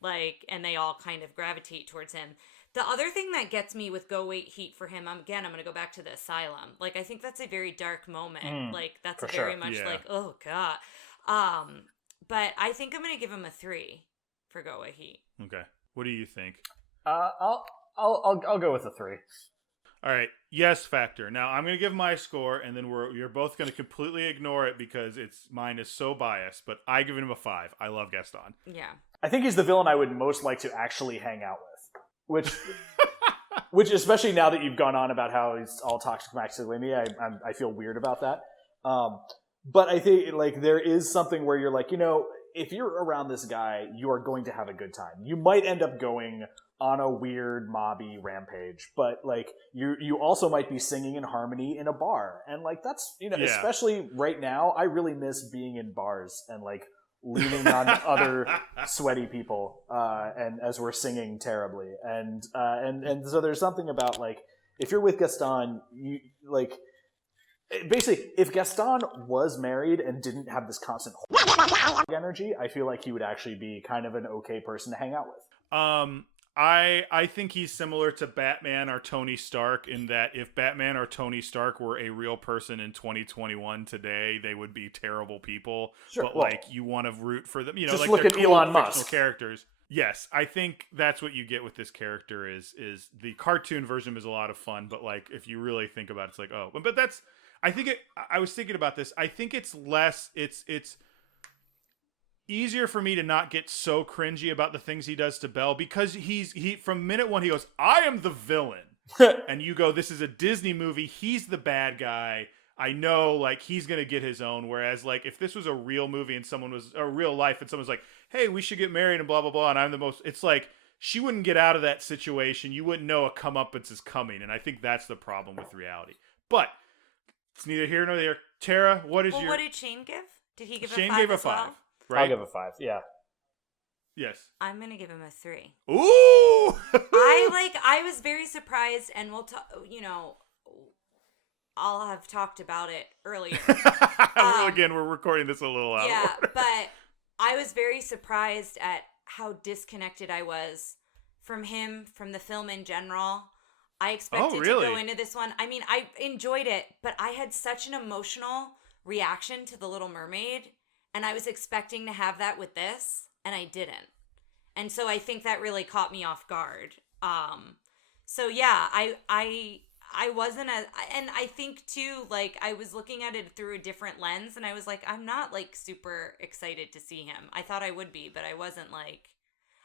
like, and they all kind of gravitate towards him. The other thing that gets me with go wait heat for him, I'm going to go back to the asylum. Like, I think that's a very dark moment. Like, that's very much like, oh God. But I think I'm going to give him a 3 for go away heat. Okay. What do you think? I'll go with a 3. All right. Yes factor. Now I'm going to give my score, and then you're both going to completely ignore it because mine is so biased. But I give him a 5. I love Gaston. Yeah. I think he's the villain I would most like to actually hang out with, which especially now that you've gone on about how he's all toxic masculinity, I feel weird about that. But I think like there is something where you're like, if you're around this guy, you are going to have a good time. You might end up going on a weird mobby rampage, but like you also might be singing in harmony in a bar, and like that's especially right now, I really miss being in bars and like leaning on other sweaty people and as we're singing terribly, and so there's something about like if you're with Gaston, you like basically if Gaston was married and didn't have this constant energy, I feel like he would actually be kind of an okay person to hang out with. I think he's similar to Batman or Tony Stark in that if Batman or Tony Stark were a real person in 2021 today, they would be terrible people. Sure, but well, like you want to root for them, just like look they're at cool Elon fictional Musk characters. Yes, I think that's what you get with this character is the cartoon version is a lot of fun, but like if you really think about it, it's like but that's I was thinking about this. I think it's less it's easier for me to not get so cringy about the things he does to Belle because he from minute one he goes, I am the villain. And you go, this is a Disney movie, he's the bad guy. I know like he's gonna get his own. Whereas like if this was a real movie and someone was a real life and someone's like, hey, we should get married and blah blah blah, and I'm the most, it's like she wouldn't get out of that situation. You wouldn't know a comeuppance is coming, and I think that's the problem with reality. But it's neither here nor there. Tara, what did Shane give? Did he give Shane a 5 gave a as 5. well? Right? I'll give a 5. Yeah. Yes. I'm gonna give him a 3. Ooh. I was very surprised, and we'll talk. I'll have talked about it earlier. Again, we're recording this a little out. Yeah, but I was very surprised at how disconnected I was from him, from the film in general. I expected to go into this one. I mean, I enjoyed it, but I had such an emotional reaction to The Little Mermaid, and I was expecting to have that with this, and I didn't. And so I think that really caught me off guard. So yeah, I wasn't and I think too, like I was looking at it through a different lens, and I was like, I'm not like super excited to see him. I thought I would be, but I wasn't like,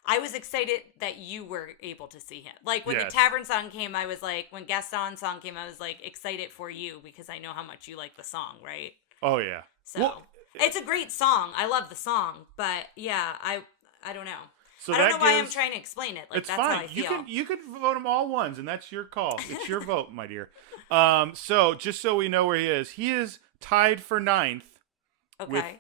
I was excited that you were able to see him. Like when the Tavern song came, I was like, when Gaston song came, I was like excited for you because I know how much you like the song, right? Oh yeah. So it's a great song. I love the song, but yeah, I don't know. So I don't know why I'm trying to explain it. Like it's that's fine. how I feel. You could vote them all ones, and that's your call. It's your vote, my dear. So just so we know where he is tied for 9th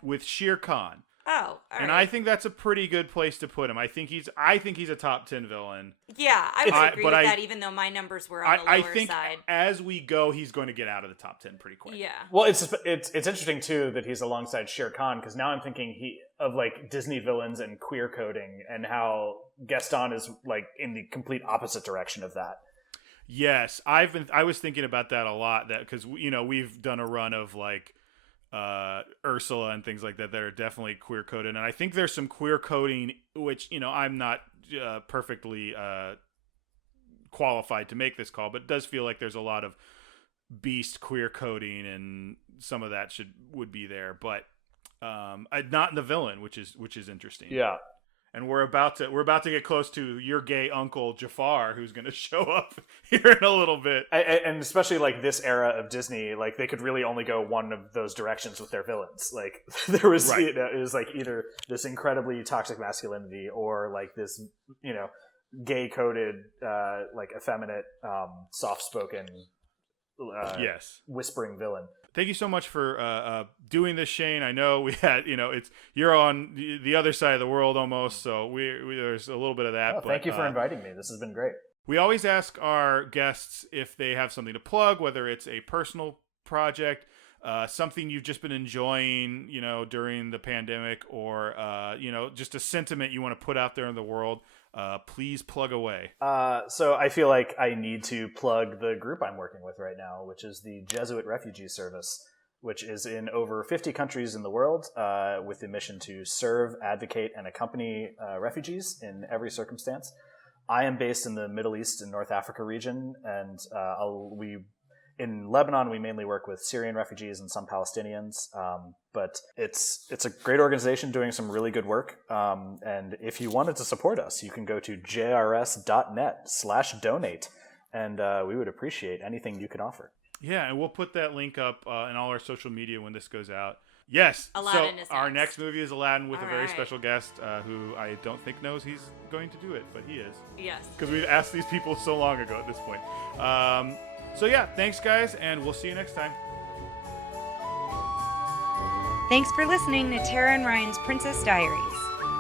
with Shere Khan. Oh, all right. And I think that's a pretty good place to put him. I think he's a top 10 villain. Yeah, I would agree with that, even though my numbers were on the lower side. I think as we go, he's going to get out of the top 10 pretty quick. Yeah. Well, it's interesting too that he's alongside Shere Khan, because now I'm thinking of like Disney villains and queer coding, and how Gaston is like in the complete opposite direction of that. Yes, I was thinking about that a lot, that because we've done a run of like Ursula and things like that are definitely queer coded, and I think there's some queer coding which I'm not perfectly qualified to make this call, but it does feel like there's a lot of Beast queer coding, and some of that would be there, but not in the villain, which is interesting. Yeah. And we're about to get close to your gay uncle Jafar, who's going to show up here in a little bit. And especially like this era of Disney, like they could really only go one of those directions with their villains. Like there was, it was like either this incredibly toxic masculinity or like this, gay coded, like effeminate, soft spoken, whispering villain. Thank you so much for doing this, Shane. I know we had, you're on the other side of the world almost, so there's a little bit of that. Oh, thank you for inviting me. This has been great. We always ask our guests if they have something to plug, whether it's a personal project, something you've just been enjoying, during the pandemic, or just a sentiment you want to put out there in the world. Please plug away. So I feel like I need to plug the group I'm working with right now, which is the Jesuit Refugee Service, which is in over 50 countries in the world, with the mission to serve, advocate, and accompany refugees in every circumstance. I am based in the Middle East and North Africa region, and in Lebanon, we mainly work with Syrian refugees and some Palestinians, but it's a great organization doing some really good work. And if you wanted to support us, you can go to jrs.net/donate, and we would appreciate anything you can offer. Yeah, and we'll put that link up in all our social media when this goes out. Yes. Aladdin so is our next. next movie is Aladdin with All a very right. special guest who I don't think knows he's going to do it, but he is. Yes. Because we've asked these people so long ago at this point. So yeah, thanks guys, and we'll see you next time. Thanks for listening to Tara and Ryan's Princess Diaries.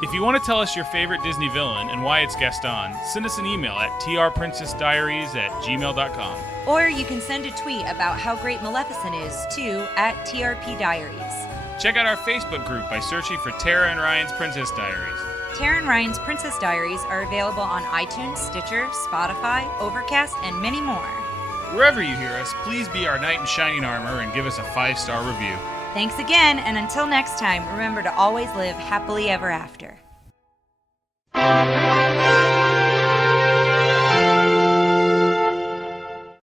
If you want to tell us your favorite Disney villain and why it's Gaston, send us an email at trprincessdiaries@gmail.com. Or you can send a tweet about how great Maleficent is to @TRPDiaries. Check out our Facebook group by searching for Tara and Ryan's Princess Diaries. Tara and Ryan's Princess Diaries are available on iTunes, Stitcher, Spotify, Overcast, and many more. Wherever you hear us, please be our knight in shining armor and give us a 5-star review. Thanks again, and until next time, remember to always live happily ever after.